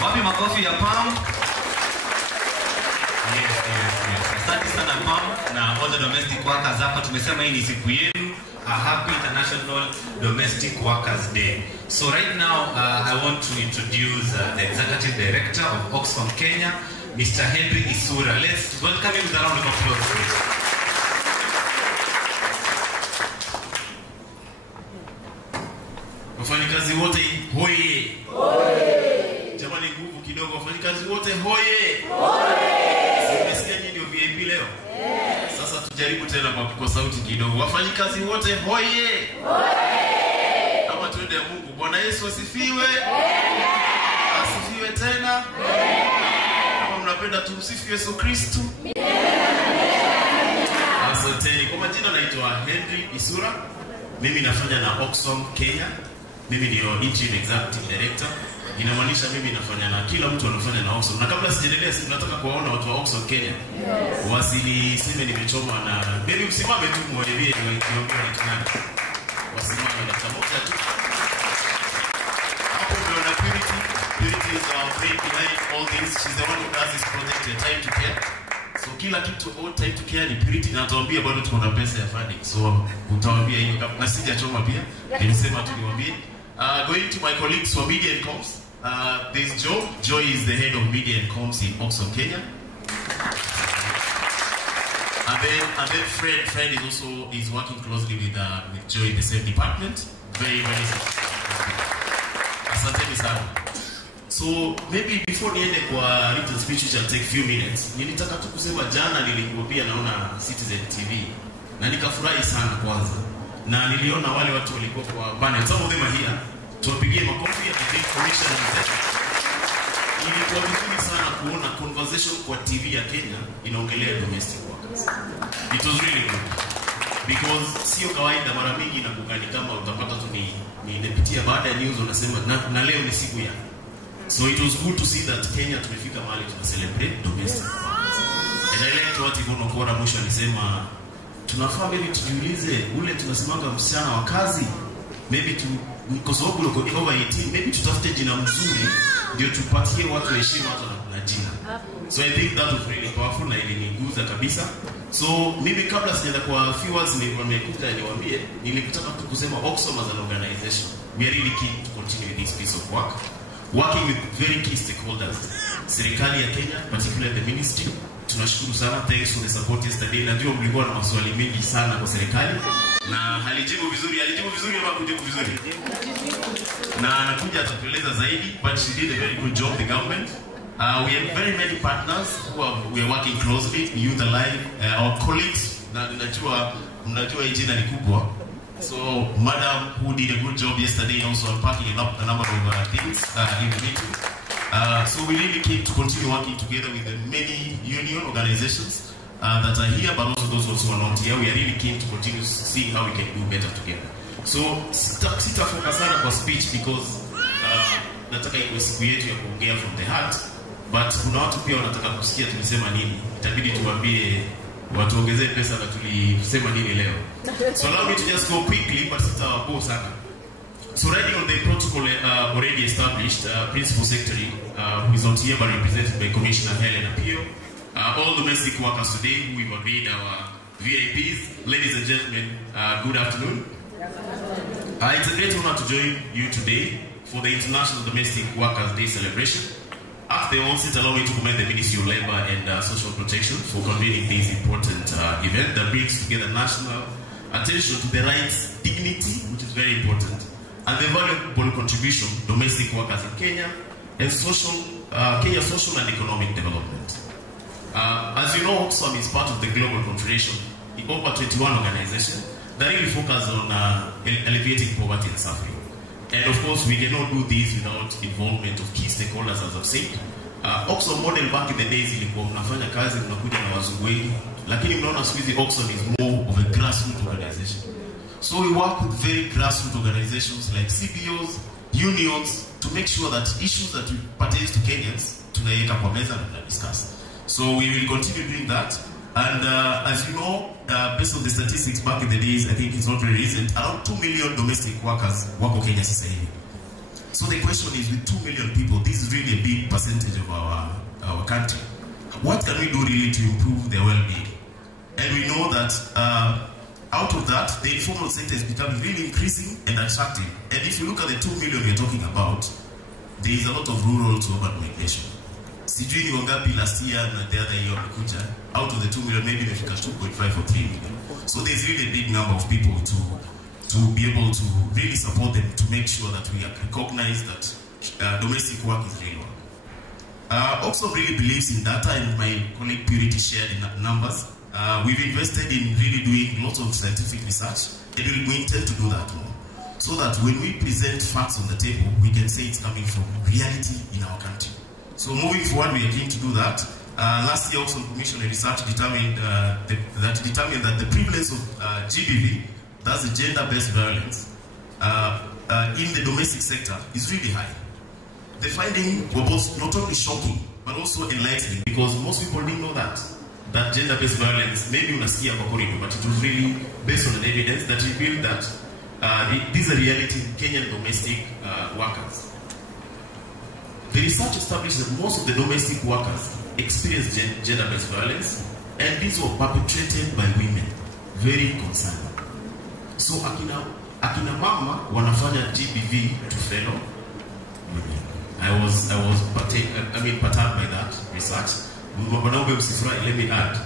Wapi makofi ya Pam? Yes. Asante sana Pam na all the domestic workers hapa. Tumesema hii ni siku yenu. A happy International Domestic Workers Day. So right now, I want to introduce the Executive Director of Oxfam Kenya, Mr. Henry Isura. Let's welcome him with a round of applause, please. Wafanyikazi wote hoye. Jamani, nguvu kidogo. Wafanyikazi wote hoye. Umesikia nyinyi ndio VIP leo? Sasa tujaribu tena kwa sauti kidogo. Wafanyikazi wote hoye. Kama tuende ya Mungu. Bwana Yesu asifiwe. Asifiwe tena. Kama mnapenda tumsifu Yesu Kristo. Asanteni. Kwa majina naitwa Henry Isura. Mimi nafanya na Oxfam Kenya. Mimi ndio Interim Executive Director. Inamaanisha mimi nafanya na kila mtu anafanya na Oxfam. Na kabla sijaendelea, nataka kuwaona watu wa Oxfam Kenya. Wasiniseme nimechoma na baby, msimame tu muelewee nikiongea na tunani. Wasimame na tamoja tu. Hapo ndio na Purity. Purity is our brain behind all this. She's the one who does this project, Time to Care. So kila kitu all Time to Care ni Purity, na tuambia bado tuko na pesa ya funding. So utawaambia hiyo kama na sijachoma pia. Nilisema tu niwaambie. Going to my colleagues for media and comms. There's Joe. Joe is the head of media and comms in Oxfam Kenya. And then Fred is also working closely with Joe in the same department. Very asanteni sana. So maybe before niende kwa little speech which will take few minutes, nilitaka tu kusema jana nilikuwa pia naona Citizen TV na nikafurahi sana kwanza. Na niliona wale watu walikuwa kwa banner. Some of them are here. Tuwapigie makofi ya big commission. Ilikuwa vizuri sana kuona conversation kwa TV ya Kenya inaongelea domestic workers. It was really good. Because sio kawaida, mara mingi inakugani kama utapata tu ni inapitia baada ya news unasema na leo ni siku ya. So it was good to see that Kenya tumefika mahali tuna celebrate domestic workers. And I like what Yvonne Okora mwisho alisema, tunafaa maybe tujiulize ule tunasemanga msichana wa kazi, maybe kwa sababu uko over 18, maybe tutafute jina mzuri ndio tupatie watu heshima watu na jina. So I think that was really powerful na iliniguza kabisa. So mimi kabla sijaenda kwa few words nimekuja niwaambie, nilikutaka tu kusema Oxfam as an organization, we are really keen to continue this piece of work, working with very key stakeholders. Serikali ya Kenya, particularly the ministry. Tunashukuru sana, thanks for the support yesterday. Najua mlikuwa na maswali mengi sana kwa serikali na alijibu vizuri ama kujibu vizuri. Na anakuja atatueleza zaidi, but she did a very good job, the government. We have very many partners who we are working closely, Youth Alive, our colleagues, na mnajua hii jina ni kubwa. So madam who did a good job yesterday also unpacking up the number of things in the meeting. So we really came to continue working together with the many union organizations that are here, but also those who are not here. We are really keen to continue seeing how we can do better together. So sitafocus sana kwa speech because nataka iwe siku yetu ya kuongea from the heart, but kuna watu pia wanataka kusikia tulisema nini. Itabidi tuwaambie watuongezee pesa na tulisema nini leo. So allow me to just go quickly, but sitawabo sana. So riding on the protocol already established, Principal Secretary, who is not here but represented by Commissioner Helen Apio, all domestic workers today who we've agreed our VIPs, ladies and gentlemen, good afternoon. It's a great honor to join you today for the International Domestic Workers Day celebration. At the onset, allow me to commend the Ministry of Labour and Social Protection for convening this important event that brings together national attention to the rights, dignity, which is very important, and the valuable contribution domestic workers in Kenya and Kenya's social and economic development. As you know, Oxfam is part of the Global Confederation, over 21 organizations that really focus on alleviating poverty and suffering. And of course, we cannot do this without involvement of key stakeholders, as I've said. Oxfam model back in the days ilikuwa mnafanya kazi mnakuja na wazungu wengi, lakini mnaona siku hizi Oxfam is more of a grassroots organization. So we work with very grassroots organizations like CBOs, unions, to make sure that issues that pertain to Kenyans tunaiweka kwa meza na discuss. So we will continue doing that. And as you know, based on the statistics back in the days, I think it's not very recent, around 2 million domestic workers work in Kenya society. So the question is, with 2 million people, this is really a big percentage of our country. What can we do really to improve their well-being? And we know that out of that, the informal sector is becoming really increasing and attractive. And if you look at the 2 million we're talking about, there is a lot of rural to urban migration. Sijui ni wangapi last year na the other year wamekuja, out of the 2 million, maybe imefika 2.5 or 3 million. So there's really a big number of people to be able to really support them, to make sure that we recognize that domestic work is real work. Oxfam really believes in data, and my colleague Purity shared in numbers. We've invested in really doing lots of scientific research, and we intend to do that more, so that when we present facts on the table, we can say it's coming from reality in our country. So moving forward, we are keen to do that. Last year, Oxfam Commission Research determined that the prevalence of GBV, that's the gender-based violence, in the domestic sector is really high. The finding were both not only shocking, but also enlightening, because most people didn't know that gender-based violence, maybe unasikia kwa corridor, but it was really based on the evidence that revealed that this is a reality in Kenyan domestic workers. The research established that most of the domestic workers experience gender-based violence, and these were perpetrated by women. Very concerning. So akina mama wanafanya GBV to fellow women. I was perturbed by that research. Let me add.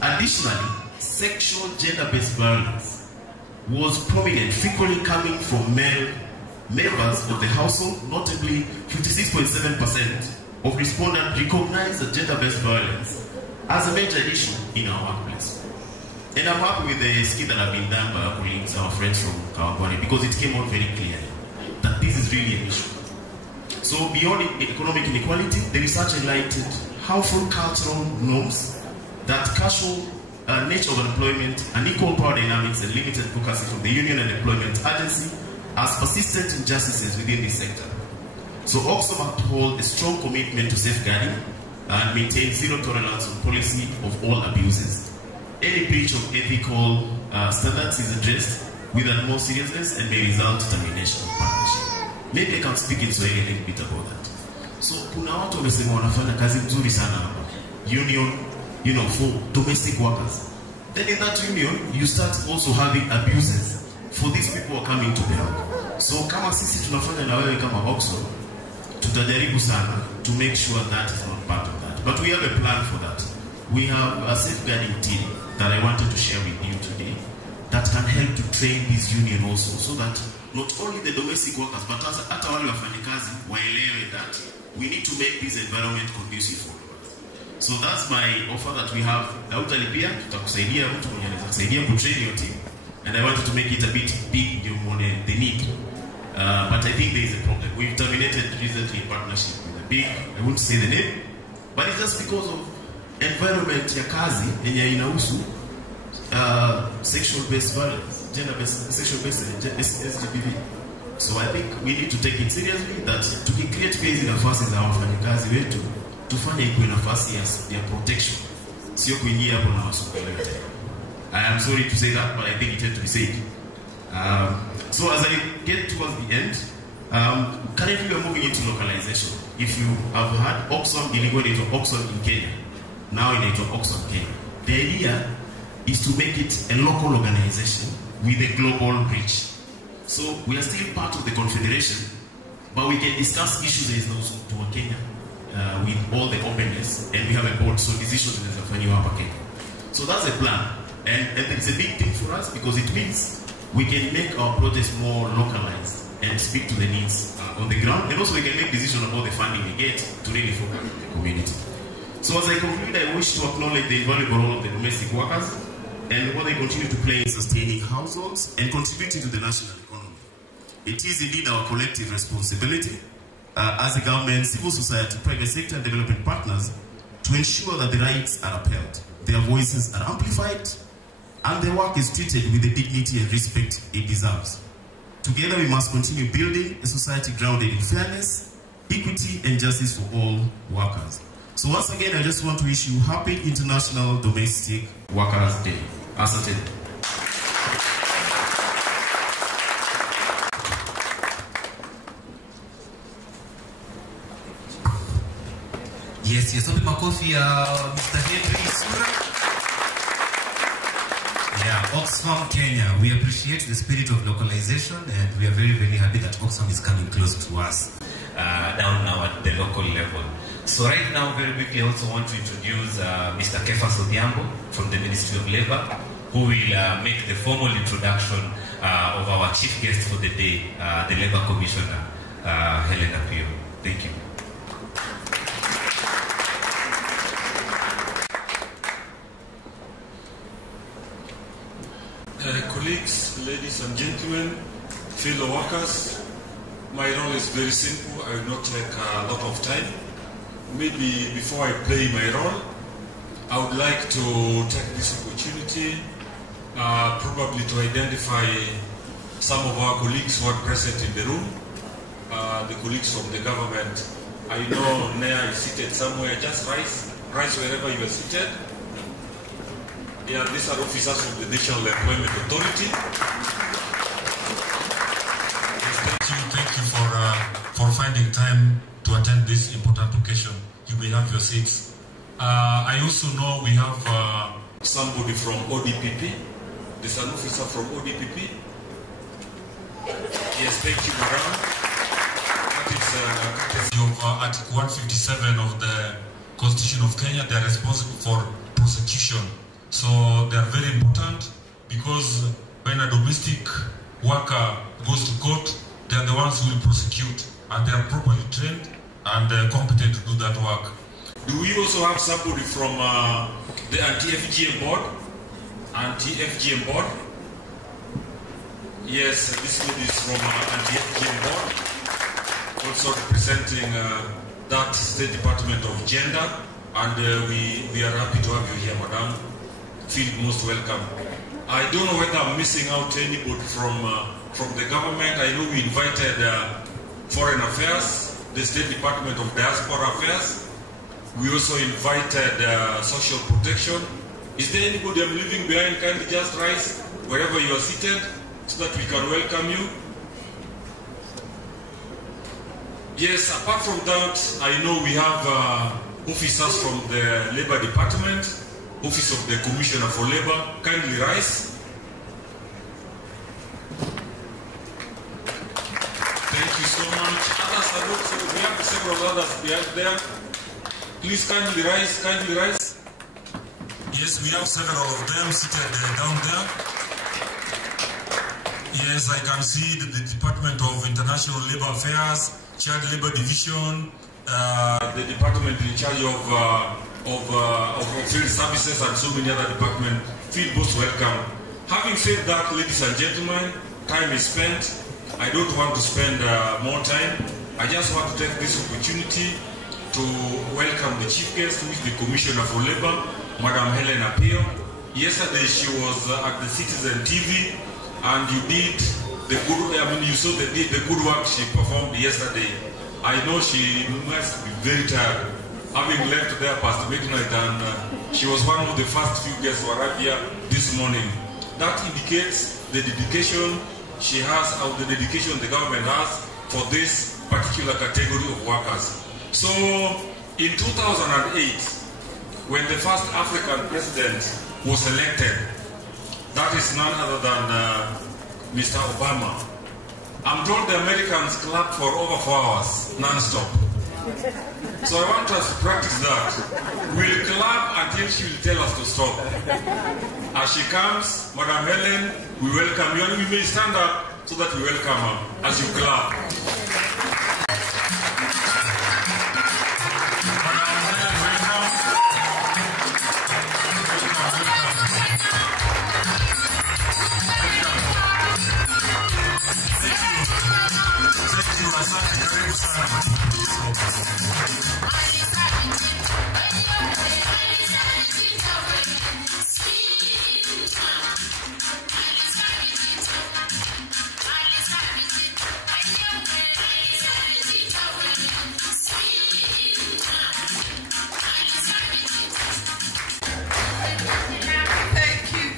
Additionally, sexual gender-based violence was prominent, frequently coming from male members of the household. Notably, 56.7% of respondents recognized that gender-based violence as a major issue in our workplace. And I'm happy with the scheme that have been done by our colleagues, our friends from Kawangware, because it came out very clearly that this is really an issue. So beyond economic inequality, the research highlighted harmful cultural norms, that casual nature of employment, unequal power dynamics, and limited advocacy from the Union and Employment Agency as persistent injustices within this sector. So Oxfam uphold a strong commitment to safeguarding and maintain zero tolerance on policy of all abuses. Any breach of ethical standards is addressed with utmost seriousness and may result in termination of partnership. Maybe I can speak in Swahili a little bit about that. So kuna watu wamesema wanafanya kazi nzuri sana hapa. Union, for domestic workers. Then in that union, you start also having abuses for these people who are coming to the help. So kama sisi tunafanya na wewe kama Oxfam, tutajaribu sana to make sure that is not part of that. But we have a plan for that. We have a safeguarding team that I wanted to share with you today that can help to train this union also, so that not only the domestic workers, but hata wale wafanyikazi waelewe that we need to make this environment conducive for them. So that's my offer that we have. Hautalipia, tutakusaidia mtu mwenye anaweza kusaidia kutrain your team. And I wanted to make it a bit big, the need. But I think there is a problem. We've terminated recently a partnership with a big, I won't say the name, but it's just because of environment ya kazi yenye inahusu sexual-based violence, gender-based, sexual-based SGBV. So I think we need to take it seriously that to create hizi nafasi za wafanyikazi wetu, tufanye ikuwe nafasi ya protection, sio kuingia hapo na wasukule yote. I am sorry to say that, but I think it had to be said. So as I get towards the end, currently we are moving into localization. If you have heard, Oxfam ilikuwa inaitwa Oxfam in Kenya. Now inaitwa Oxfam Kenya. The idea is to make it a local organization with a global reach. So we are still part of the confederation, but we can discuss issues that is also to Kenya with all the openness, and we have a board, so decisions in the hapa Kenya. So that's a plan, and it's a big thing for us because it means we can make our projects more localized and speak to the needs on the ground, and also we can make decisions about the funding we get to really focus on the community. So as I conclude, I wish to acknowledge the invaluable role of the domestic workers and what they continue to play in sustaining households and contributing to the national economy. It is indeed our collective responsibility as a government, civil society, private sector, and development partners to ensure that the rights are upheld, their voices are amplified, and their work is treated with the dignity and respect it deserves. Together we must continue building a society grounded in fairness, equity, and justice for all workers. So once again, I just want to wish you happy International Domestic Workers Day. Asante. Yes, wapi makofi ya Mr. Henry Sura. Yeah, Oxfam Kenya, we appreciate the spirit of localization and we are very, very happy that Oxfam is coming close to us down now at the local level. So right now, very quickly, I also want to introduce Mr. Kefas Odhiambo from the Ministry of Labour, who will make the formal introduction of our chief guest for the day, the Labour Commissioner, Helen Apio. Thank you. Colleagues, ladies and gentlemen, fellow workers, my role is very simple. I will not take a lot of time. Maybe before I play my role, I would like to take this opportunity probably to identify some of our colleagues who are present in the room, the colleagues from the government. I know Nea is seated somewhere. Just rise wherever you are seated. Yeah, these are officers of the National Employment Authority. Thank you for finding time to attend this important occasion. You may have your seats. I also know we have somebody from ODPP. There's an officer from ODPP. Yes, thank you, madam. That is courtesy of Article 157 of the Constitution of Kenya. They are responsible for prosecution. So they are very important because when a domestic worker goes to court, they are the ones who will prosecute, and they are properly trained and competent to do that work. Do we also have somebody from the anti-FGM board? Anti-FGM board? Yes, this lady is from anti-FGM board, also representing that State Department of Gender, and we are happy to have you here, madam. Feel most welcome. I don't know whether I'm missing out anybody from the government. I know we invited Foreign Affairs, the State Department of Diaspora Affairs. We also invited Social Protection. Is there anybody I'm leaving behind? Kindly just rise wherever you are seated so that we can welcome you. Yes, apart from that, I know we have officers from the Labour Department, Office of the Commissioner for Labour. Kindly rise. Thank you so much. Others are also, we have several others behind there. Please kindly rise, kindly rise. Yes, we have several of them seated down there. Yes, I can see the Department of International Labour Affairs, Child Labour Division, the department in charge of field services and so many other departments. Feel most welcome. Having said that, ladies and gentlemen, time is spent. I don't want to spend more time. I just want to take this opportunity to welcome the chief guest, who is the Commissioner for Labour, Madam Helen Apio. Yesterday she was at the Citizen TV, and you did the good. I mean, you saw the good work she performed yesterday. I know she must be very tired, having left there past midnight, and she was one of the first few guests who arrived here this morning. That indicates the dedication she has, or the dedication the government has for this particular category of workers. So, in 2008, when the first African president was elected, that is none other than Mr. Obama. I'm told the Americans clapped for over 4 hours, non-stop. So I want us to practice that. We'll clap until she will tell us to stop. As she comes, Madam Helen, we welcome you, and we may stand up so that we welcome her as you clap.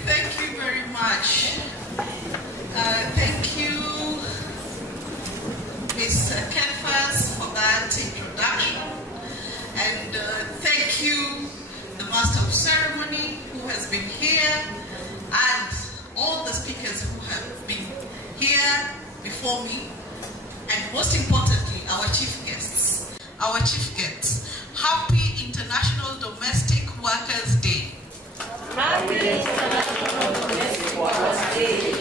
Thank you very much. Thank you, Mr. Kefas, for that introduction. And thank you, the Master of Ceremony, who has been here, and all the speakers who have been here before me, and most importantly, our chief guests. Our chief guests, Happy International Domestic Workers Day. Happy International Domestic Workers Day.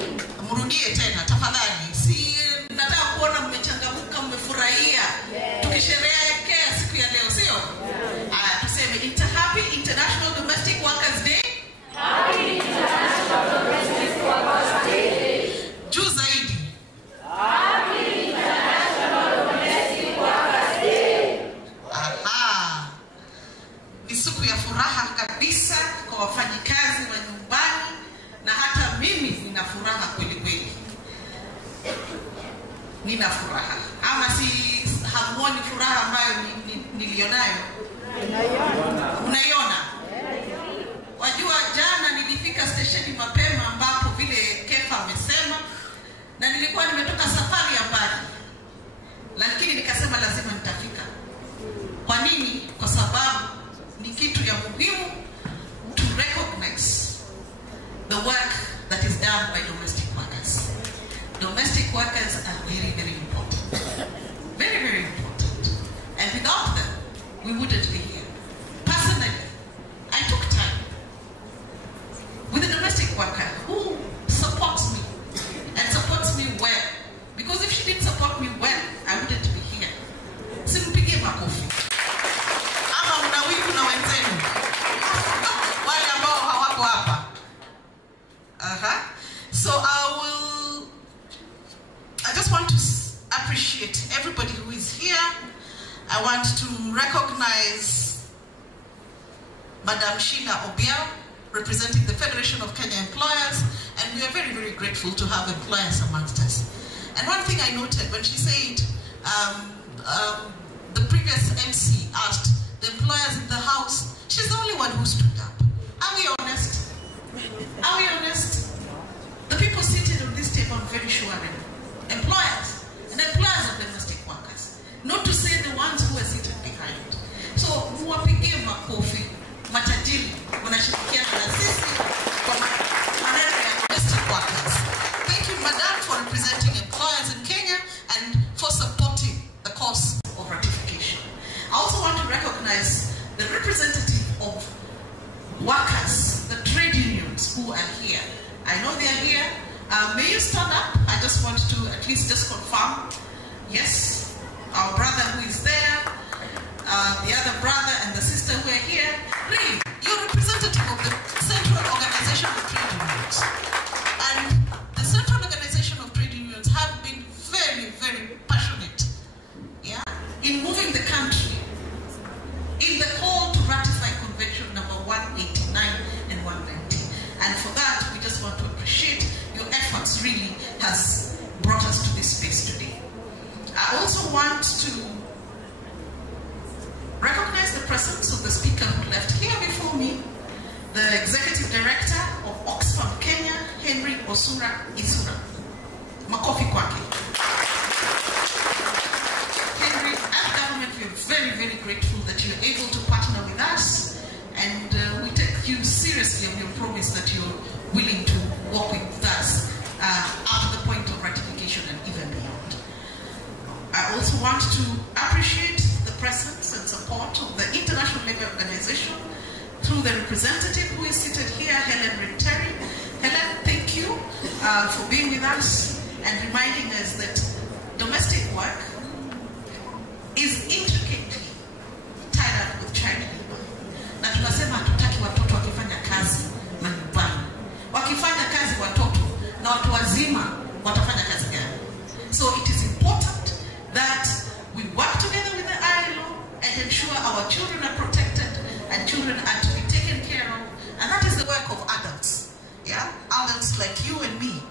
Mrudie tena tafadhali. Si nataka kuona mmechangamka, mmefurahia. Tukisherehekea siku ya leo, sio? Tuseme Happy International Domestic Workers Day. Happy International Domestic Workers Day. Juu zaidi. Happy International Domestic Workers Day. Ni siku ya furaha kabisa kwa wafanyikazi wa nyumbani, na hata mimi nina furaha kweli kweli. Nina furaha. Ama si hamuoni furaha ambayo nilionayo? Unaiona? Wajua jana nilifika stesheni mapema ambapo vile Kefa amesema, na nilikuwa nimetoka safari ya mbali. Lakini nikasema lazima nitafika. Kwa nini? Kwa sababu ni kitu ya muhimu to recognize the work that is done by domestic workers. Domestic workers are very, very important. Very, very important. And without them, we wouldn't be here. Personally, I took time with a domestic worker who supports me and supports me well. Because if she didn't support me well, I wouldn't be here. Simpigie makofi. Ama mnawivu na wenzenu. Wale ambao hawako hapa. So I just want to appreciate everybody who is here. I want to recognize Madam Sheila Obiel, representing the Federation of Kenya Employers, and we are very, very grateful to have employers amongst us. And one thing I noted when she said, the previous MC asked the employers in the house, she's the only one who stood up. Are we honest? Are we honest? The people seated on this table, I'm very sure, are employers, and employers of domestic workers. Not to say the ones who are seated behind. So, muwapigie makofi, matajiri, wanashirikiana na sisi kwa maneno ya domestic workers. Thank you, Madam, for representing employers in Kenya and for supporting the cause of ratification. I also want to recognize the representative of workers, the trade unions who are here. I know they are here. May you stand up? I just want to at least just confirm. Yes, our brother who is there, the other brother and the sister who are here. Really, you're representative of the Central Organization of Trade Unions. And the Central Organization of Trade Unions have been very, very passionate, in moving the country in the call to ratify Convention number 189 and 190. And for that, we just want to appreciate your efforts really has brought us to this space today. I also want to recognize the presence of the speaker who left here before me, the Executive Director of Oxfam Kenya, Henry Osura Isura. Makofi kwake. Henry, as government, we are very, very grateful that you're able to partner with us, and we take you seriously on your promise that you're willing to work with us up to the point of ratification and even beyond. I also want to appreciate the presence and support of the International Labour Organization through the representative who is seated here, Helen Rinteri. Helen, thank you for being with us and reminding us that domestic work is intricately tied up with child labor. Na tunasema hatutaki watoto wakifanya kazi manyumbani. Wakifanya kazi watoto na watu wazima watafanya kazi gani? So it is important that we work together with the ILO and ensure our children are protected and children are to be taken care of. And that is the work of adults. Yeah? Adults like you and me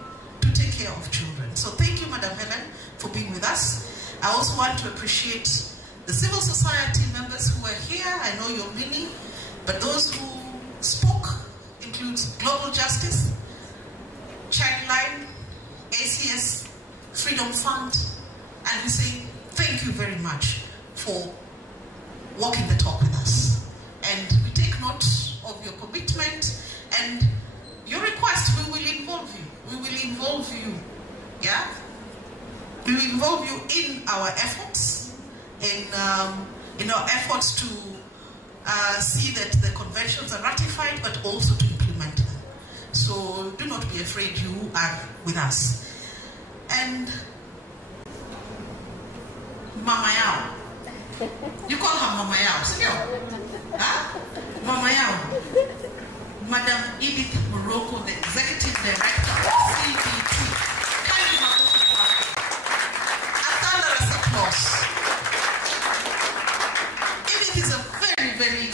to take care of children. So thank you, Madam Helen, for being with us. I also want to appreciate the civil society members who are here. I know you're many, but those who spoke includes Global Justice, Childline, ACS, Freedom Fund, and we say thank you very much for walking the talk with us. And we take note of your commitment and your request. We will involve you. We will involve you. Yeah? We will involve you in our efforts, in our efforts to see that the conventions are ratified, but also to implement them. So do not be afraid, you are with us. And Mama Yao. You call her Mama Yao, senor? Huh? Mama Yao. Madam Edith Morocco, the Executive Director of CBT. Kindly Morocco. A thunderous applause. Edith is a very, very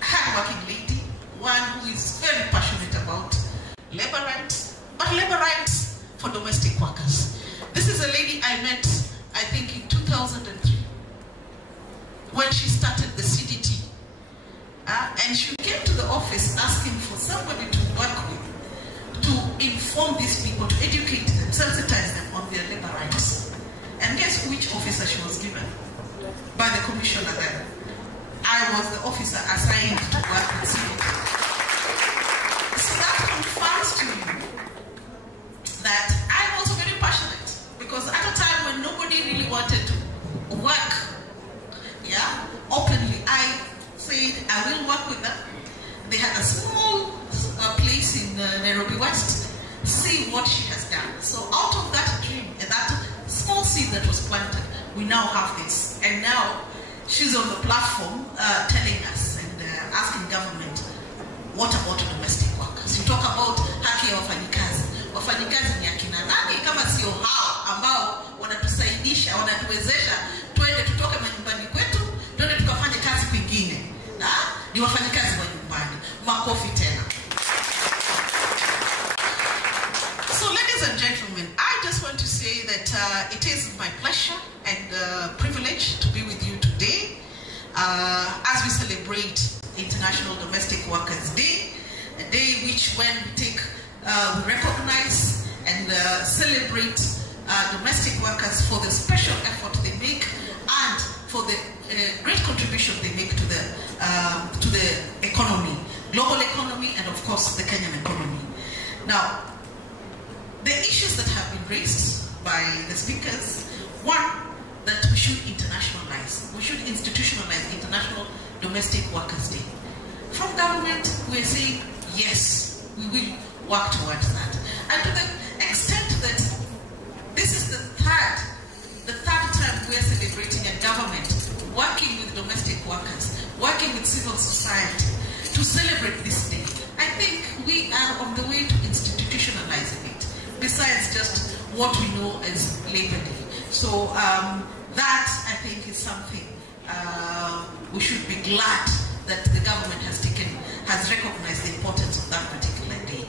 hard-working lady, one who is very passionate about labor rights, but labor rights for domestic workers. This is a lady I met, I think, in 2003, when she started the CDT. And she came to the office asking for somebody to work with, to inform these people, to educate them, sensitize them on their labor rights. And guess which officer she was given? By the commissioner then. I was the officer assigned to work with CDT. So that confirms to you that I'm also very passionate, because at a time when nobody really wanted to work, yeah, openly, I said I will work with them. They had a small place in Nairobi West. See what she has done. So out of that dream and that small seed that was planted, we now have this. And now she's on the platform telling us and asking government, what about domestic workers? You talk about haki ya wafanyikazi. Wafanyikazi ni akina nani kama sio hao ambao wanatusaidisha, wanatuwezesha tuende tutoke manyumbani kwetu, tuende tukafanye kazi kwingine. Ni wafanyikazi wa nyumbani. Makofi tena. So ladies and gentlemen, I just want to say that it is my pleasure and privilege to be with you today as we celebrate International Domestic Workers Day, a day which when we take, we recognize and celebrate domestic workers for the special effort they make and for the great contribution they make to the economy, global economy, and of course the Kenyan economy. Now, the issues that have been raised by the speakers, one, that we should internationalize, we should institutionalize International Domestic Workers Day. From government, we're saying, yes, we will work towards that. And to the extent that this is the third time we're celebrating a government working with domestic workers, working with civil society to celebrate this day, I think we are on the way to institutionalizing it, besides just what we know as Labor Day. So that, I think, is something we should be glad that the government has recognized the importance of that particular day.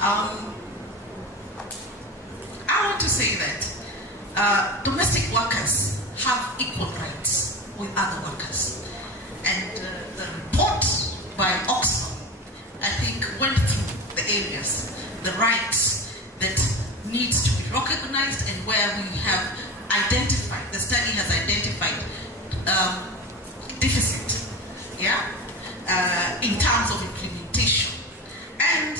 I want to say that domestic workers have equal rights with other workers. And the report by Oxfam, I think, went through the areas, the rights that needs to be recognized and where we have identified, the study has identified deficit, yeah, in terms of implementation. And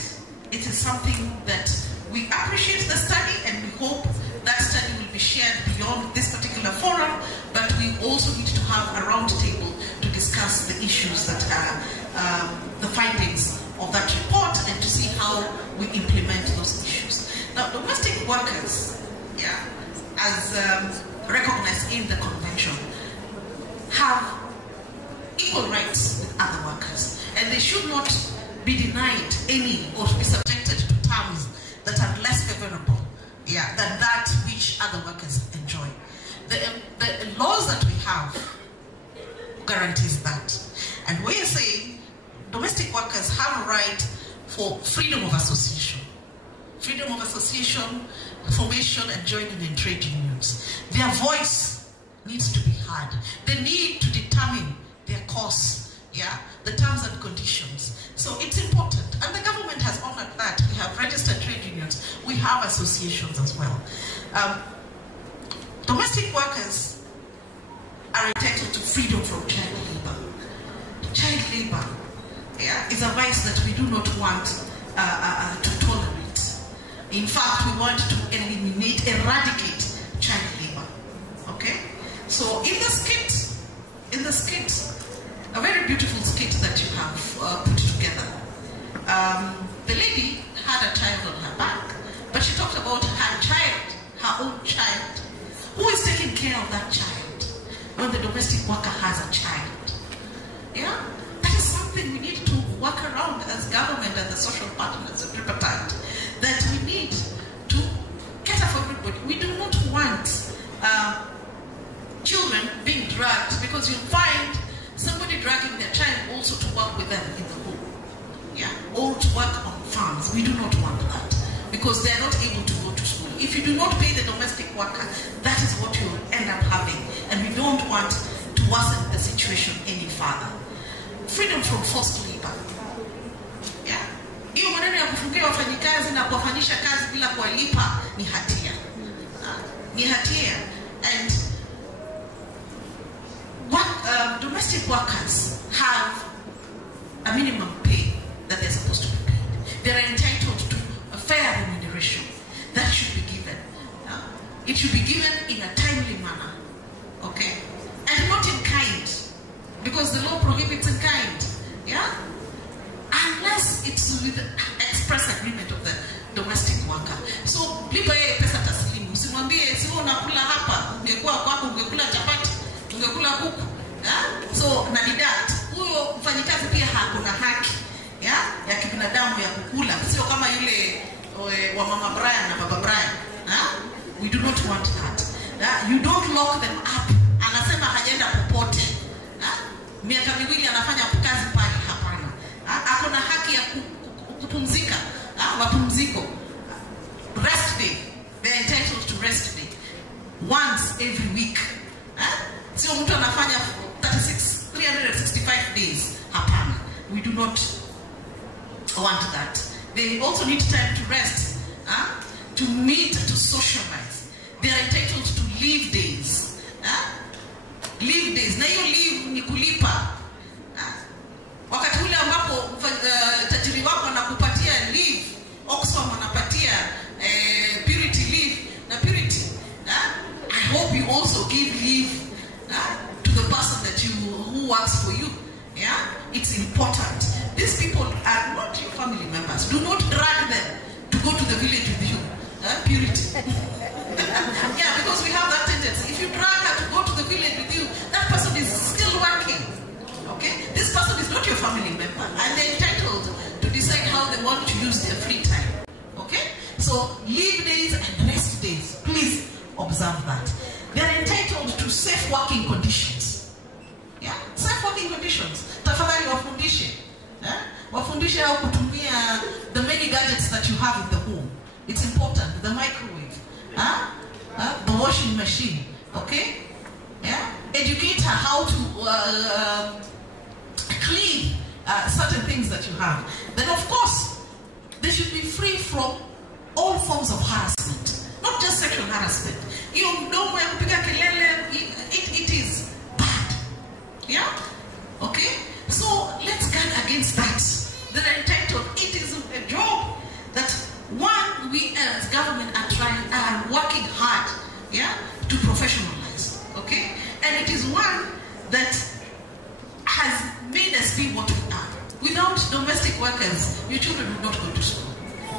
it is something that we appreciate the study and we hope that study will be shared beyond this particular forum, but we also need to have a round table to discuss the issues that are the findings of that report and to see how we implement those issues. Now, domestic workers, as recognized in the convention, have equal rights with other workers, and they should not be denied any or be subjected to terms that are less favorable than that which other workers enjoy. The laws that we have guarantees that. And we are saying domestic workers have a right for freedom of association. Freedom of association, formation and joining in trade unions. Their voice needs to be heard. They need to determine their course, the terms and conditions. So it's important. And the government has honored that. We have registered trade unions. We have associations as well. Domestic workers are entitled to freedom from child labor. Child labor is a vice that we do not want to tolerate. In fact, we want to eliminate, eradicate child labor. Okay? So in the skit, a very beautiful skit that you have put together, the lady had a child on her back, but she talked about her own child. Who is taking care of that child when the domestic worker has a child? That is something we need to work around as government and the social partners and tripartite, that we need to cater for everybody. We do not want children being dragged, because you find somebody dragging their child also to work with them in the home, or to work on farms. We do not want that, because they are not able to go to school. If you do not pay the domestic worker, that is what you will end up having, and we don't want to worsen the situation any further. Freedom from forced labor. Hiyo maneno ya kufungia wafanyikazi na kuwafanyisha kazi bila kuwalipa ni hatia. Ni hatia. And domestic workers have a minimum pay that they're supposed to be paid. They're entitled to a fair remuneration that should be given. It should be given in a timely manner, okay? And not in kind, because the law prohibits in kind, unless it's with the express agreement of the domestic worker. So, lipa yeye pesa taslimu. Usimwambie sio unakula hapa, ungekula kwako, ungekula chapati, ungekula kuku. So, na deduct. Huyo mfanyikazi pia hakuna haki ya kibinadamu ya kukula. Sio kama yule wa Mama Brian na Baba Brian. We do not want that. You don't lock them up. Anasema hajaenda popote. Miaka miwili anafanya kazi pale, hapana. Ako na haki ya kupumzika, mapumziko. Rest day. They are entitled to rest day. Once every week. Sio mtu anafanya 365 days. Hapana. We do not want that. They also need time to rest, to meet, to socialize. They are entitled to leave days. Leave days. Na hiyo leave ni kulipa. Wakati ule ambapo tajiri wako anakupatia leave, Oxfam anapatia Purity leave na Purity. I hope you also give leave to the person that who works for you. It's important. These people are not your family members. Do not drag them to go to the village with you. Purity. Because we have that tendency. If you drag her to go to the village with you, that person is still working. Okay? This person is not your family member, and they're entitled to decide how they want to use their free time. Okay? So, leave days and rest days. Please observe that. They're entitled to safe working conditions. Safe working conditions. Tafadhali wafundishe. Wafundishe how kutumia the many gadgets that you have in the home. It's important. The microwave. The washing machine. Okay? Educate her how to clean certain things that you have. Then of course, they should be free from all forms of harassment. Not just sexual harassment. Hiyo mdomo ya kupiga kelele, it is bad. Okay? So let's guard against that. They're entitled. It is a job that we as government are working hard, to professionalize. Okay? And it is your children would not go to school.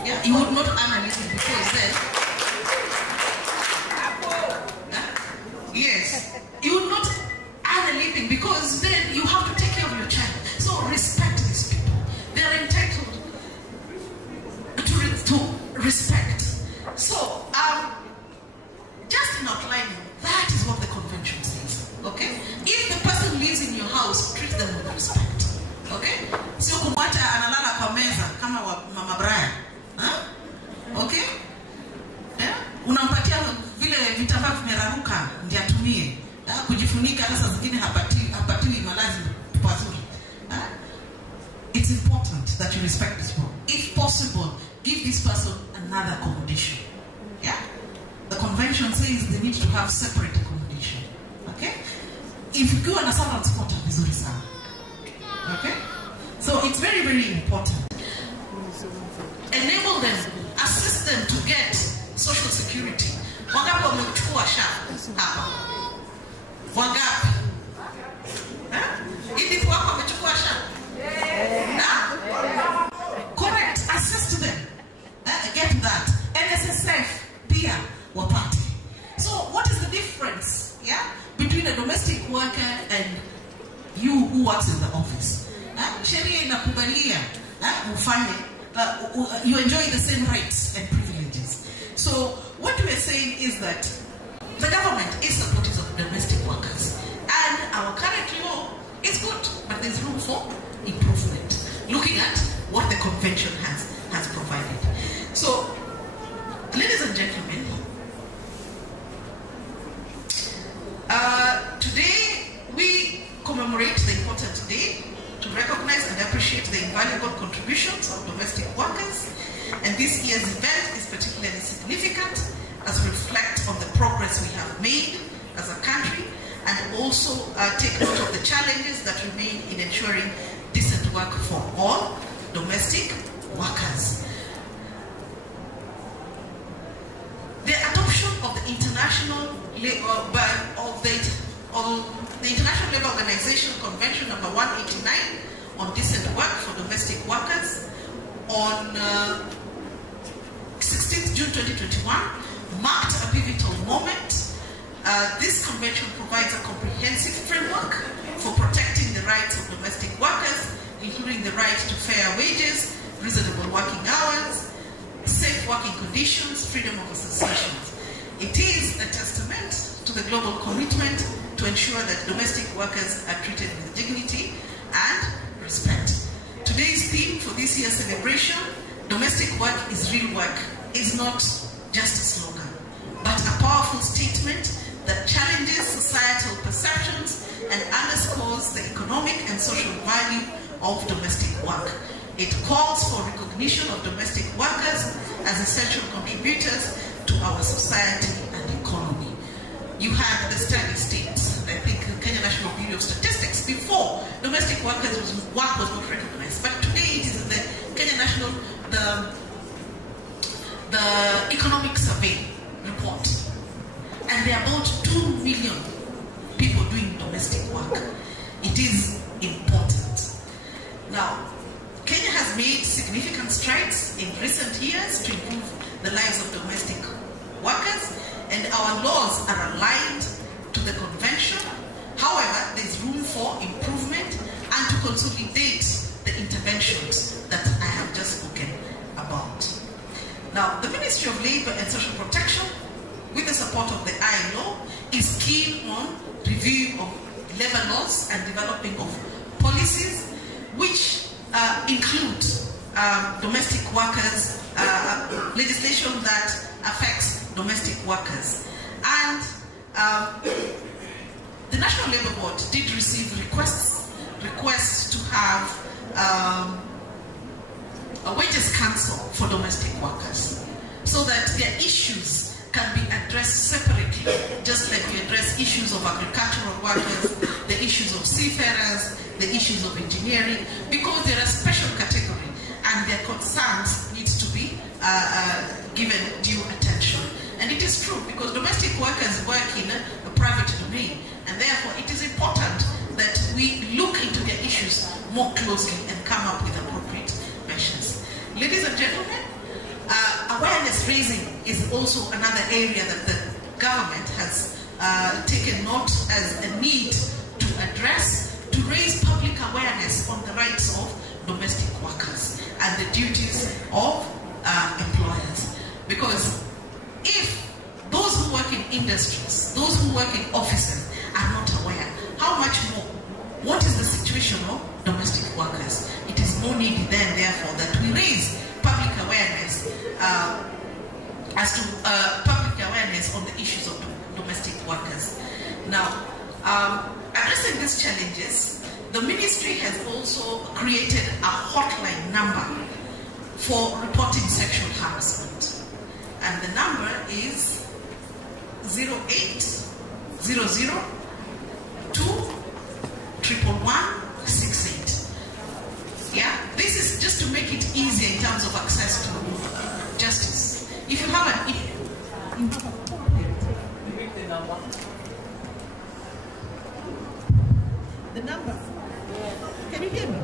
Yeah, you would not earn a living because then, yes, you would not earn a living because then you have to take care of your child. So respect these people. They are entitled to respect. So, just in outlining, that is what the convention says. Okay? If the person lives in your house, treat them with respect. Okay? Sio kumwacha analala kwa meza kama wa Mama Brian. Okay? Yeah? Unampatia vile vitambaa vimeraruka ndiye atumie. Kujifunika hasa zingine hapatiwi malazi pazuri. It's important that you respect this people. If possible, give this person another accommodation. Yeah? The convention says they need to have separate accommodation. Okay? If you go on a servant quarter, vizuri sana. Okay? So it's very, very important. Enable them, assist them to get social security. Wangapi wamechukua SHA hapa? Wangapi? Hivi wako wamechukua SHA? Correct. Assist them. Get that. NSSF, pia wapate. So what is the difference, yeah, between a domestic worker and you who works in the office? Sheria inakubalia ufanye, you enjoy the same rights and privileges. So what we are saying is that the government is supportive of domestic workers, and our current law is good, but there's room for improvement. Looking at what the convention has provided. So, ladies and gentlemen, today we commemorate the important day to recognize and appreciate the invaluable contributions of domestic workers. And this year's event is particularly significant as we reflect on the progress we have made as a country, and also take note of the challenges that remain in ensuring decent work for all domestic workers. The adoption of the International Labour Organization Convention number 189 on decent work for domestic workers on 16th June 2021 marked a pivotal moment. This convention provides a comprehensive framework for protecting the rights of domestic workers, including the right to fair wages, reasonable working hours, safe working conditions, freedom of associations. It is a testament to the global commitment to ensure that domestic workers are treated with dignity and respect. Today's theme for this year's celebration, domestic work is real work, is not just a slogan, but a powerful statement that challenges societal perceptions and underscores the economic and social value of domestic work. It calls for recognition of domestic workers as essential contributors to our society and economy. You had the study states, I think the Kenya National Bureau of Statistics, before domestic workers work was not recognized, but today it is the Kenya National, the Economic Survey report, and there are about 2 million people doing domestic work. It is important. Now, Kenya has made significant strides in recent years to improve the lives of domestic workers, and our laws are aligned to the convention. However, there's room for improvement and to consolidate the interventions that I have just spoken about. Now, the Ministry of Labour and Social Protection, with the support of the ILO, is keen on review of labour laws and developing of policies which include domestic workers, legislation that affects domestic workers. And the National Labour Board did receive requests to have a wages council for domestic workers, so that their issues can be addressed separately, just like we address issues of agricultural workers, the issues of seafarers, the issues of engineering, because they're a special category and their concerns need to be given due attention. And it is true, because domestic workers work in a private domain, and therefore it is important that we look into their issues more closely and come up with appropriate measures. ladies and gentlemen, awareness raising is also another area that the government has taken note as a need to address, to raise public awareness on the rights of domestic workers and the duties of employers. Because if those who work in industries, those who work in offices are not aware, how much more? What is the situation of domestic workers? It is more needed then, therefore, that we raise public awareness on the issues of domestic workers. Now, addressing these challenges, the ministry has also created a hotline number for reporting sexual harassment. And the number is 0800 21168. Yeah, this is just to make it easier in terms of access to justice. If you have an issue, the number. Can you hear me?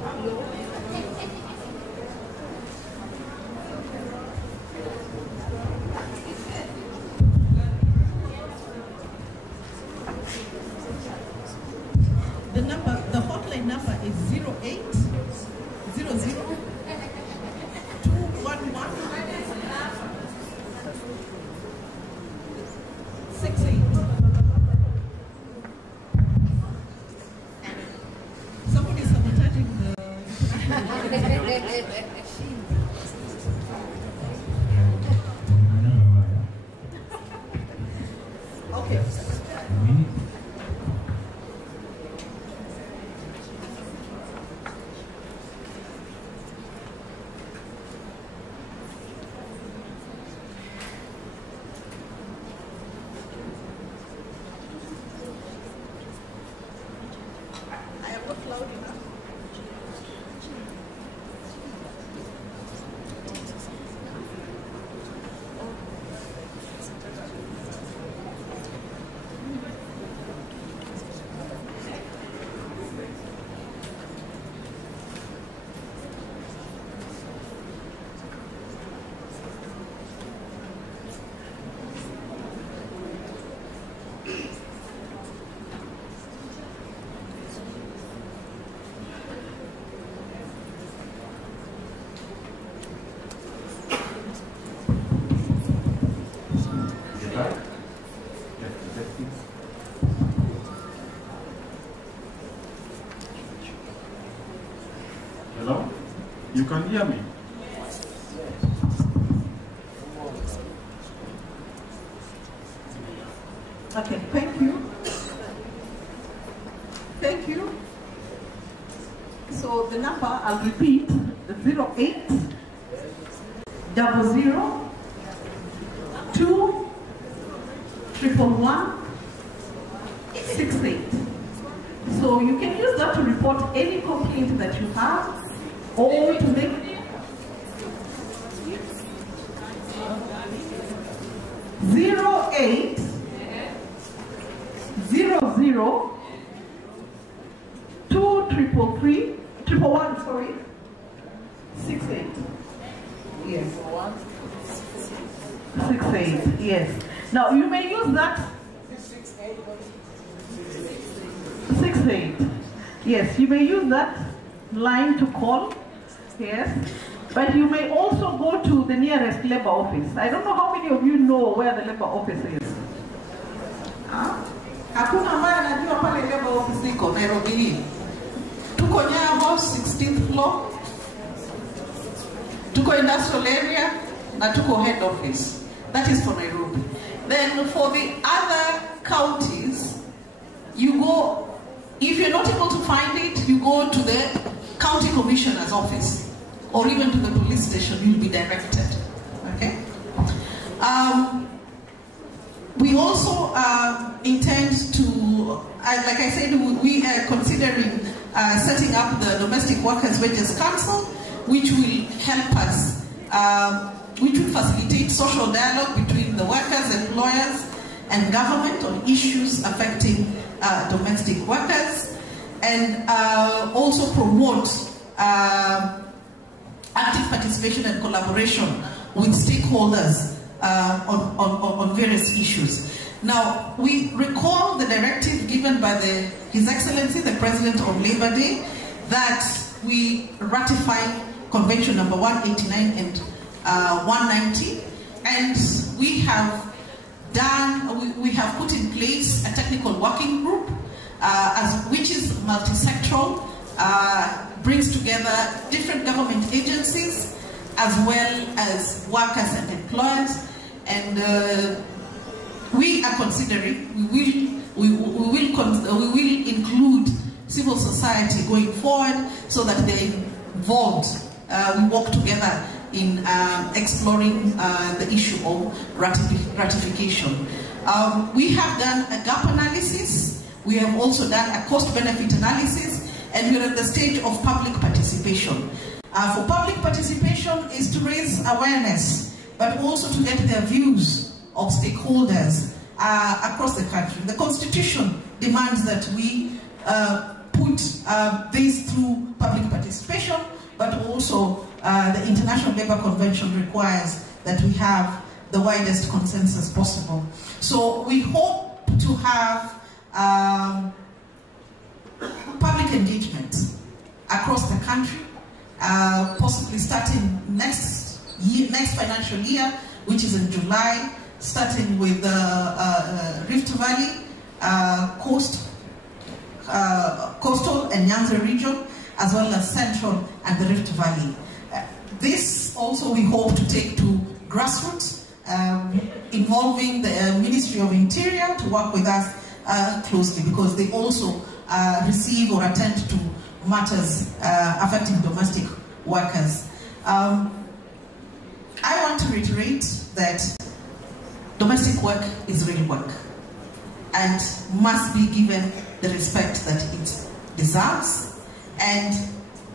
The number, the hotline number is 0800 211 68. Somebody is sabotaging the okay. Hello? You can hear me? Okay, thank you. Thank you. So the number, I'll repeat, the 08 00 2 111 68. So you can use that to report any complaint that you have or to make 08 00 2 111 sorry 68. Yes. 68. Yes. Now you may use that 68. Yes, you may use that line to call. Yes. But you may also go to the nearest labor office. I don't know how many of you know where the labor office is. Hakuna ambaye anajua pale labor office iko Nairobi hii. Tuko Nyayo House 16th floor. Tuko industrial area na tuko head office. That is for Nairobi. Then for the other counties, you go, if you're not able to find it, you go to the county commissioner's office or even to the police station. You'll be directed. Okay. We also intend to, like I said, we are considering setting up the Domestic Workers Wages Council, which will help us, which will facilitate social dialogue between the workers, employers, and government on issues affecting domestic workers, and also promote active participation and collaboration with stakeholders on various issues. Now, we recall the directive given by His Excellency, the President of Labor Day, that we ratify Convention number 189 and 190, and we have put in place a technical working group, which is multi-sectoral, brings together different government agencies as well as workers and employers, and we are considering, we will include civil society going forward so that they're involved. We work together in exploring the issue of ratification. We have done a gap analysis. We have also done a cost-benefit analysis, and we're at the stage of public participation. For public participation is to raise awareness, but also to get their views of stakeholders across the country. The Constitution demands that we put this through public participation, but also the International Labour Convention requires that we have the widest consensus possible. So we hope to have public engagement across the country, possibly starting next financial year, which is in July, starting with Rift Valley, coastal and Nyanza region, as well as Central and the Rift Valley. This also we hope to take to grassroots, involving the Ministry of Interior to work with us closely, because they also receive or attend to matters affecting domestic workers. I want to reiterate that domestic work is real work and must be given the respect that it deserves. And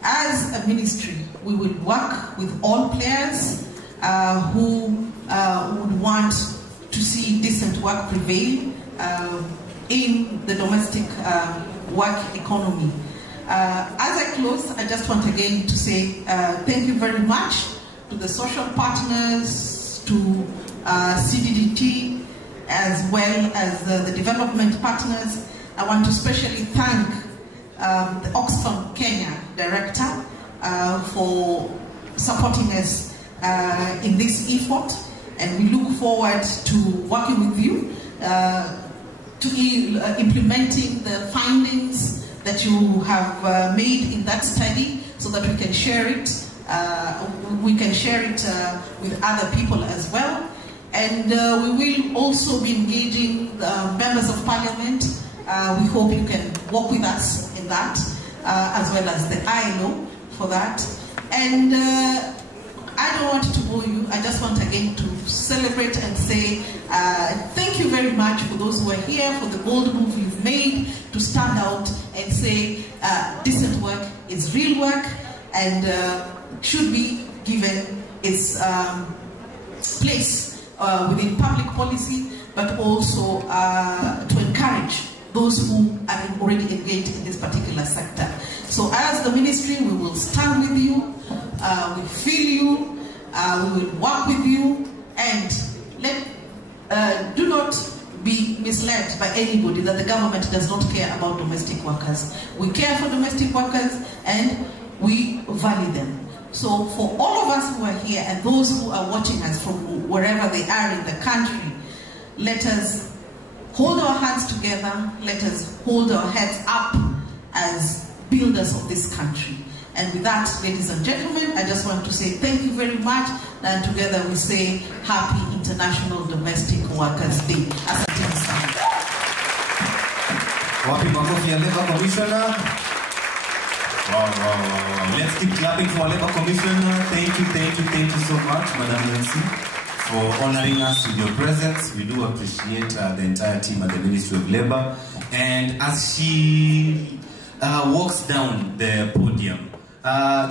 as a ministry, we will work with all players who would want to see decent work prevail in the domestic work economy. As I close, I just want again to say thank you very much to the social partners, to CDDT, as well as the development partners. I want to especially thank the Oxfam Kenya director for supporting us in this effort, and we look forward to working with you to implementing the findings that you have made in that study, so that we can share it. With other people as well, and we will also be engaging members of parliament. We hope you can work with us in that, as well as the ILO for that. And I don't want to bore you. I just want again to celebrate and say thank you very much for those who are here, for the bold move you've made to stand out and say decent work is real work, and should be given its place within public policy, but also to encourage those who are already engaged in this particular sector. So as the ministry, we will stand with you, we feel you, we will work with you, and do not be misled by anybody that the government does not care about domestic workers. We care for domestic workers and we value them. So for all of us who are here and those who are watching us from wherever they are in the country, let us hold our hands together, let us hold our heads up as builders of this country. And with that, ladies and gentlemen, I just want to say thank you very much, and together we say Happy International Domestic Workers Day. Asanteni sana. Wapi makofi ya Labour Commissioner? Wow. Let's keep clapping for Labour Commissioner. Thank you so much, Madam Nancy, for honoring us with your presence. We do appreciate the entire team at the Ministry of Labour. And as she walks down the podium,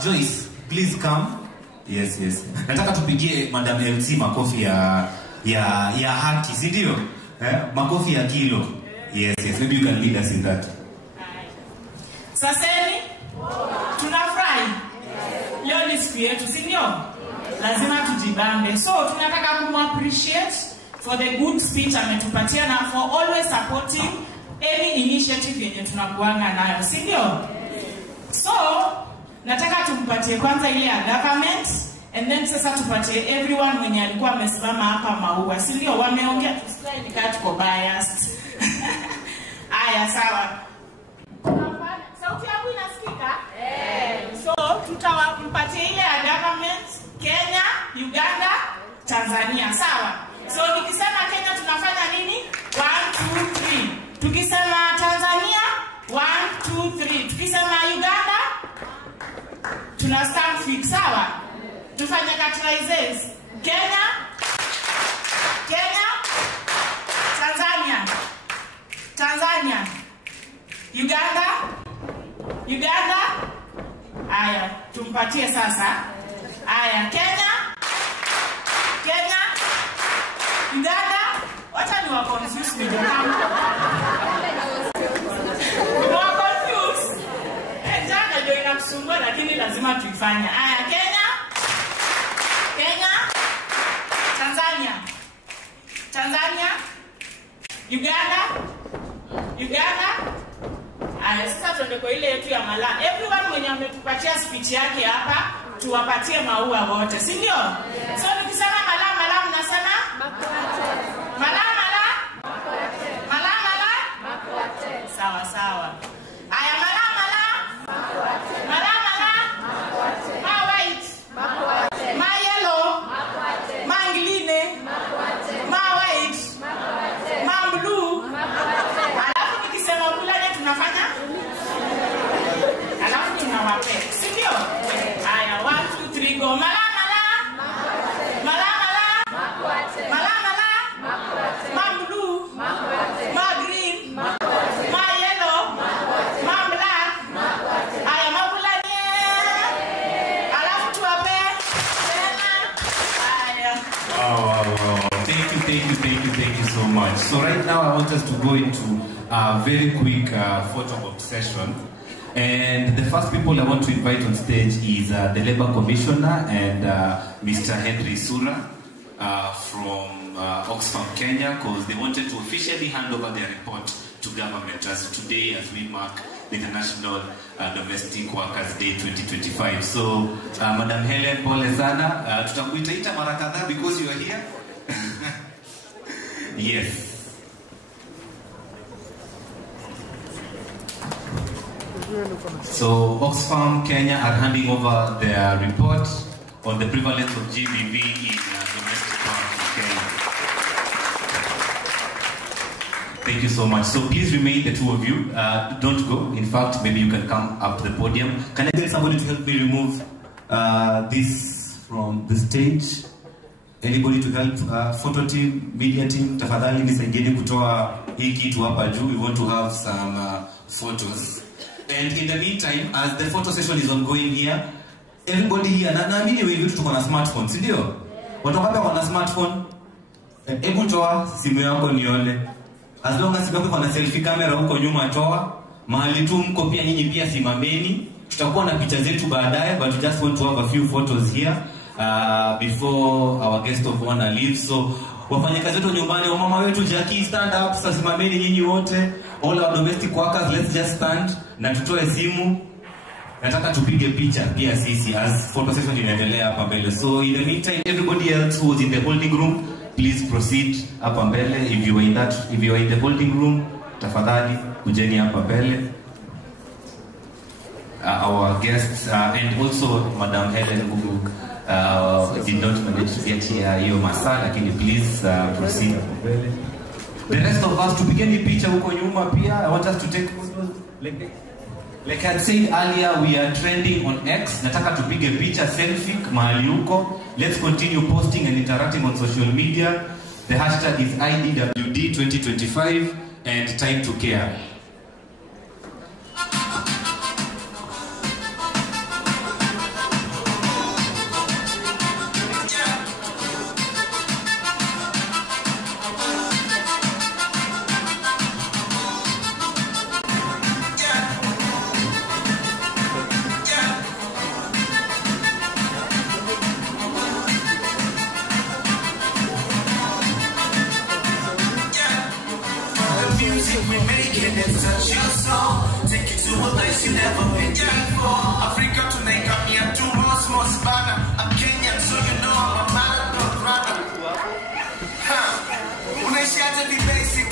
Joyce, please come. Yes. Nataka tupigie Madam LC makofi ya haki, si ndio? Makofi ya kilo. Yes. Maybe you can lead us in that. Saseni? Tunafurahi? Leo ni siku yetu, si ndio? Lazima tujibambe. So tunataka kumappreciate for the good speech ametupatia na for always supporting any initiative yenye tunakuanga nayo, si ndio? So nataka tumpatie kwanza ile ya government, and then sasa tupatie everyone mwenye alikuwa amesimama hapa maua, si ndio? Wameongea tusikie nikaa tuko biased. Aya, sawa. Sauti yangu inasikika? So tutawampatia ile ya government, Kenya, Uganda, Tanzania, sawa? So nikisema Kenya tunafanya nini? 1, 2, 3. Tukisema Tanzania 1, 2, 3. Tukisema Uganda tuna stand fix, sawa? Tufanye categories. Kenya, Tanzania, Uganda. Aya, tumpatie sasa. Aya, Kenya, Uganda. Wacha ni wa confuse me jamani. Wa confuse. Jana ndio inakusumbua lakini lazima tuifanye. Aya, Kenya, Tanzania, Uganda. Aya, sasa tuende kwa ile yetu ya Mala. Everyone mwenye ametupatia speech yake hapa, tuwapatie maua wote, si ndio? So nikisema Mala mnasema? Mala. Sawa. Aya, Mala. Ma white. Ma yellow. Ma ngline. Ma white. Ma blue. Alafu nikisema kulane tunafanya? Alafu tunawape, si ndio? Aya, 1, 2, 3 go. Mala. Ma blue. Ma green. Ma yellow. Ma black. Aya, mabulani. Alafu tuwape tena. Aya. Wow. Thank you so much. So right now I want us to go into a very quick photo op session. And the first people I want to invite on stage is the Labour Commissioner and Mr. Henry Sura from Oxfam, Kenya, because they wanted to officially hand over their report to government as today as we mark the International Domestic Workers Day 2025. So, Madam Helen, pole sana. Tutakuita mara kadhaa because you are here. Yes. So Oxfam Kenya are handing over their report on the prevalence of GBV in domestic work in Kenya. Thank you so much. So please remain, the two of you. Don't go. In fact, maybe you can come up to the podium. Can I get somebody to help me remove this from the stage? Anybody to help? Photo team, media team, tafadhali nisaidieni kutoa hii kitu hapa juu. We want to have some photos. And in the meantime, as the photo session is ongoing here, everybody here, naamini wengi wetu tuko na smartphone, si ndio? Watu hapa wana smartphone. Hebu toa simu yako nione. As long as simu yako ina selfie camera huko nyuma toa. Mahali tu mko pia nyinyi pia simameni. Tutakuwa na picha zetu baadaye, but we just want to have a few photos here before our guest of honor leaves. So wafanyakazi wetu nyumbani, wamama wetu Jackie, stand up, sasa simameni nyinyi wote. All our domestic workers, let's just stand na tutoe simu. Nataka tupige picha pia sisi as photo session inaendelea hapa mbele. So in the meantime, everybody else who was in the holding room, please proceed hapa mbele. If you are in the holding room, tafadhali kujeni hapa mbele. Our guests and also Madam Helen who did not manage to get here hiyo masaa, lakini please proceed hapa mbele. The rest of us tupigeni picha huko nyuma pia. I want us to take photos. Like I said earlier, we are trending on X. Nataka tupige picha selfie mahali huko. Let's continue posting and interacting on social media. The hashtag is IDWD2025 and time to care. and touch your soul. Take you to a place you never been before. Africa tonight got me up to more Savannah. I'm Kenyan, so you know I'm a marathon runner.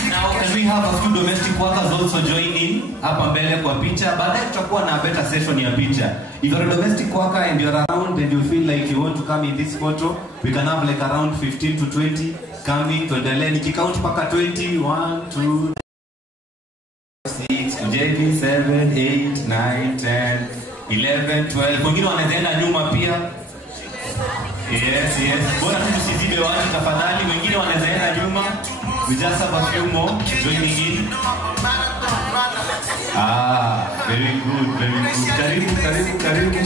Now, can we have a few domestic workers also join in hapa mbele kwa picha? Baadaye tutakuwa na better session ya picha. If you're a domestic worker and you're around and you feel like you want to come in this photo, we can have like around 15 to 20 coming. Tuendelee nikicount mpaka 20. 1, 2, 6, 7, 8, 9, 10, 11, 12. Wengine wanaenda nyuma pia. Yes. Bora tu tusizibe watu tafadhali. Wengine wanaenda nyuma. We just have a few more joining in. Very good. Karibu.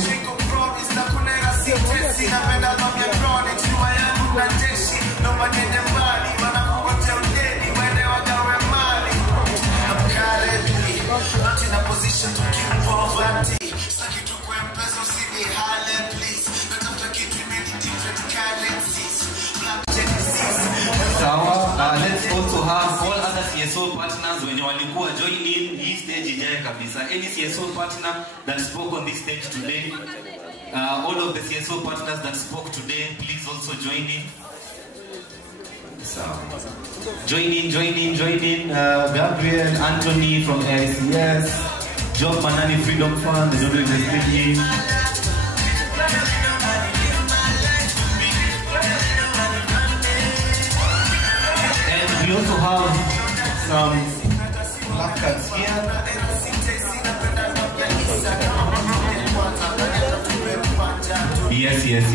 Not in a position to kill poverty. Saki tu kwa mpesa usini hale please. Natafuta kitu many different currencies. Let's also have all other CSO partners when walikuwa join in hii stage ijaye kabisa. Any CSO partner that spoke on this stage today, all of the CSO partners that spoke today, please also join in. Join in. Gabriel, Anthony from AICS, Job Manani Freedom Fund, the Dodo Investing. And we also have some placards here. Yes.